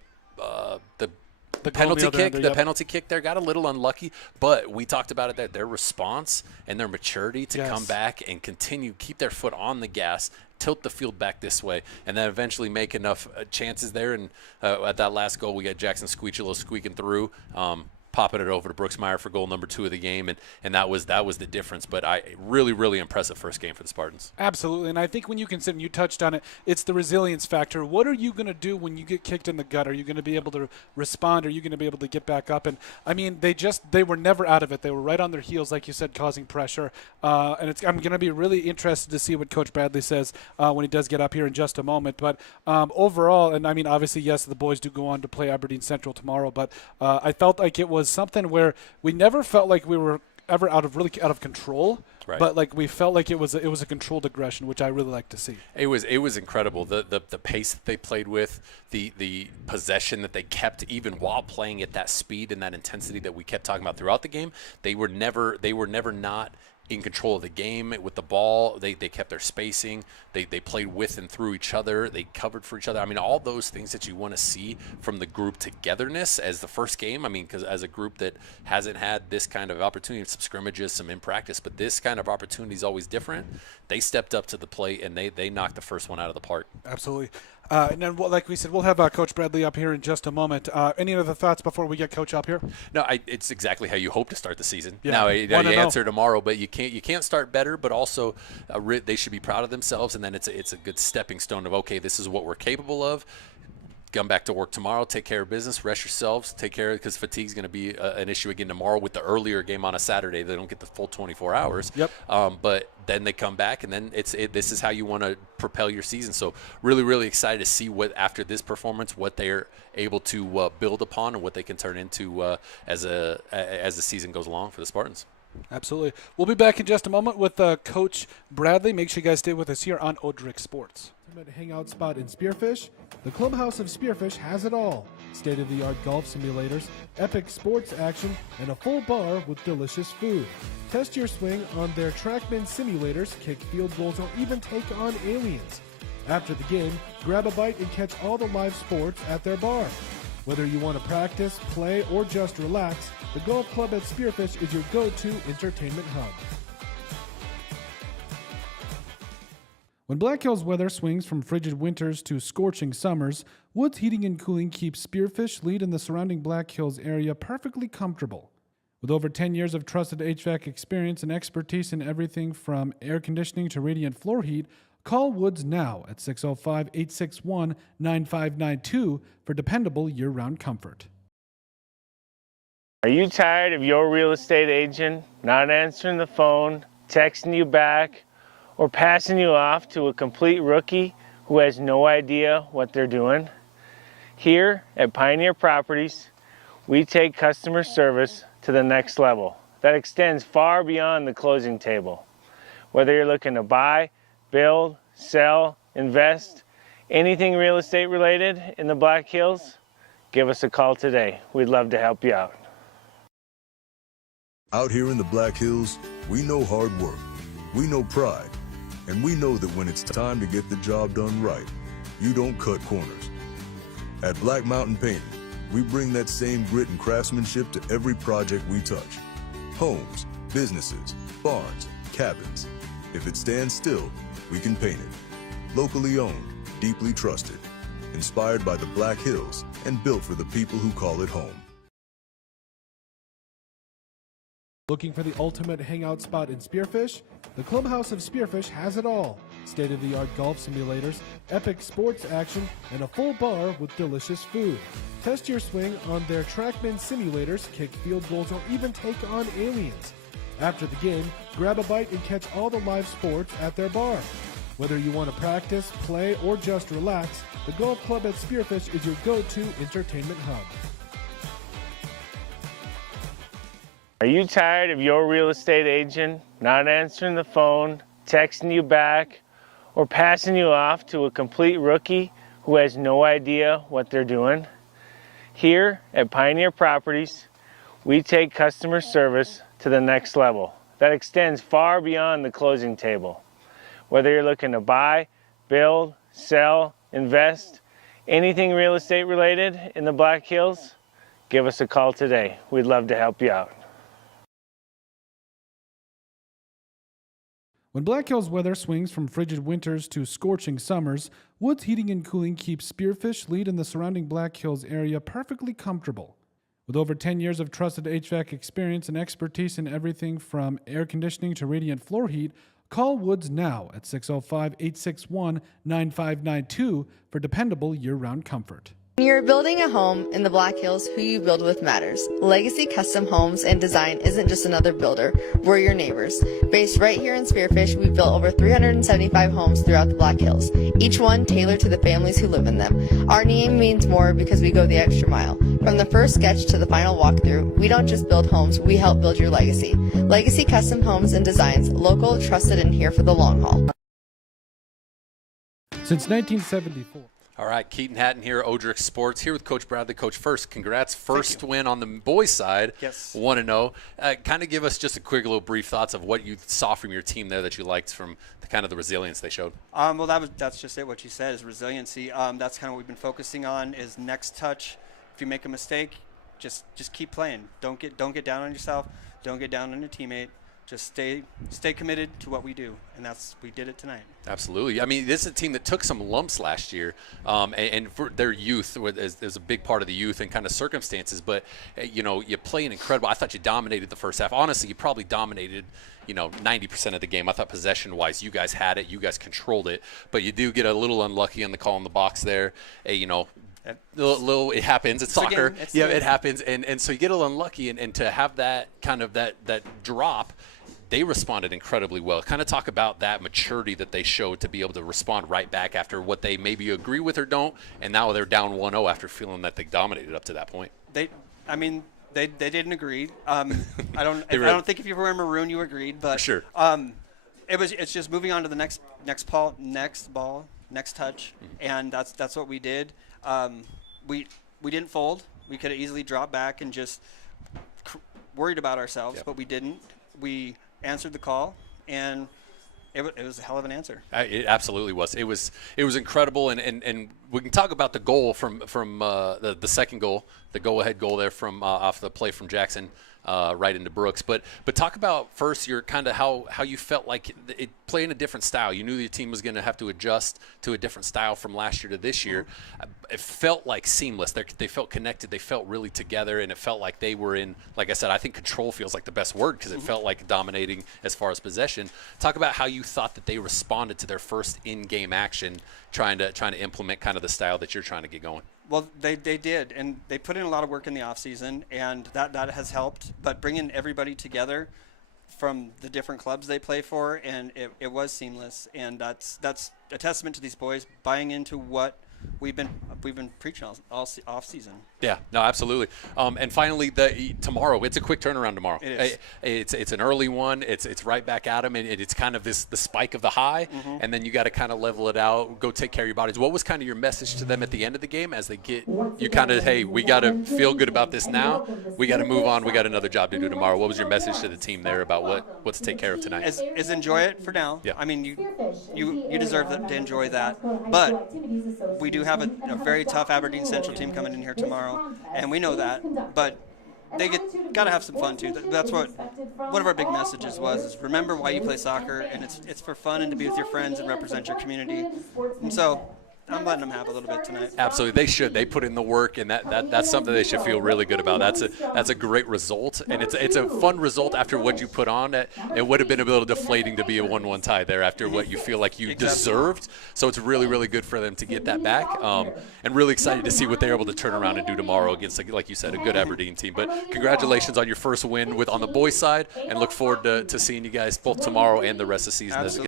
penalty kick, penalty kick there got a little unlucky, but we talked about it there. Their response and their maturity to come back and continue, keep their foot on the gas, tilt the field back this way, and then eventually make enough chances there. And at that last goal, we got Jackson Squeechelo squeaking through, popping it over to Brooks Meyer for goal number 2 of the game, and that was the difference. But really impressive first game for the Spartans. Absolutely, and I think when you consider, you touched on it, it's the resilience factor. What are you going to do when you get kicked in the gut? Are you going to be able to respond? Are you going to be able to get back up? And I mean, they were never out of it. They were right on their heels, like you said, causing pressure. And I'm going to be really interested to see what Coach Bradley says when he does get up here in just a moment. But overall, and I mean, obviously, yes, the boys do go on to play Aberdeen Central tomorrow, but I felt like it was something where we never felt like we were ever out of control, right. But like we felt like it was a controlled aggression, which I really like to see. It was incredible, the pace that they played with, the possession that they kept even while playing at that speed and that intensity that we kept talking about throughout the game. They were never not in control of the game with the ball. They kept their spacing. They played with and through each other. They covered for each other. I mean, all those things that you want to see from the group togetherness as the first game. I mean, because as a group that hasn't had this kind of opportunity, some scrimmages, some in practice, but this kind of opportunity is always different. They stepped up to the plate and they knocked the first one out of the park. Absolutely. And then, like we said, we'll have Coach Bradley up here in just a moment. Any other thoughts before we get Coach up here? No, it's exactly how you hope to start the season. Yeah. Now you answer tomorrow, but you can't start better. But also, they should be proud of themselves, and then it's a good stepping stone of, okay, this is what we're capable of. come back to work tomorrow, take care of business, rest yourselves, take care, because fatigue is going to be an issue again tomorrow with the earlier game on a Saturday. They don't get the full 24 hours. Yep. But then they come back, and then this is how you want to propel your season. So really, really excited to see what, after this performance, what they're able to build upon and what they can turn into as the season goes along for the Spartans. Absolutely. We'll be back in just a moment with Coach Bradley. Make sure you guys stay with us here on Odrick Sports. Ultimate hangout spot in Spearfish, the clubhouse of Spearfish has it all. State-of-the-art golf simulators, epic sports action, and a full bar with delicious food. Test your swing on their TrackMan simulators, kick field goals, or even take on aliens. After the game, grab a bite and catch all the live sports at their bar. Whether you want to practice, play, or just relax, the golf club at Spearfish is your go-to entertainment hub. When Black Hills weather swings from frigid winters to scorching summers, Woods Heating and Cooling keeps Spearfish, Lead, and the surrounding Black Hills area perfectly comfortable. With over 10 years of trusted HVAC experience and expertise in everything from air conditioning to radiant floor heat, call Woods now at 605-861-9592 for dependable year-round comfort. Are you tired of your real estate agent not answering the phone, texting you back, or passing you off to a complete rookie who has no idea what they're doing? Here at Pioneer Properties, we take customer service to the next level that extends far beyond the closing table. Whether you're looking to buy, build, sell, invest, anything real estate related in the Black Hills, give us a call today. We'd love to help you out. Out here in the Black Hills, we know hard work, we know pride, and we know that when it's time to get the job done right, you don't cut corners. At Black Mountain Painting, we bring that same grit and craftsmanship to every project we touch. Homes, businesses, barns, cabins. If it stands still, we can paint it. Locally owned, deeply trusted, inspired by the Black Hills, and built for the people who call it home. Looking for the ultimate hangout spot in Spearfish? The clubhouse of Spearfish has it all. State-of-the-art golf simulators, epic sports action, and a full bar with delicious food. Test your swing on their TrackMan simulators, kick field goals, or even take on aliens. After the game, grab a bite and catch all the live sports at their bar. Whether you want to practice, play, or just relax, the golf club at Spearfish is your go-to entertainment hub. Are you tired of your real estate agent not answering the phone, texting you back, or passing you off to a complete rookie who has no idea what they're doing? Here at Pioneer Properties, we take customer service to the next level that extends far beyond the closing table. Whether you're looking to buy, build, sell, invest, anything real estate related in the Black Hills, give us a call today. We'd love to help you out. When Black Hills weather swings from frigid winters to scorching summers, Woods Heating and Cooling keeps Spearfish, Lead, and the surrounding Black Hills area perfectly comfortable. With over 10 years of trusted HVAC experience and expertise in everything from air conditioning to radiant floor heat, call Woods now at 605-861-9592 for dependable year-round comfort. When you're building a home in the Black Hills, who you build with matters. Legacy Custom Homes and Design isn't just another builder, we're your neighbors. Based right here in Spearfish, we've built over 375 homes throughout the Black Hills, each one tailored to the families who live in them. Our name means more because we go the extra mile. From the first sketch to the final walkthrough, we don't just build homes, we help build your legacy. Legacy Custom Homes and Designs, local, trusted, and here for the long haul. Since 1974. All right, Keaton Hatton here, Odrick Sports, here with Coach Bradley. Coach, first, congrats. First win on the boys' side. Yes. 1-0. Kind of give us just a quick little brief thoughts of what you saw from your team there that you liked from the kind of the resilience they showed. Well, that's just it, what you said, is resiliency. That's kind of what we've been focusing on, is next touch. If you make a mistake, just keep playing. Don't get down on yourself. Don't get down on your teammate. Just stay committed to what we do, and we did it tonight. Absolutely. I mean, this is a team that took some lumps last year, and for their youth is a big part of the youth and kind of circumstances. But you play an incredible. I thought you dominated the first half. Honestly, you probably dominated 90% of the game. I thought possession-wise, you guys had it, you guys controlled it, but you do get a little unlucky on the call in the box there. It happens. It's soccer. Yeah, it happens. And so you get a little unlucky, and to have that kind of that drop, they responded incredibly well. Kind of talk about that maturity that they showed to be able to respond right back after what they maybe agree with or don't, and now they're down 1-0 after feeling that they dominated up to that point. They didn't agree. I don't think if you were maroon you agreed, but for sure. It's just moving on to the next ball, next touch, and that's what we did. We didn't fold. We could have easily dropped back and just worried about ourselves, but we didn't. We answered the call, and it was a hell of an answer. It absolutely was. It was incredible, and we can talk about the goal from the second goal, the go-ahead goal there from off the play from Jackson. Right into Brooks, but talk about first your kind of how you felt like it playing a different style. You knew the team was going to have to adjust to a different style from last year to this year. It felt like seamless. They felt connected. They felt really together, and it felt like they were in. Like I said, I think control feels like the best word because it felt like dominating as far as possession. Talk about how you thought that they responded to their first in-game action, trying to implement kind of the style that you're trying to get going. Well, they did, and they put in a lot of work in the offseason, and that has helped. But bringing everybody together from the different clubs they play for, and it was seamless, and that's a testament to these boys buying into what we've been preaching all off season. Yeah, no, absolutely. And finally, tomorrow, it's a quick turnaround tomorrow. It is. It's an early one. It's right back at them, and it's kind of the spike of the high, and then you got to kind of level it out, go take care of your bodies. What was kind of your message to them at the end of the game as they get you kind of, hey, we got to feel good about this now. We got to move on. We got another job to do tomorrow. What was your message to the team there about what to take care of tonight? Is enjoy it for now. Yeah. I mean, you deserve to enjoy that, but we do have a very tough Aberdeen Central team coming in here tomorrow, and we know that, but they got to have some fun too. That's what one of our big messages was, is remember why you play soccer, and it's for fun and to be with your friends and represent your community. And so I'm letting them have a little bit tonight. Absolutely, they should. They put in the work, and that's something they should feel really good about. That's a great result, and it's a fun result after what you put on. It would have been a little deflating to be a 1-1 tie there after what you feel like you deserved. So it's really, really good for them to get that back, and really excited to see what they're able to turn around and do tomorrow against, like you said, a good Aberdeen team. But congratulations on your first win on the boys' side, and look forward to seeing you guys both tomorrow and the rest of the season.